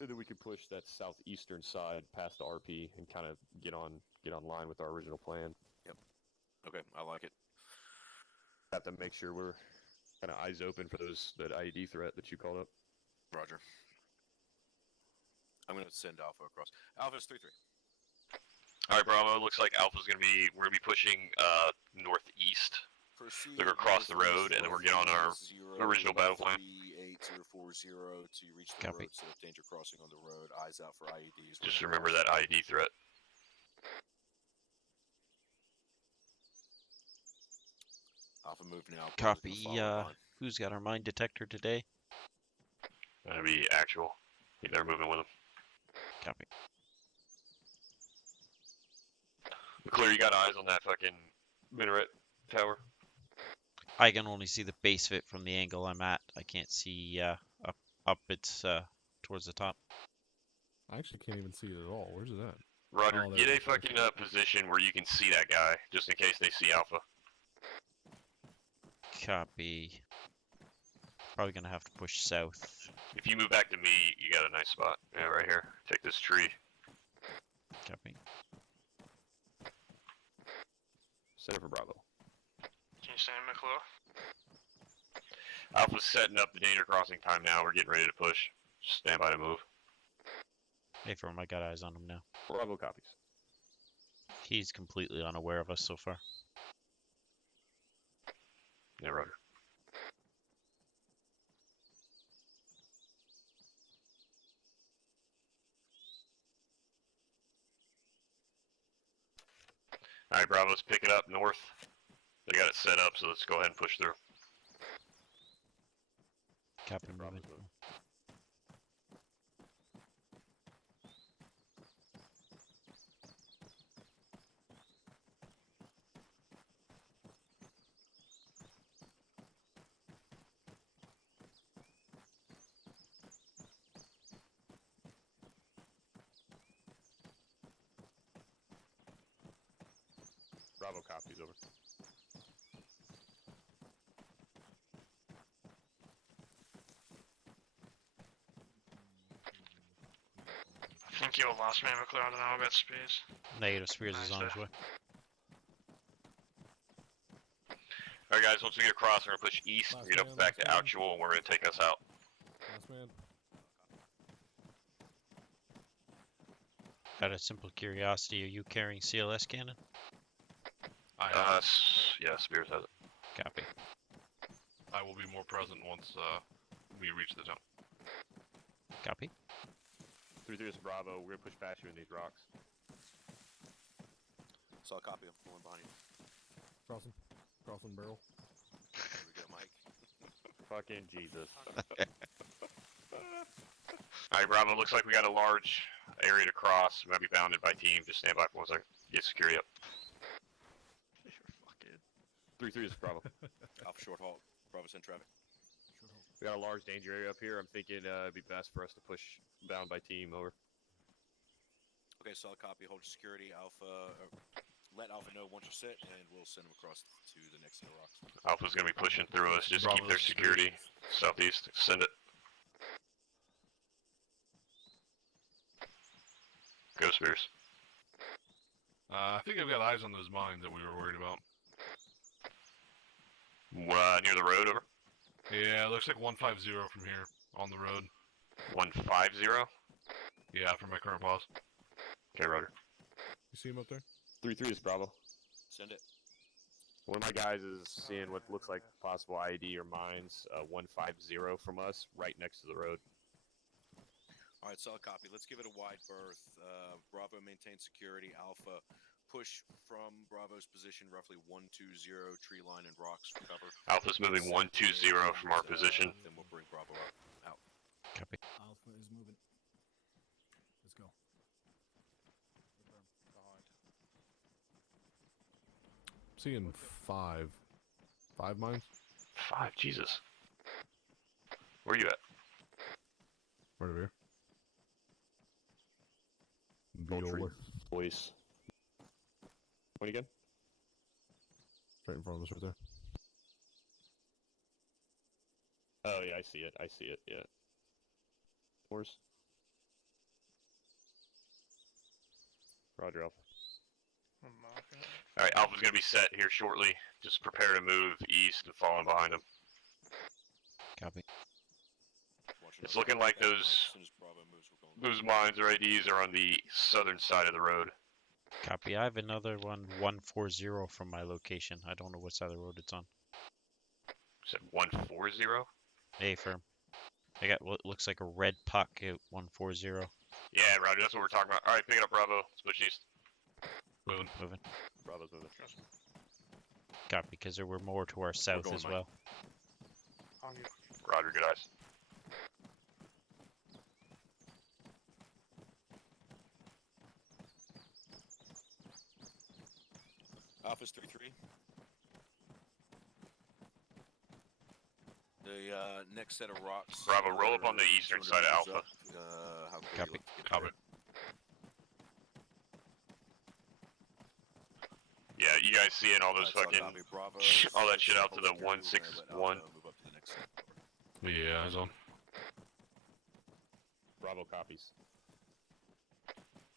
And then we could push that southeastern side past the RP and kind of get on line with our original plan. Yep. Okay, I like it. Have to make sure we're kind of eyes open for that IED threat that you called up. Roger. I'm gonna send Alpha across. Alpha's 3-3. Alright, Bravo, it looks like Alpha's we're gonna be pushing northeast. Proceed They're gonna cross the road, and then we're getting on our original battle plan. 38040 to reach the Copy. road, set up danger crossing on the road. Eyes out for IEDs. Just remember that IED threat. Alpha move now. Copy. Follow line. Who's got our mine detector today? That'll be actual. They're moving with them. Copy. Clear, you got eyes on that fucking minaret tower? I can only see the base of it from the angle I'm at. I can't see up its towards the top. I actually can't even see it at all. Where's it at? Roger, Oh, there get it a is. fucking position where you can see that guy, just in case they see Alpha. Copy. Probably gonna have to push south. If you move back to me, you got a nice spot. Yeah, right here. Take this tree. Copy. Set it for Bravo. Can you see him, McClure? Alpha's setting up the danger crossing time now. We're getting ready to push. Just stand by to move. Hey, firm, I got eyes on him now. Bravo copies. He's completely unaware of us so far. Yeah, Roger. Alright, Bravo, let's pick it up north. They got it set up, so let's go ahead and push through. Captain moving. Bravo copies over. I think you're last man, McClure. I don't know about Spears. Negative. Spears is Nice on his there. way. Alright, guys, once we get across, we're gonna push east, Last get up man, back last to man. actual, and we're gonna take us out. Last man. Out of simple curiosity, are you carrying CLS cannon? Yeah, Spears has it. Copy. I will be more present once we reach the town. Copy. 3-3 is Bravo. We're gonna push past you in these rocks. Saw a copy of one behind you. Crossing. Crossing barrel. There we go, Mike. Fucking Jesus. Alright, Bravo, looks like we got a large area to cross. We might be bounded by team. Just stand by for 1 second. Get security up. You're fucking. 3-3 is Bravo. Alpha short halt. Bravo send traffic. We got a large danger area up here. I'm thinking it'd be best for us to push bound by team over. Okay, solid copy. Hold your security. Alpha. Let Alpha know once you're set, and we'll send them across to the next set of rocks. Alpha's gonna be pushing through us. Just keep Bravo's their security southeast. Send it. Go, Spears. I think they've got eyes on those mines that we were worried about. Near the road, over. Yeah, it looks like 150 from here on the road. 150? Yeah, from my current pause. Okay, Roger. You see him up there? 3-3 is Bravo. Send it. One of my guys is seeing what looks like possible IED or mines. 150 from us, right next to the road. All right, solid copy. Let's give it a wide berth. Bravo maintain security. Alpha push from Bravo's position, roughly 120, tree line and rocks for cover. Alpha's moving 120 from our position. Then we'll bring Bravo out. Copy. Alpha is moving. Let's go. Seeing 5. 5 mines? 5, Jesus. Where are you at? Right over here. Poultry. Viola. Police. When again? Right in front of us right there. Oh yeah, I see it. I see it. Yeah. Where's? Roger, Alpha. I'm marking it. Alright, Alpha's gonna be set here shortly. Just prepare to move east and fall in behind him. Copy. It's looking like those mines or IDs are on the southern side of the road. Copy. I have another 140 from my location. I don't know what side of the road it's on. You said 140? A firm. I got what looks like a red puck at 140. Yeah, Roger, that's what we're talking about. Alright, pick it up, Bravo. Let's push east. Moving. Moving. Bravo's moving. Copy, because there were more to our south going, as Mike. well. On you. Roger, good eyes. Alpha's 3-3. The next set of rocks. Bravo, roll up on the eastern side of Alpha. How quickly Copy. you like to get Copy. there. Yeah, you guys seeing all those Alright, solid fucking... copy. Bravo, all that shit out to the hold security. We're gonna 161. let Alpha move up to the next set. Yeah, eyes on. Bravo copies.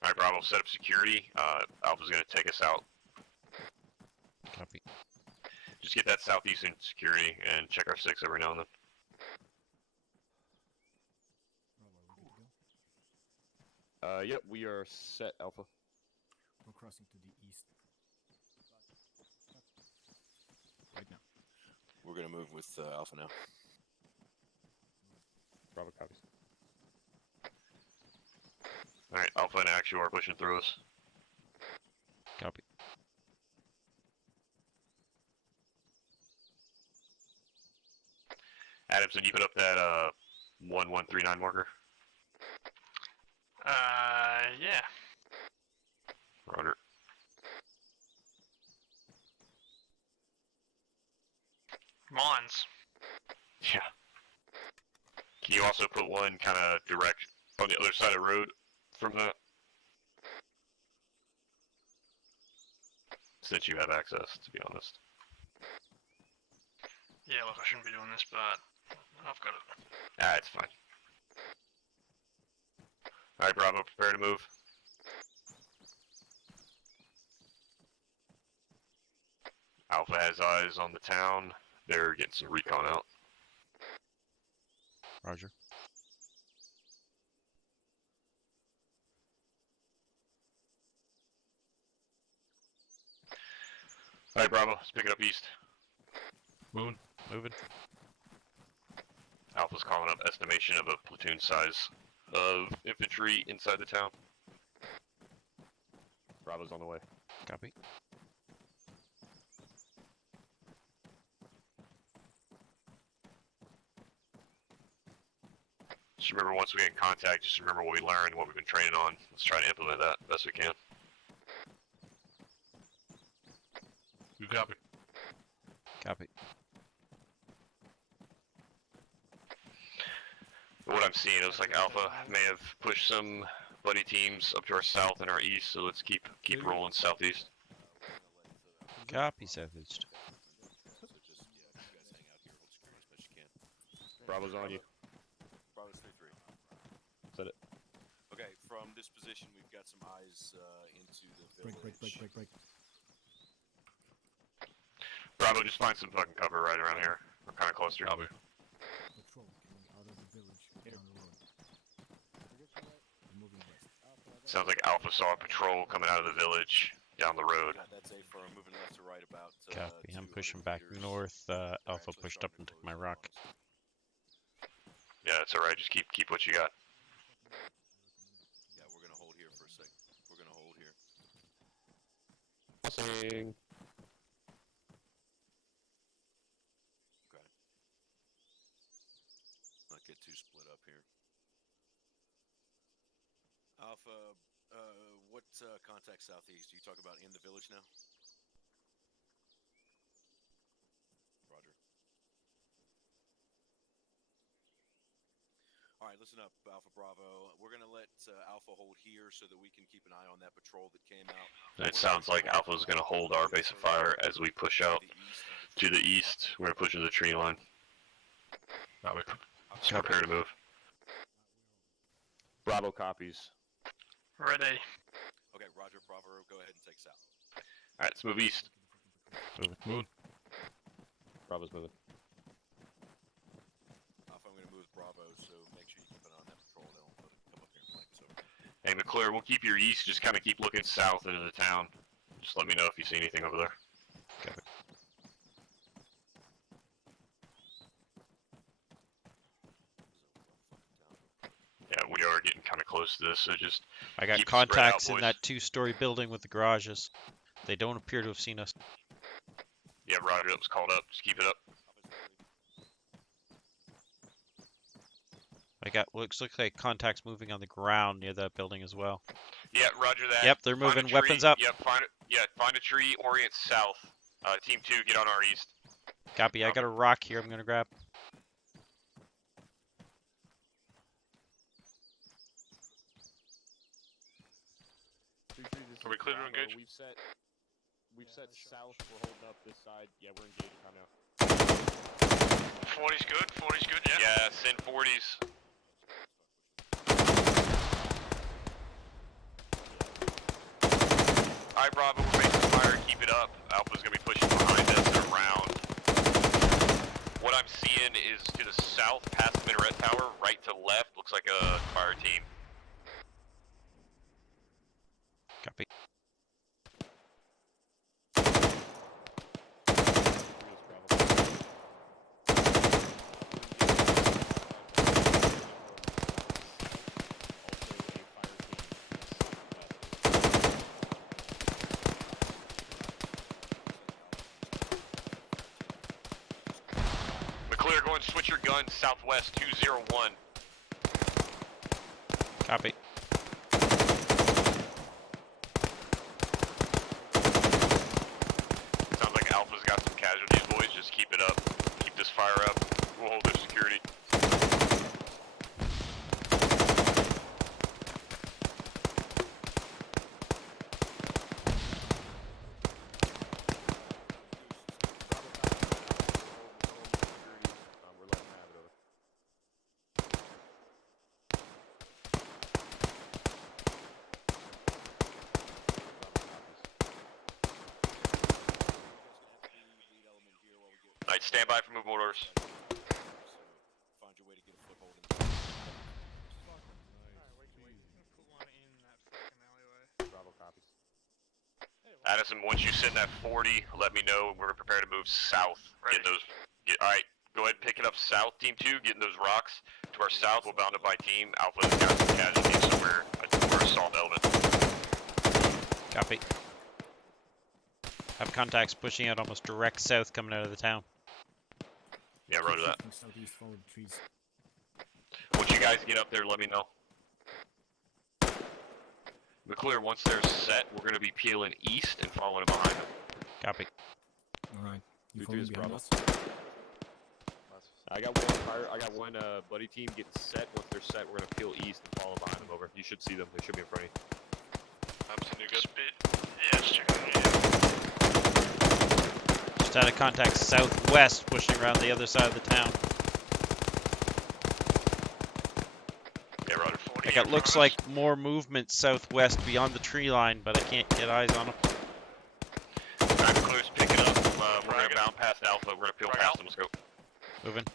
Alright, Bravo, set up security. Alpha's gonna take us out. Copy. Just get that southeastern security and check our 6 every now and then. Yep, we are set, Alpha. We're crossing to the east. Right now. We're gonna move with Alpha now. Bravo copies. Alright, Alpha and Actual are pushing through us. Copy. Adamson, you put up that 1139 marker? Yeah. Roger. Mines. Yeah. Can you also put one kind of direct on the other side of the road from that? since you have access, to be honest. Yeah, look, I shouldn't be doing this, but I've got it. Ah, it's fine. Alright, Bravo, prepare to move. Alpha has eyes on the town. They're getting some recon out. Roger. Alright, Bravo, let's pick it up east. Moving. Alpha's calling up estimation of a platoon size of infantry inside the town. Bravo's on the way. Copy. Just remember, once we get in contact, just remember what we learned, what we've been training on. Let's try to implement that best we can. You copy? Copy. What I'm seeing, it looks like Alpha may have pushed some buddy teams up to our south and our east, so let's keep rolling southeast. Copy, Savage. Bravo's on you. Bravo's 3-3. Set it. Okay, from this position, we've got some eyes into the village. Break. Bravo, just find some fucking cover right around here. We're kind of close to your hobby. Patrol coming out of the village down the road. They're moving west. Sounds like Alpha saw a patrol coming out of the village down the road. That's a firm moving left to right about. Copy. I'm 200 pushing back meters. north. Alpha pushed up and took my rock. Yeah, it's alright, just keep what you got. Yeah, we're gonna hold here for a sec. We're gonna hold here. Passing. Okay. Not get too split up here. Alpha, what contact southeast? You talk about in the village now? Roger. All right, listen up, Alpha Bravo. We're gonna let Alpha hold here so that we can keep an eye on that patrol that came out. It sounds like Alpha's gonna hold our base of fire as we push out to the east. We're gonna push into the tree line. That way. So prepare to move. Bravo copies. Ready. Okay, Roger, Bravo, go ahead and take south. Alright, let's move east. Move. Bravo's moving. Alpha, I'm gonna move with Bravo, so make sure you keep an eye on that patrol. They don't come up here and flank us over. Hey, McClure, we'll keep your east. Just kind of keep looking south into the town. Just let me know if you see anything over there. Copy. Yeah, we are getting kind of close to this, so just I got keep spread out, contacts in boys. that 2-story building with the garages. They don't appear to have seen us. Yeah, Roger, that was called up. Just keep it up. I got looks like contacts moving on the ground near that building as well. Yeah, Roger that. Yep, they're Find a moving. tree. Weapons up. Yep, find a tree, orient south. Team 2, get on our east. Copy. I got a rock here I'm gonna grab. Are we clear to engage? We've set south. We're holding up this side. Yeah, we're engaging. Time now. 40's good. 40's good. Yeah. Yeah, send 40s. Alright, Bravo, we're making fire. Keep it up. Alpha's gonna be pushing behind us and around. What I'm seeing is to the south, past the minaret tower, right to left, looks like a fire team. Copy. McClear, go and switch your gun southwest 201. Copy. Sounds like Alpha's got some casualties, boys. Just keep it up. Keep this fire up. We'll hold their security. Alright, stand by for movement orders. So find your way to get a foothold in the Put one in that fucking alleyway. Bravo copies. Addison, once you send that 40, let me know. We're prepared to move south. Get those. Alright, go ahead and pick it up south, Team 2. Getting those rocks to our south. We'll bound it by team. Alpha has got some casualties somewhere. I think we're assault element. Copy. Have contacts pushing out almost direct south coming out of the town. Yeah, roger that. Southeast, follow the trees. Once you guys get up there, let me know. McClure, once they're set, we're going to be peeling east and following behind them. Copy. Alright. You 2-3 follow is behind Bravo. us? I got one buddy team getting set. Once they're set, we're gonna peel east and follow behind them over. You should see them. They should be in front of you. Thompson, you good? Spit. Yeah, it's checking me. Just had a contact southwest pushing around the other side of the town. Yeah, roger. Like it looks like more movement southwest beyond the tree line, but I can't get eyes on them. Alright, McClure's picking up. We're going to bound past Alpha. We're going to peel past them. Let's go. Moving.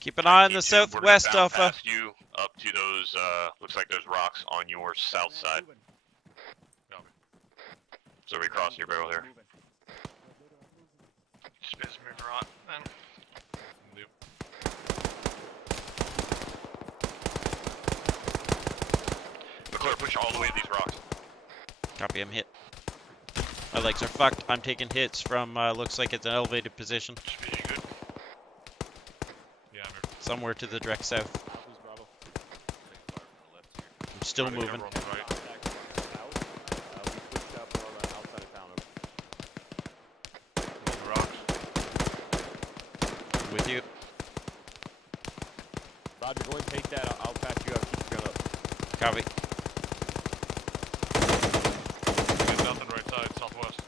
Keep an eye on the Team 2, we're gonna southwest, bound Alpha. past you up to those, looks like there's rocks on your south side. So we crossing your barrel here. Spit's moving right then. McClure, push all the way to these rocks. Copy, I'm hit. My legs are fucked. I'm taking hits from, looks like it's an elevated position. Spit, you good? Yeah, I'm here. Somewhere to the direct south. Alpha's Bravo. I'm still moving. We pushed up more outside of town. With you. Roger, go and take that. I'll patch you up. Keep your gun up. Copy. Get nothing right side, southwest.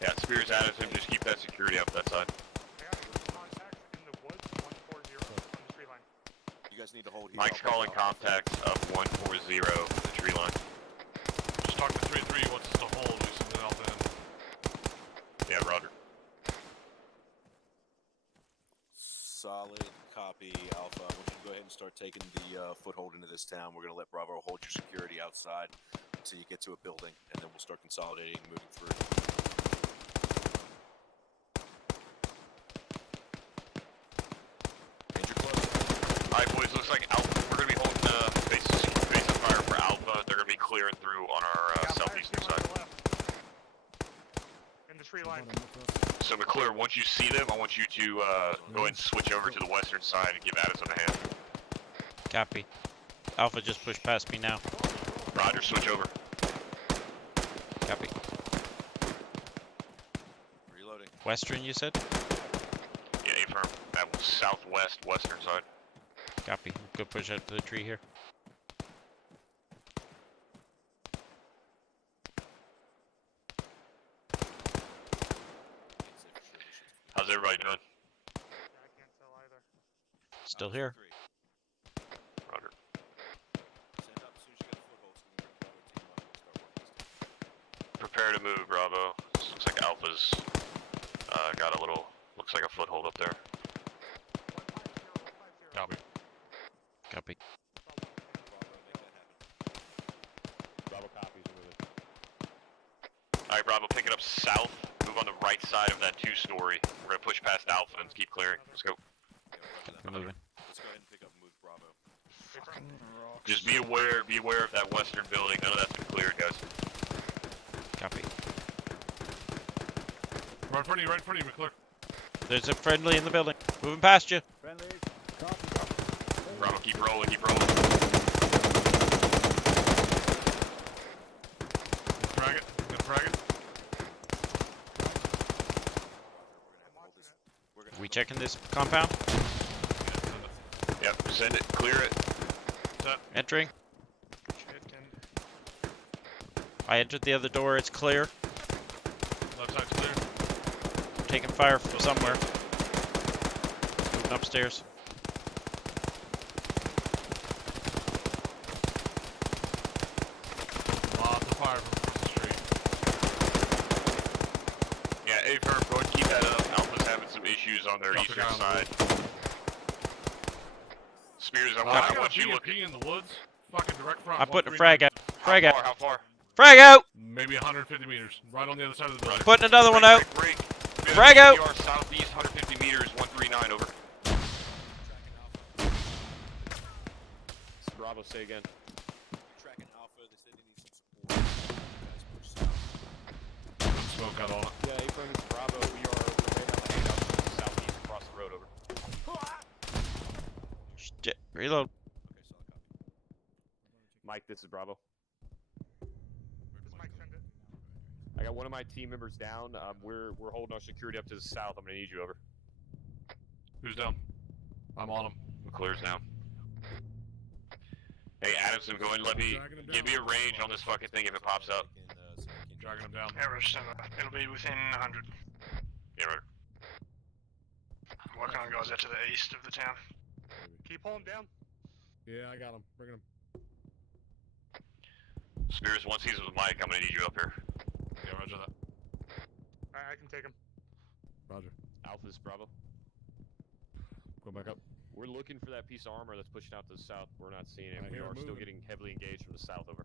Yeah, Spears added him. Just keep that security up that side. I got first contact in the woods, 140 on the tree line. You guys need to hold here. Mike's calling contacts up 140 for the tree line. Just talk to 3-3. He wants us to hold. We send it out then. Yeah, roger. Solid copy, Alpha. I want you to go ahead and start taking the foothold into this town. We're going to let Bravo hold your security outside until you get to a building, and then we'll start consolidating and moving through. Danger close. Alright, boys, looks like Alpha. We're going to be holding base of fire for Alpha. They're going to be clearing through on our southeastern side. In the tree line. So, McClure, once you see them, I want you to go ahead and switch over to the western side and give Addison a hand. Copy. Alpha just pushed past me now. Roger, switch over. Copy. Reloading. Western, you said? Yeah, affirm. That was southwest, western side. Copy. Go push out to the tree here. How's everybody doing? Yeah, I can't tell either. Still here. Roger. Send up as soon as you get a foothold so we can bring the Bravo team up and start working. Prepare to move, Bravo. This looks like Alpha's got a little, looks like a foothold up there. 150, 150. Copy. Copy. Bravo copies. Alright, Bravo, pick it up south. Move on the right side of that 2-story. We're gonna push past Alpha and keep clearing. Let's go. I'm moving. Let's go ahead and pick up and move Bravo. Just be aware of that western building. None of that's been cleared, guys. Copy. Right in front of you, right in front of you, McClure. There's a friendly in the building. Moving past you. Friendly. Bravo, keep rolling, keep rolling. Frag it. Gonna frag it. We checking this compound? Yep, send it, clear it. Entering. Checked in. I entered the other door. It's clear. Left side's clear. Taking fire from somewhere. Moving upstairs. on their Drop the eastern guy on the side. Spears, I I got want you a looking. in the woods. Fucking direct front. I'm putting a 139. frag out. Frag How out. far? How far? Frag out! Maybe 150 meters. Right on the other side of the building. Putting another one out. Break. Frag out! Southeast 150 meters, 139 over. Bravo, say again. Tracking Alpha. They said they need some support. Guys push south. Smoke out on it. Yeah, Abrams, Bravo, we are right on the handout to the southeast across the road, over. Shit. Reload. Okay, solid copy. Mike, this is Bravo. Does Mike send it? I got one of my team members down. We're holding our security up to the south. I'm gonna need you, over. Who's down? I'm on him. McClure's down. Hey, Adamson, go ahead and give me a range on this fucking thing if it pops up. Dragging him down. Yeah, Roger, it'll be within 100. Yeah, right. Working on guys out to the east of the town. Keep pulling down. Yeah, I got him. Bringing him. Spears, once he's with Mike, I'm gonna need you up here. Yeah, roger that. Alright, I can take him. Roger. Alpha, this is Bravo. Go back up. We're looking for that piece of armor that's pushing out to the south. We're not seeing it. I We hear are it still moving. getting heavily engaged from the south, over.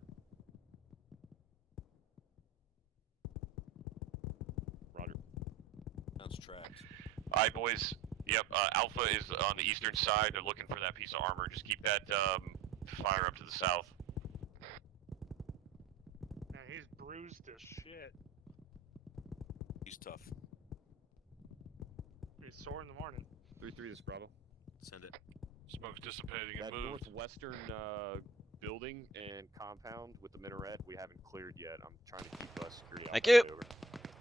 Roger. Sounds tracked. Alright, boys. Yep, Alpha is on the eastern side. They're looking for that piece of armor. Just keep that fire up to the south. Man, he's bruised as shit. He's tough. He's sore in the morning. 3-3, this is Bravo. Send it. Smoke's dissipating and That moved. northwestern building and compound with the minaret we haven't cleared yet. I'm trying to keep security out. Thank you. Over.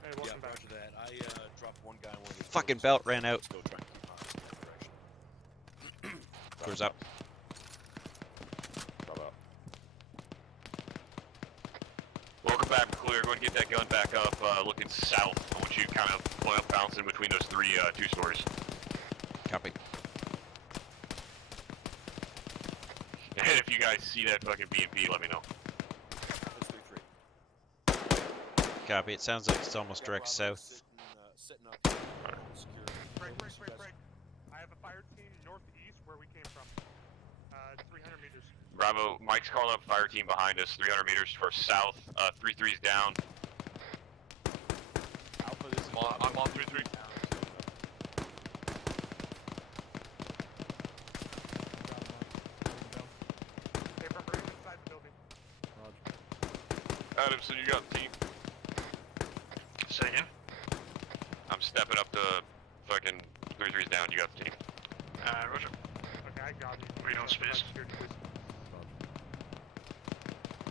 Hey, Yeah, welcome back. roger that. I dropped one guy in one of these Fucking buildings. belt ran out. Let's go try and keep on in that direction. Clears out. Bravo out. Welcome back, McClure. Go ahead and get that gun back up, looking south. I want you kind of bouncing between those three two-stories. Copy. And if you guys see that fucking BMP, let me know. That's 3-3. Copy. It sounds like it's almost direct south. Sitting up here, secure. Break. I have a fire team northeast where we came from. 300 meters. Bravo, Mike's calling up fire team behind us, 300 meters to our south. 3-3's down. Alpha, this is I'm on 3-3. Hey, bring him inside the building. Adamson, you got the team. Say again? I'm stepping up to fucking 3-3's down. You got the team. Roger. Okay, I got you. Wait on space.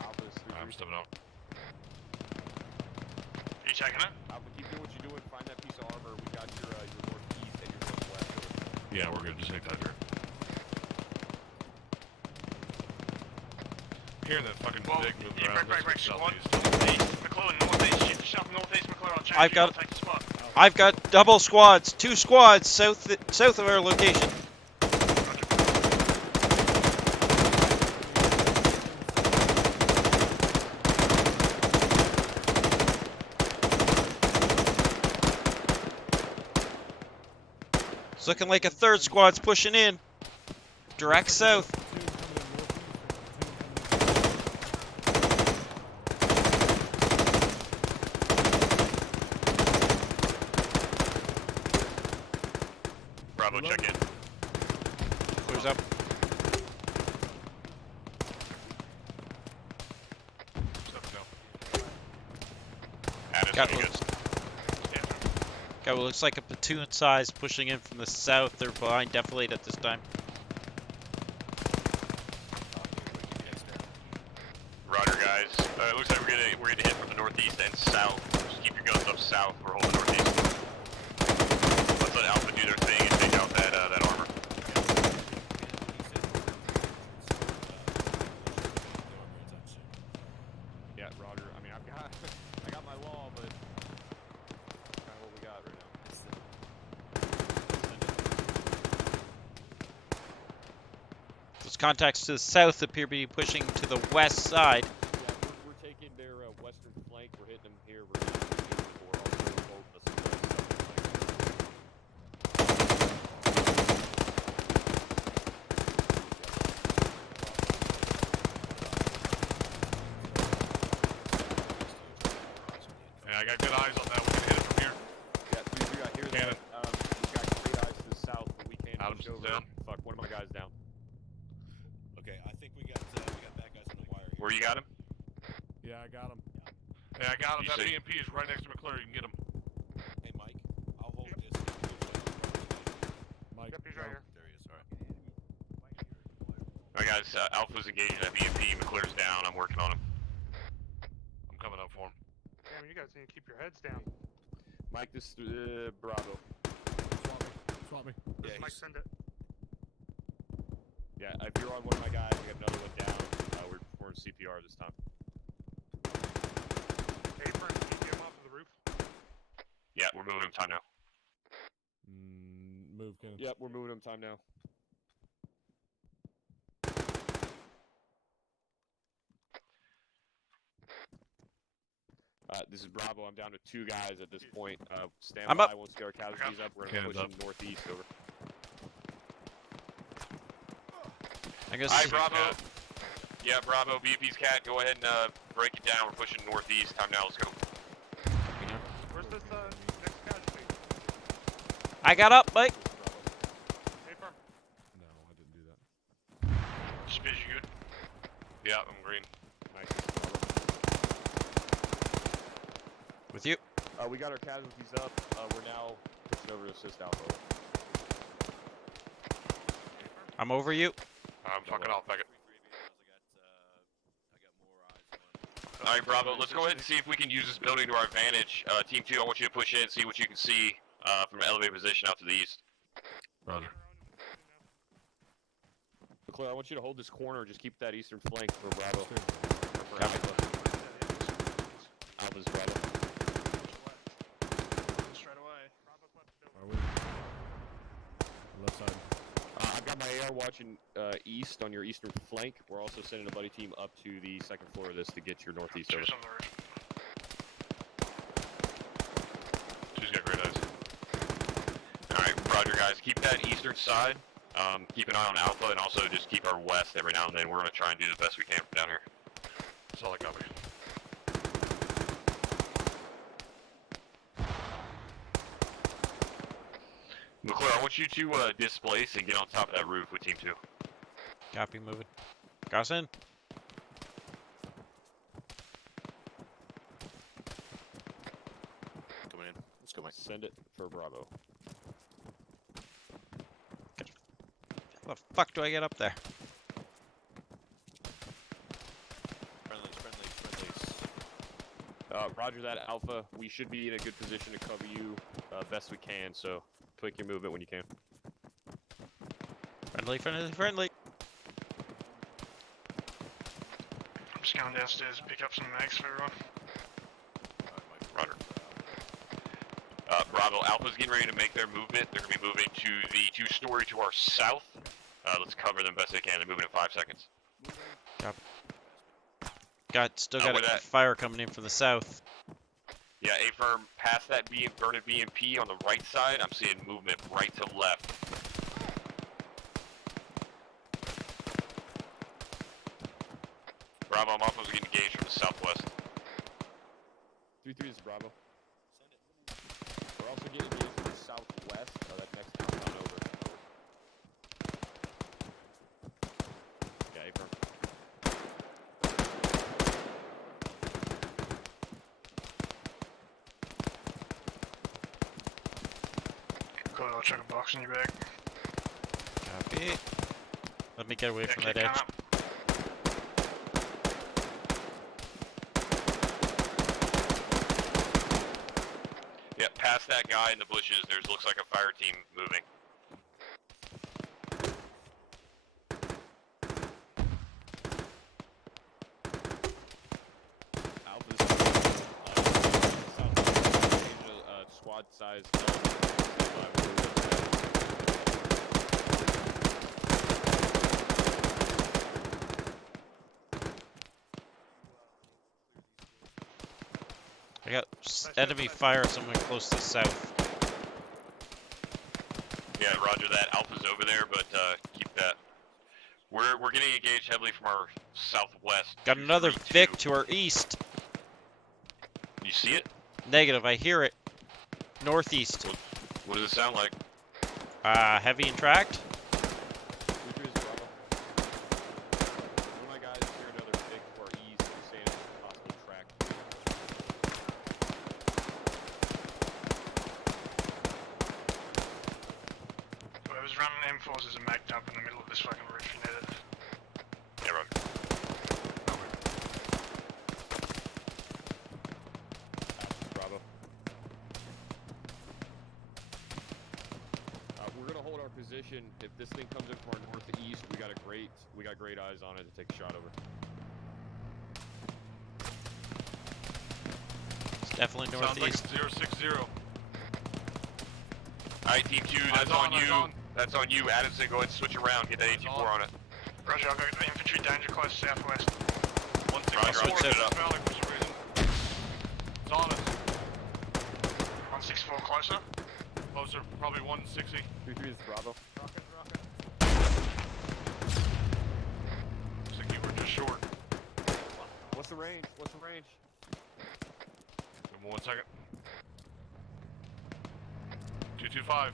Alpha, this is 3-3. I'm stepping out. You taking it? Alpha, keep doing what you're doing. Find that piece of armor. We got your northeast and your northwest. Over. Yeah, we're good. Just take that here. Hearing that fucking Well, dick moving yeah, around. break, this squad. southeast. Northeast, McClure, northeast, shift yourself northeast, McClure, I'll change I've you, got- I'll take the spot. I've got double squads. 2 squads south of our location. It's looking like a 3rd squad's pushing in. Direct south. Bravo, check in. Clears up. Stepping down. Adamson, Got you one. good? Okay, well, looks like a platoon size pushing in from the south. They're behind defilade at this time. Roger, guys. It looks like we're gonna hit from the northeast and south. Just keep your guns up south. We're holding northeast. Let's let Alpha do their thing and take out that armor. Yeah, Roger. I mean, I got my law, but kind of what we got right now. Those contacts to the south appear to be pushing to the west side. Yeah, we're taking their western flank. We're hitting them here. We're hitting them here. We're also holding the southern flank. I got good eyes on that. We can hit it from here. Yeah, 3-3, I hear Cannon. that. We've got great eyes to the south, but we can't push Adamson's over. down. Fuck, one of my guys down. Okay, I think we got bad guys on the wire here. Where you got him? Yeah, I got him. Yeah, I got him. You That say- BMP is right next to McClure. You can get him. Hey, Mike, I'll hold Yep. this. Mike, Yep, he's right go. here. There he is. All right. Alright, guys. Alpha's engaging that BMP. McClure's down. I'm working on him. I'm coming up for him. Damn, you guys need to keep your heads down. Mike, this Bravo. Swap me. Swap me. This Yeah, Mike, he's- send it. Yeah, if you're on one of my guys, we got another one down. We're performing CPR this time. Apron, can you get him off of the roof? Yeah, we're moving him time now. Move, Cannon. Yep, we're moving him time now. This is Bravo. I'm down to 2 guys at this point. Stand I'm by. up. Once we get our casualties up, we're going to Cannon's push up. them northeast over. I guess. Alright, Bravo. Yeah, Bravo, BMP's cat. Go ahead and break it down. We're pushing northeast. Time now. Let's go. Where's this next casualty? I got up, Mike. Apron. No, I didn't do that. Spiz, you good? Yeah, I'm green. Nice. With you. We got our casualties up. We're now pushing over to assist Alpha. I'm over you. I'm fucking off. Back it. Alright, Bravo. Let's go ahead and see if we can use this building to our advantage. Team 2, I want you to push in and see what you can see from an elevated position out to the east. Roger. McClure, I want you to hold this corner. Just keep that eastern flank for Bravo. For Copy. Alpha's Bravo. Straight away. Are we? Left side. I've got my AR watching east on your eastern flank. We're also sending a buddy team up to the second floor of this to get your northeast over. Two's on the roof. Two's got great eyes. Alright, roger guys. Keep that eastern side. Keep an eye on Alpha and also just keep our west every now and then. We're going to try and do the best we can from down here. Solid copy. McClure, I want you to displace and get on top of that roof with Team 2. Copy, moving. Gas in. Coming in. Let's go, Mike. Send it for Bravo. How the fuck do I get up there? Friendlies, friendlies, friendlies. Roger that, Alpha. We should be in a good position to cover you best we can, so click your movement when you can. Friendly, friendly, friendly. I'm just going downstairs to pick up some mags for everyone. Roger. Bravo, Alpha's getting ready to make their movement. They're going to be moving to the 2-story to our south. Let's cover them best they can. They're moving in 5 seconds. Still Oh, got with a that- fire coming in from the south. Yeah, A-firm, past that burning BMP on the right side, I'm seeing movement right to left. Bravo, I'm also getting engaged from the southwest. 3-3 is Bravo. We're also getting engaged from the southwest. That next compound over. Yeah, A-firm. Cool, I'll chuck a box in your bag. Copy. Let me get away from keep that edge. going up. Yeah, past that guy in the bushes, there's looks like a fire team moving. Alpha's squad size. I got enemy fire somewhere close to the south. Yeah, roger that. Alpha's over there, but keep that. We're getting engaged heavily from our southwest. Got another 232. Vic to our east. You see it? Negative. I hear it. Northeast. What does it sound like? Heavy and tracked. 3-3 is Bravo. One of my guys is here another big to our east. He's saying it's possible track. Whoever's running M4s is a mag dump in the middle of this fucking roof, you need it. Yeah, roger. Bravo. We're gonna hold our position. If this thing comes in from our northeast, we got great eyes on it to take a shot over. It's definitely Sounds like northeast. it's 060. Alright, Team 2, that's on you. That's on you. Adamson, go ahead and switch around. Get that AT4 on it. Roger, I've got infantry danger close southwest. 164, switch it set up. it up. It's on us. 164 closer. Closer, probably 160. 3-3 is Bravo. Looks like you were just short. What's the range? What's the range? Give me 1 second. 225.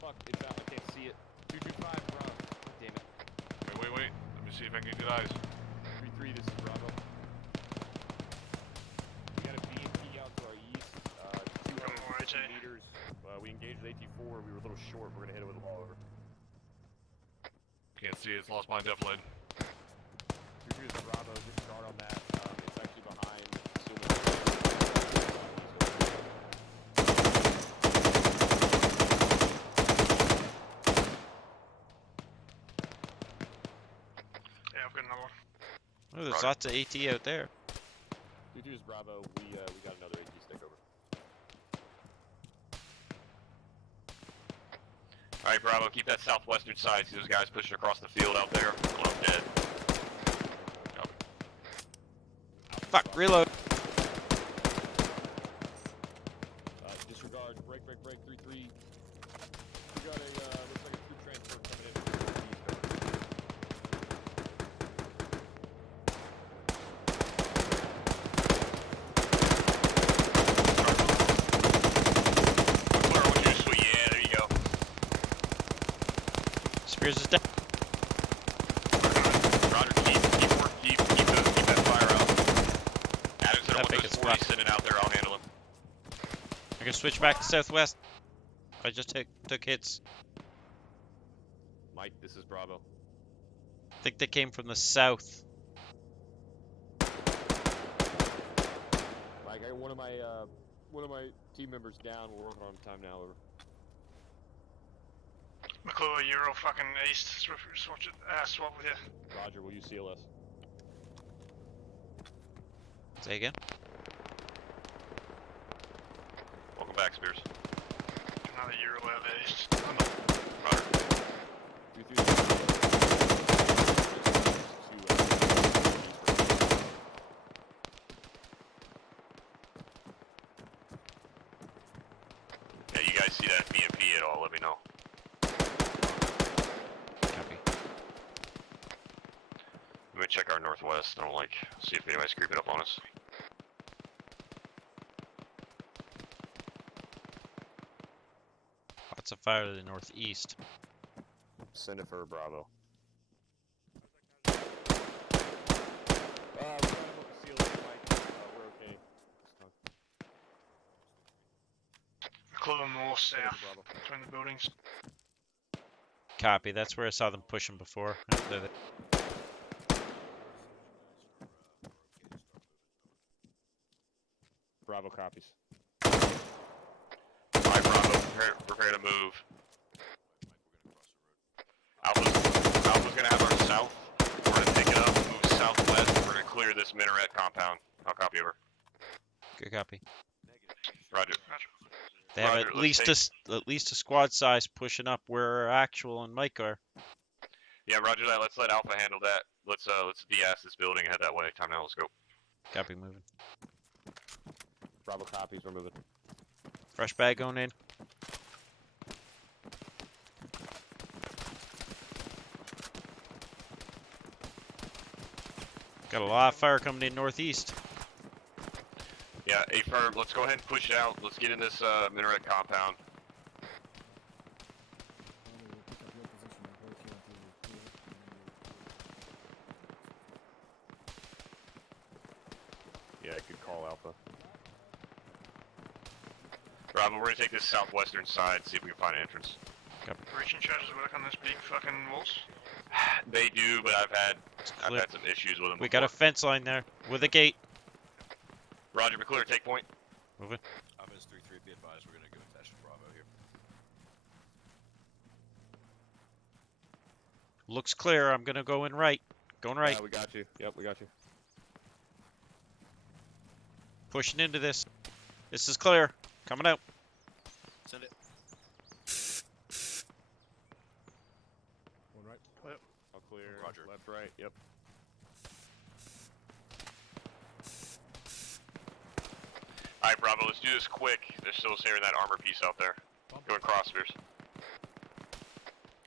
Fuck, it's out. I can't see it. 225, Bravo. Damn it. Wait. Let me see if I can get good eyes. 3-3, this is Bravo. We got a BMP out to our east. 250 meters. We engaged with AT4. We were a little short. We're gonna hit it with a wall over. Can't see it. It's lost my depth lead. 3-3 is Bravo. Disregard on that. It's actually behind. Yeah, I've got another one. Oh, there's lots of AT out there. 3-3 is Bravo. We got another AT stick over. Alright, Bravo, keep that southwestern side. See those guys pushing across the field out there? Well, I'm dead. Fuck, reload. Disregard. Break. 3-3. We got a, looks like a troop transport coming in from the northeast. Clear on you, sweet. Yeah, there you go. Spears is down. Roger, keep that fire up. Adamson, I want big those is 40 left. sitting out there. I'll handle them. I can switch back to southwest. I just took hits. Mike, this is Bravo. I think they came from the south. Mike, I got one of my team members down. We're working on time now. Over. McClure, you're all fucking east. Switch it. Swap with you. Roger, will you CLS? Say again? Welcome back, Spears. Another Euro out east. Roger. 3-3. Yeah, you guys see that BMP at all? Let me know. Copy. I'm gonna check our northwest. I don't like see if anybody's creeping up on us. Lots of fire to the northeast. Send it for Bravo. We're okay. McClure more south between the buildings. Copy. That's where I saw them pushing before. They're there. Bravo copies. Alright, Bravo, prepare to move. Alpha's gonna have our south. We're gonna pick it up, move southwest. We're gonna clear this minaret compound. I'll copy over. Good copy. Roger. They have Roger, at let's least a squad size pushing up where Actual and Mike are. Yeah, roger that. Let's let Alpha handle that. Let's de-ass this building and head that way. Time now, let's go. Copy, moving. Bravo copies, we're moving. Fresh bag going in. Got a lot of fire coming in northeast. Yeah, A firm. Let's go ahead and push it out. Let's get in this minaret compound. Yeah, I could call Alpha. Bravo, we're gonna take this southwestern side, see if we can find an entrance. Breaching charges work on those big fucking walls. They do, but I've had some issues with them. We got a fence line there with a gate. Roger, McClure, take point. Moving. Office 3-3, be advised, we're gonna go attach Bravo here. Looks clear. I'm gonna go in right. Going right. Yeah, we got you. Yep, we got you. Pushing into this. This is clear. Coming out. Send it. One right. Clear. All clear. Roger. Left, right. Yep. Alright, Bravo, let's do this quick. They're still staring that armor piece out there. Going crossfires.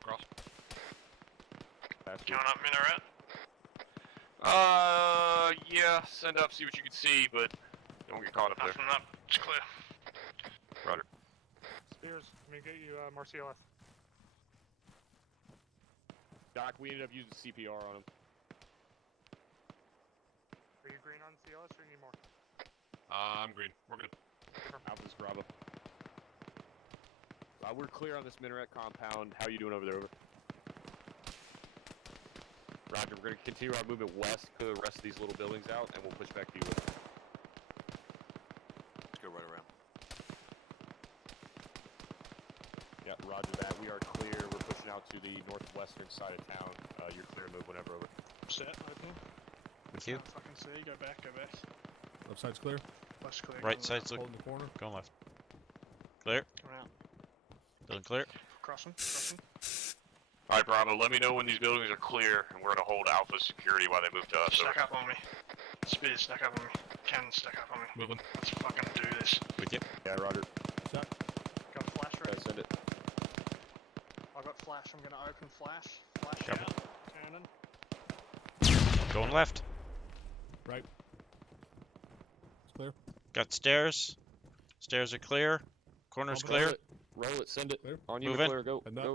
Cross. Count up minaret. Yeah, send up, see what you can see, but don't get caught up there. Nothing up. It's clear. Roger. Spears, let me get you Marcellus. Doc, we ended up using CPR on him. Are you green on CLS or you need more? I'm green. We're good. Alpha's Bravo. We're clear on this minaret compound. How you doing over there? Over. Roger, we're going to continue our movement west, clear the rest of these little buildings out, and we'll push back to you. Let's go right around. Yeah, roger that. We are clear. We're pushing out to the northwestern side of town. You're clear to move whenever over. Set, open. With you. Can't fucking see. Go back, go back. Left side's clear. West clear. Right going side's look. Holding the corner. Going left. Clear. Coming out. Building clear. Crossing. Crossing. Alright, Bravo, let me know when these buildings are clear, and we're gonna hold Alpha security while they move to us. Stack up on me. Speed, stack up on me. Cannon, stack up on me. Moving. Let's fucking do this. With you. Yeah, roger. Got flash Yeah, ready. send it. I've got flash. I'm gonna open flash. Flash Copy. out. Cannon. Going left. Right. It's clear. Got stairs. Stairs are clear. Corner's clear. Roll it. Send it. Clear. On you, Moving. McClure. Go. Heading up.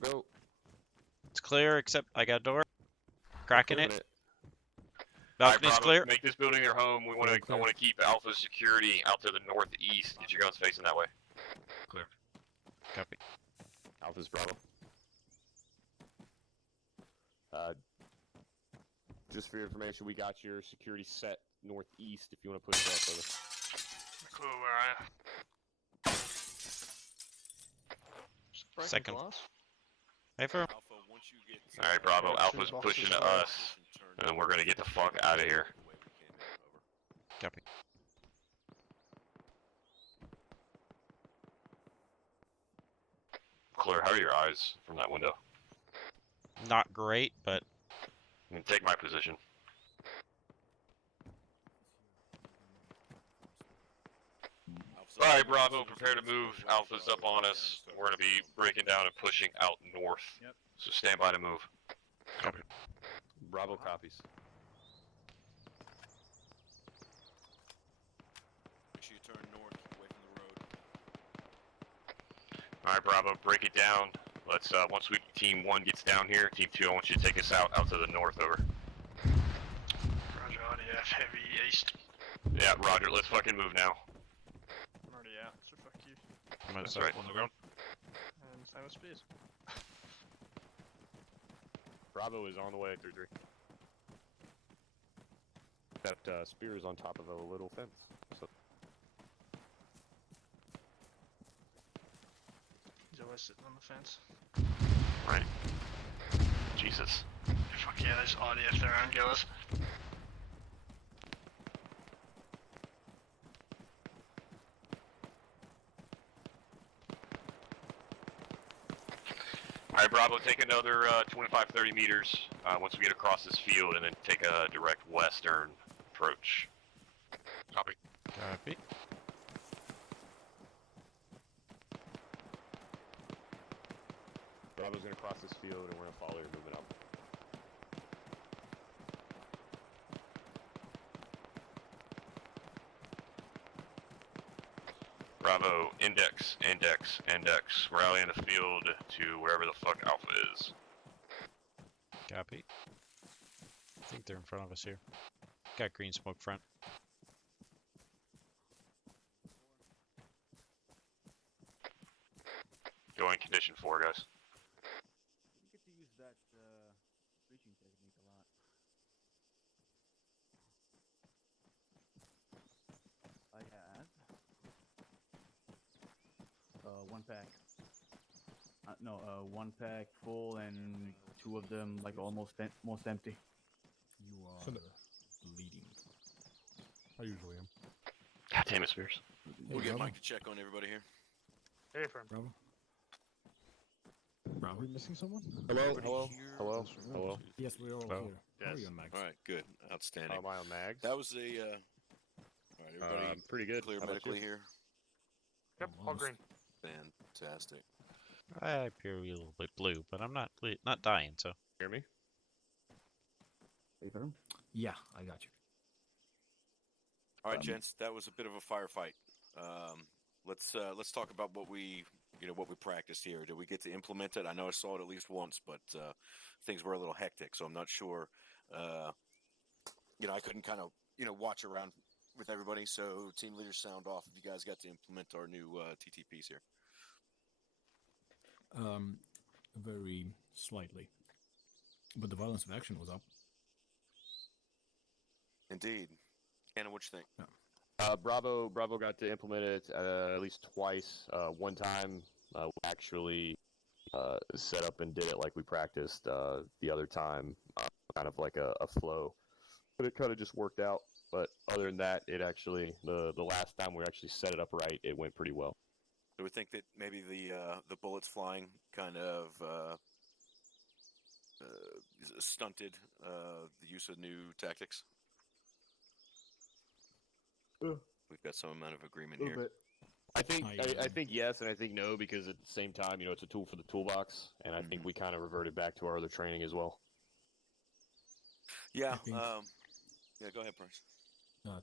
Go. It's clear except I got a door. Cracking Moving it. Alright, Balcony's Bravo, clear. make this building your home. I want to keep Alpha security out to the northeast. Get your guns facing that way. Clear. Copy. Alpha's Bravo. Just for your information, we got your security set northeast if you want to push that further. Cool, where are you? Breaking Second. glass. Hey, for Alpha, once you get Alright, Bravo, Yeah, Alpha's two boxes pushing to fire. us, and we're gonna get the fuck out of here. the way we came in. Over. Copy. Clear, how are your eyes from that window? Not great, but I mean, take my position. Alright, Bravo, prepare to move. Alpha's up on us. We're gonna be breaking down and pushing out north. Yep. So stand by to move. Bravo copies. Make sure you turn north, away from the road. Alright, Bravo, break it down. Let's, once Team 1 gets down here, Team 2, I want you to take us out to the north, over. Roger, RDF, heavy east. Yeah, Roger, let's fucking move now. I'm already out, so fuck you. That's right. On the ground. And same with Spears. Bravo is on the way, 3-3. That spear is on top of a little fence. So He's always sitting on the fence. Right. Jesus. Fuck yeah, those RDF, their own killers. Alright, Bravo, take another 25-30 meters once we get across this field, and then take a direct western approach. Copy. copy. Bravo's gonna cross this field and we're gonna follow your movement up. Bravo, index, index, index. Rally in the field to wherever the fuck Alpha is. Copy. I think they're in front of us here. Got green smoke front. Going condition 4, guys. You get to use that breaching technique a lot. I have one pack. No, one pack full and two of them like almost most empty. You are Send it. bleeding. I usually am. God damn it, Spears. Hey, We'll get Bravo. Mike to check on everybody here. Hey, friend. Bravo. Are Bravo. we missing someone? Hello, Everybody hello, here? hello, Yes, sir. hello. Yes, we're all Hello. here. How are Yes. you, Max? All right, good, outstanding. Am I on Mags? That was a. All right, everybody Pretty good. clear How about medically you? here. Yep, all Almost. green. Fantastic. I appear to be a little bit blue, but I'm not dying, so. Hear me? Yeah, I got you. All right, gents, that was a bit of a firefight. Let's talk about what we practiced here. Did we get to implement it? I know I saw it at least once, but things were a little hectic, so I'm not sure. I couldn't kind of watch around with everybody. So team leaders sound off if you guys got to implement our new TTPs here. Very slightly, but the violence of action was up. Indeed. Anna, what you think? Bravo got to implement it at least twice. One time we actually set up and did it like we practiced. The other time, kind of like a flow, but it kind of just worked out. But other than that, it actually the last time we actually set it up right, it went pretty well. Do we think that maybe the bullets flying kind of stunted the use of new tactics? We've got some amount of agreement here. I think I, I think yes, and I think no, because at the same time, it's a tool for the toolbox, and I think we kind of reverted back to our other training as well. Yeah. I think- Yeah. Go ahead, Bryce.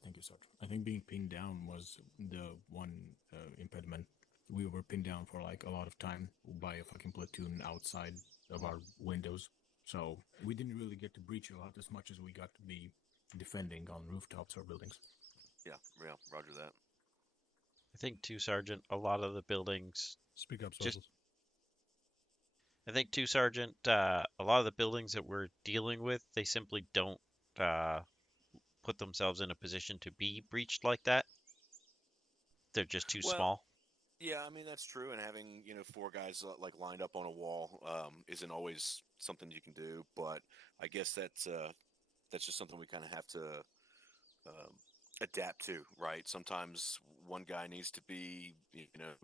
Thank you, Sergeant. I think being pinned down was the one impediment. We were pinned down for like a lot of time by a fucking platoon outside of our windows, so we didn't really get to breach a lot as much as we got to be defending on rooftops or buildings. Yeah. Roger that. I think too, Sergeant, a lot of the buildings. Speak up, Just- Socials. I think too, Sergeant, a lot of the buildings that we're dealing with, they simply don't put themselves in a position to be breached like that. They're just too Well, small. Yeah, I mean that's true, and having four guys like lined up on a wall isn't always something you can do. But I guess that's just something we kind of have to adapt to, right? Sometimes one guy needs to be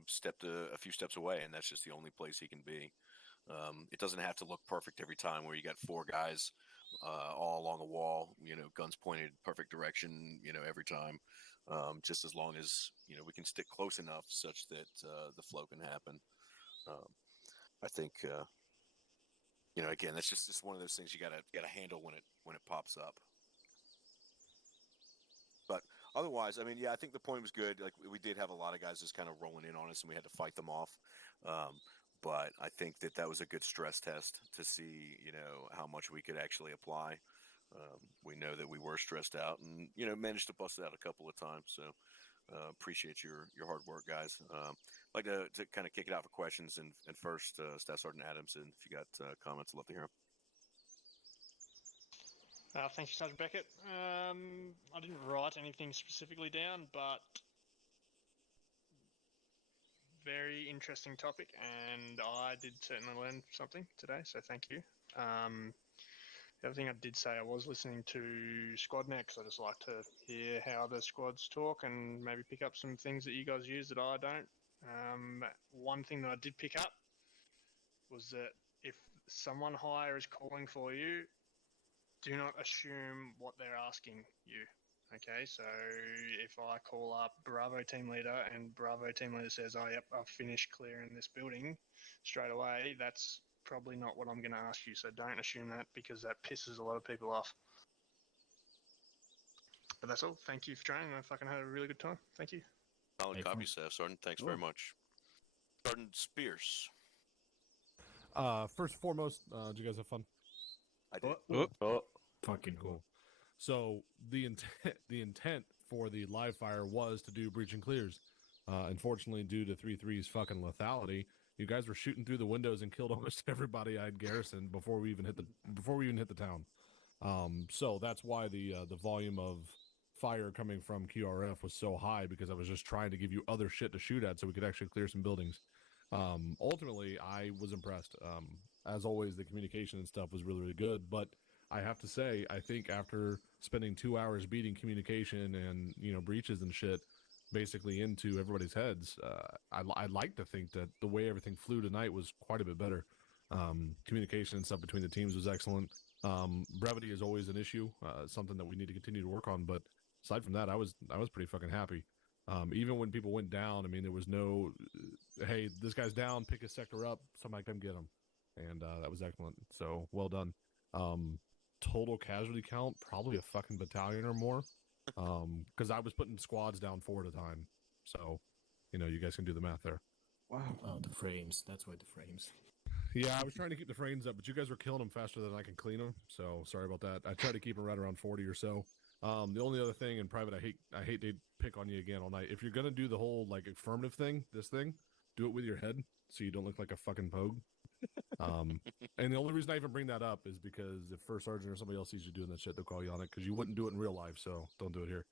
stepped a few steps away, and that's just the only place he can be. It doesn't have to look perfect every time where you got four guys all along a wall, guns pointed perfect direction, every time. Just as long as we can stick close enough such that the flow can happen. I think again, that's just one of those things you gotta handle when it pops up. But otherwise, I mean, yeah, I think the point was good. Like we did have a lot of guys just kind of rolling in on us, and we had to fight them off. But I think that was a good stress test to see how much we could actually apply. We know that we were stressed out, and managed to bust it out a couple of times. So appreciate your hard work, guys. I'd like to kind of kick it out for questions, and first, Staff Sergeant Adamson, if you got comments, I'd love to hear them. Thank you, Sergeant Beckett. I didn't write anything specifically down, but very interesting topic, and I did certainly learn something today, so thank you. The other thing I did say, I was listening to SquadNet because I just like to hear how other squads talk and maybe pick up some things that you guys use that I don't. One thing that I did pick up was that if someone higher is calling for you, do not assume what they're asking you. Okay, so if I call up Bravo team leader and Bravo team leader says, "Oh, yep, I've finished clearing this building," straight away, that's probably not what I'm going to ask you. So don't assume that, because that pisses a lot of people off. But that's all. Thank you for training. I fucking had a really good time. Thank you. Solid Hey, copy, fun. Staff Sergeant. Thanks very Oh. much. Sergeant Spears. First and foremost, did you guys have fun? I did. Oh, Fucking Cool. So the intent for the live fire was to do breach and clears. Unfortunately, due to 3-3's fucking lethality, you guys were shooting through the windows and killed almost everybody I had garrisoned before we even hit the town. So that's why the volume of fire coming from QRF was so high, because I was just trying to give you other shit to shoot at so we could actually clear some buildings. Ultimately, I was impressed. As always, the communication and stuff was really, really good, but I have to say, I think after spending 2 hours beating communication and, breaches and shit basically into everybody's heads, I'd like to think that the way everything flew tonight was quite a bit better. Communication and stuff between the teams was excellent. Brevity is always an issue, something that we need to continue to work on, but aside from that, I was pretty fucking happy. Even when people went down, I mean, there was no, hey, this guy's down, pick his sector up, somebody come get him. And that was excellent. So, well done. Total casualty count, probably a fucking battalion or more. Because I was putting squads down 4 at a time. So, you guys can do the math there. Wow. Oh, the frames. That's why the frames. Yeah, I was trying to keep the frames up, but you guys were killing them faster than I can clean them. So sorry about that. I tried to keep them right around 40 or so. The only other thing in private, I hate to pick on you again all night. If you're gonna do the whole affirmative thing, do it with your head so you don't look like a fucking pogue. And the only reason I even bring that up is because if First Sergeant or somebody else sees you doing that shit, they'll call you on it, because you wouldn't do it in real life, so don't do it here.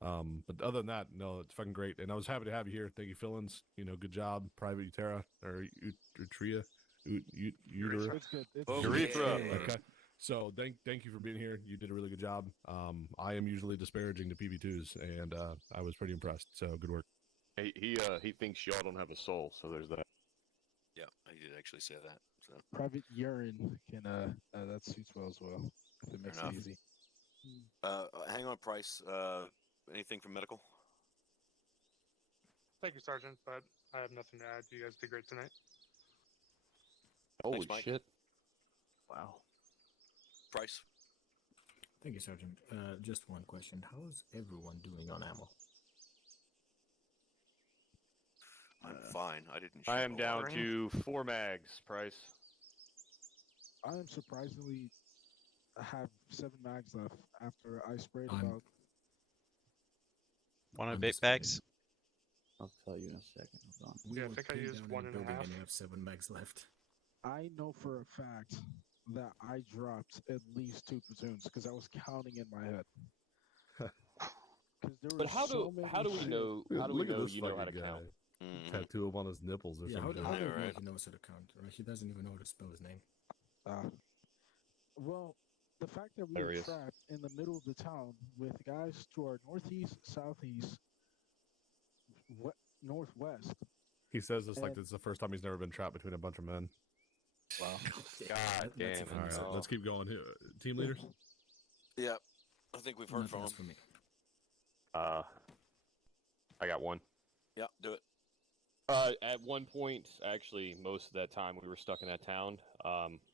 But other than that, no, it's fucking great, and I was happy to have you here. Thank you, Fillins. Good job, Private Utera or Utria, Utera. It's good. It's Urethra. Okay. So thank you for being here. You did a really good job. I am usually disparaging to PB2s, and I was pretty impressed. So good work. He thinks y'all don't have a soul, so there's that. Yeah, I did actually say that. So Private Urine can that suits well as well. If it makes it enough. easy. hang on, Price. Anything from medical? Thank you, Sergeant, but I have nothing to add. You guys did great tonight. Holy Thanks, Mike. shit. Wow. Price. Thank you, Sergeant. Just one question. How's everyone doing on ammo? I'm fine. I didn't. I shoot am a down lot. to 4 mags, Price. I am surprisingly have 7 mags left after I sprayed I'm- about. One of I'm big just bags. I'll tell you in a second. Hold on. We Yeah, I were think I pinned used down in one a and a building half. and you have 7 mags left. I know for a fact that I dropped at least 2 platoons because I was counting in my head. 'Cause there But were how so do many how do we shit. know how do we Look at know this you know how to fucking count? guy. Mhm. Tattoo him on his nipples or Yeah, how something. do I you know, know right? he knows how to count? Right? He doesn't even know how to spell his name. Well, the fact that we were Hilarious. trapped in the middle of the town with guys to our northeast, southeast, northwest. He says this like And- this is the first time he's never been trapped between a bunch of men. Wow. God That's a damn funny All right, story. let's keep going. Team leaders. Yeah, I think we've heard Nothing from else him. for me. I got one. Yeah, do it. At one point, actually, most of that time we were stuck in that town,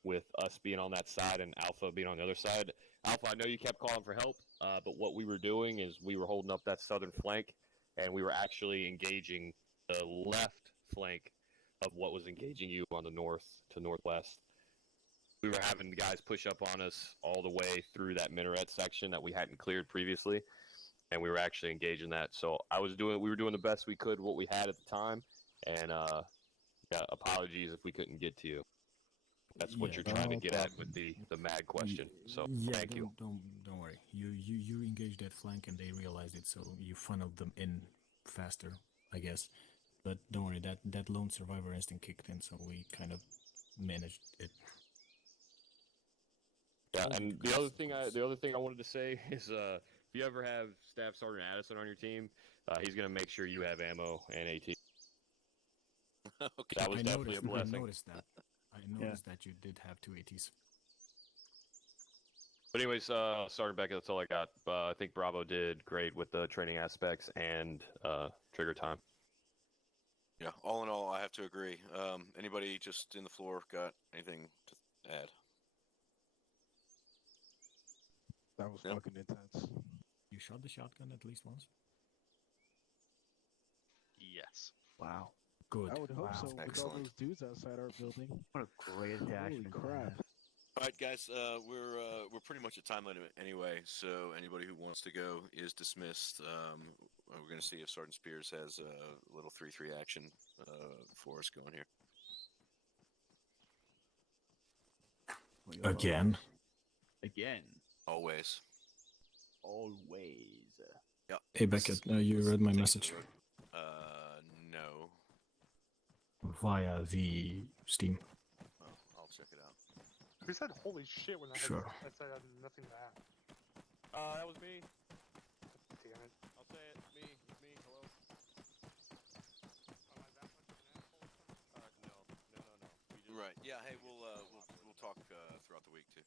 with us being on that side and Alpha being on the other side. Alpha, I know you kept calling for help, but what we were doing is we were holding up that southern flank, and we were actually engaging the left flank of what was engaging you on the north to northwest. We were having the guys push up on us all the way through that minaret section that we hadn't cleared previously, and we were actually engaging that. So we were doing the best we could, what we had at the time. And yeah, apologies if we couldn't get to you. That's what Yeah, you're trying to no get at problem. with the mag question. So yeah, thank you. Don't worry. You engaged that flank and they realized it, so you funneled them in faster, I guess. But don't worry, that lone survivor instinct kicked in, so we kind of managed it. Yeah, Only and because, of the other thing I wanted to say is if you ever have Staff Sergeant Addison on your team, he's gonna make sure you have ammo and AT. Okay. That was I definitely noticed, a blessing. I noticed that. I noticed that you did have 2 ATs. But anyways, Sergeant Beckett, that's all I got. I think Bravo did great with the training aspects and trigger time. Yeah, all in all, I have to agree. Anybody just in the floor got anything to add? That was No. fucking intense. You shot the shotgun at least once? Yes. Wow. Good. I would hope Wow. so. With all Excellent. those dudes outside our building. What a great Holy attachment. crap! All right, guys. We're pretty much at time limit anyway. So anybody who wants to go is dismissed. We're gonna see if Sergeant Spears has a little 3-3 action for us going here. Again. Again. Always. Always. Yep. Hey Beckett, you read my message No. via the Steam. Oh, I'll check it out. Who said holy shit when I Sure. I said I had nothing to add? That was me. Damn it. I'll say it. Me. It's me. Hello. Am I that much of an asshole? No. We just, Right. Yeah. Hey, we'll talk throughout the week too.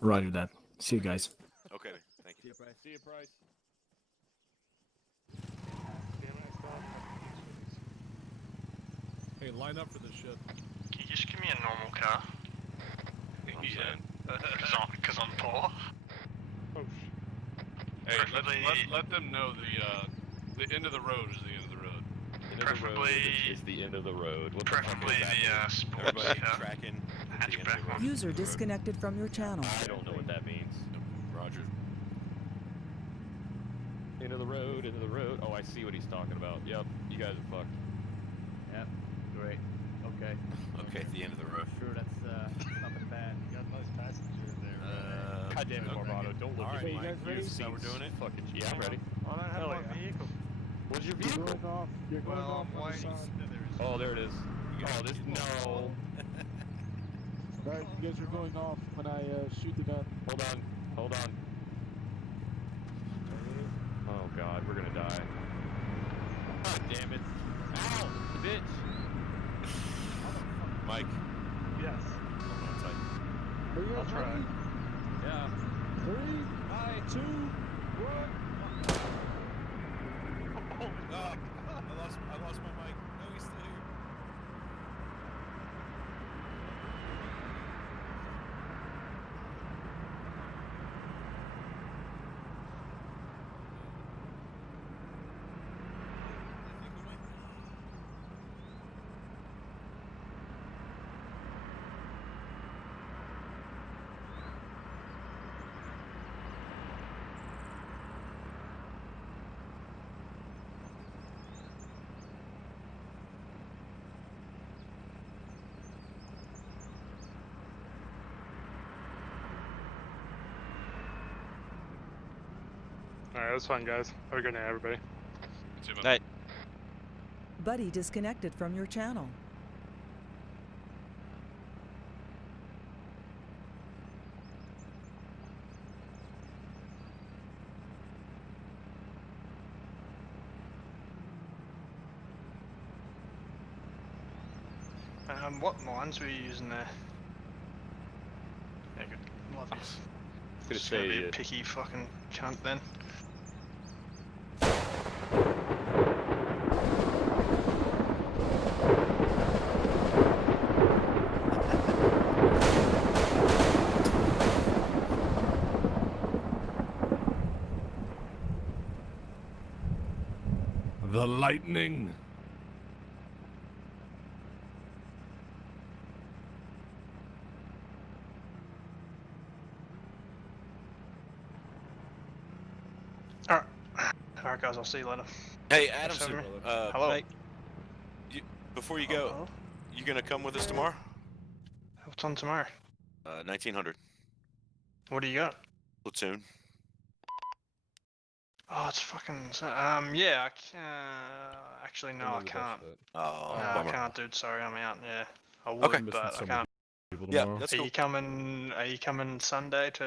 Roger that. See you guys. Okay. Thank you. See you, Bryce. See you, Price. Damn it, I still have Hey, line up for this shit. Can you just give me a normal car? Yeah. Because I'm poor. Oh, shit. Hey, Preferably- let them know the end of the road is the end of the road. End of the road Preferably- is the end of the road. What the fuck Preferably does that the mean? sports Everybody car. tracking. at the end of the Hatchback road. one. User disconnected from your channel. I don't know what that means. Roger. End of the road, end of the road. Oh, I see what he's talking about. Yep, you guys are fucked. Yep. Great. Okay. Okay, at the end of the road. Sure, that's nothing bad. You got a nice passenger there. God damn it, okay. Barbado, don't look All at right, me. you guys ready? Use So we're seats. doing it? Fucking yeah, I'm ready. I don't have Hell my yeah. vehicle. What's your You're vehicle? going off. You're going Well, off I'm on the waiting. side. Oh, there it is. Oh, this no. Right, you guys are going off when I shoot the gun. Hold on. Oh god, we're gonna die. God damn it. Ow! Bitch! Mike. Yes. Hold on tight. Are you I'll guys try. ready? Yeah. 3, Bye. 2, 1. I lost my mic. No, he's still here. Alright, that was fun, guys. Have a good night, everybody. See you, man. Night. Buddy disconnected from your channel. What mines were you using there? Yeah, good. Love you. I was Just gonna gonna be say, a picky fucking cunt then. The lightning. Alright guys, I'll see you later. Hey, Thanks for Adamson. having me. Hello. Night. Before you go, Hello? you gonna come with us tomorrow? What's on tomorrow? 1900. What do you got? Platoon. Oh, it's fucking. Yeah, I can. Actually, no, I can't. Oh, No, I bummer. can't, dude. Sorry, I'm out. Yeah, I would, Okay. but I Some can't. people Yeah, tomorrow. that's Are cool. you coming? Are you coming Sunday to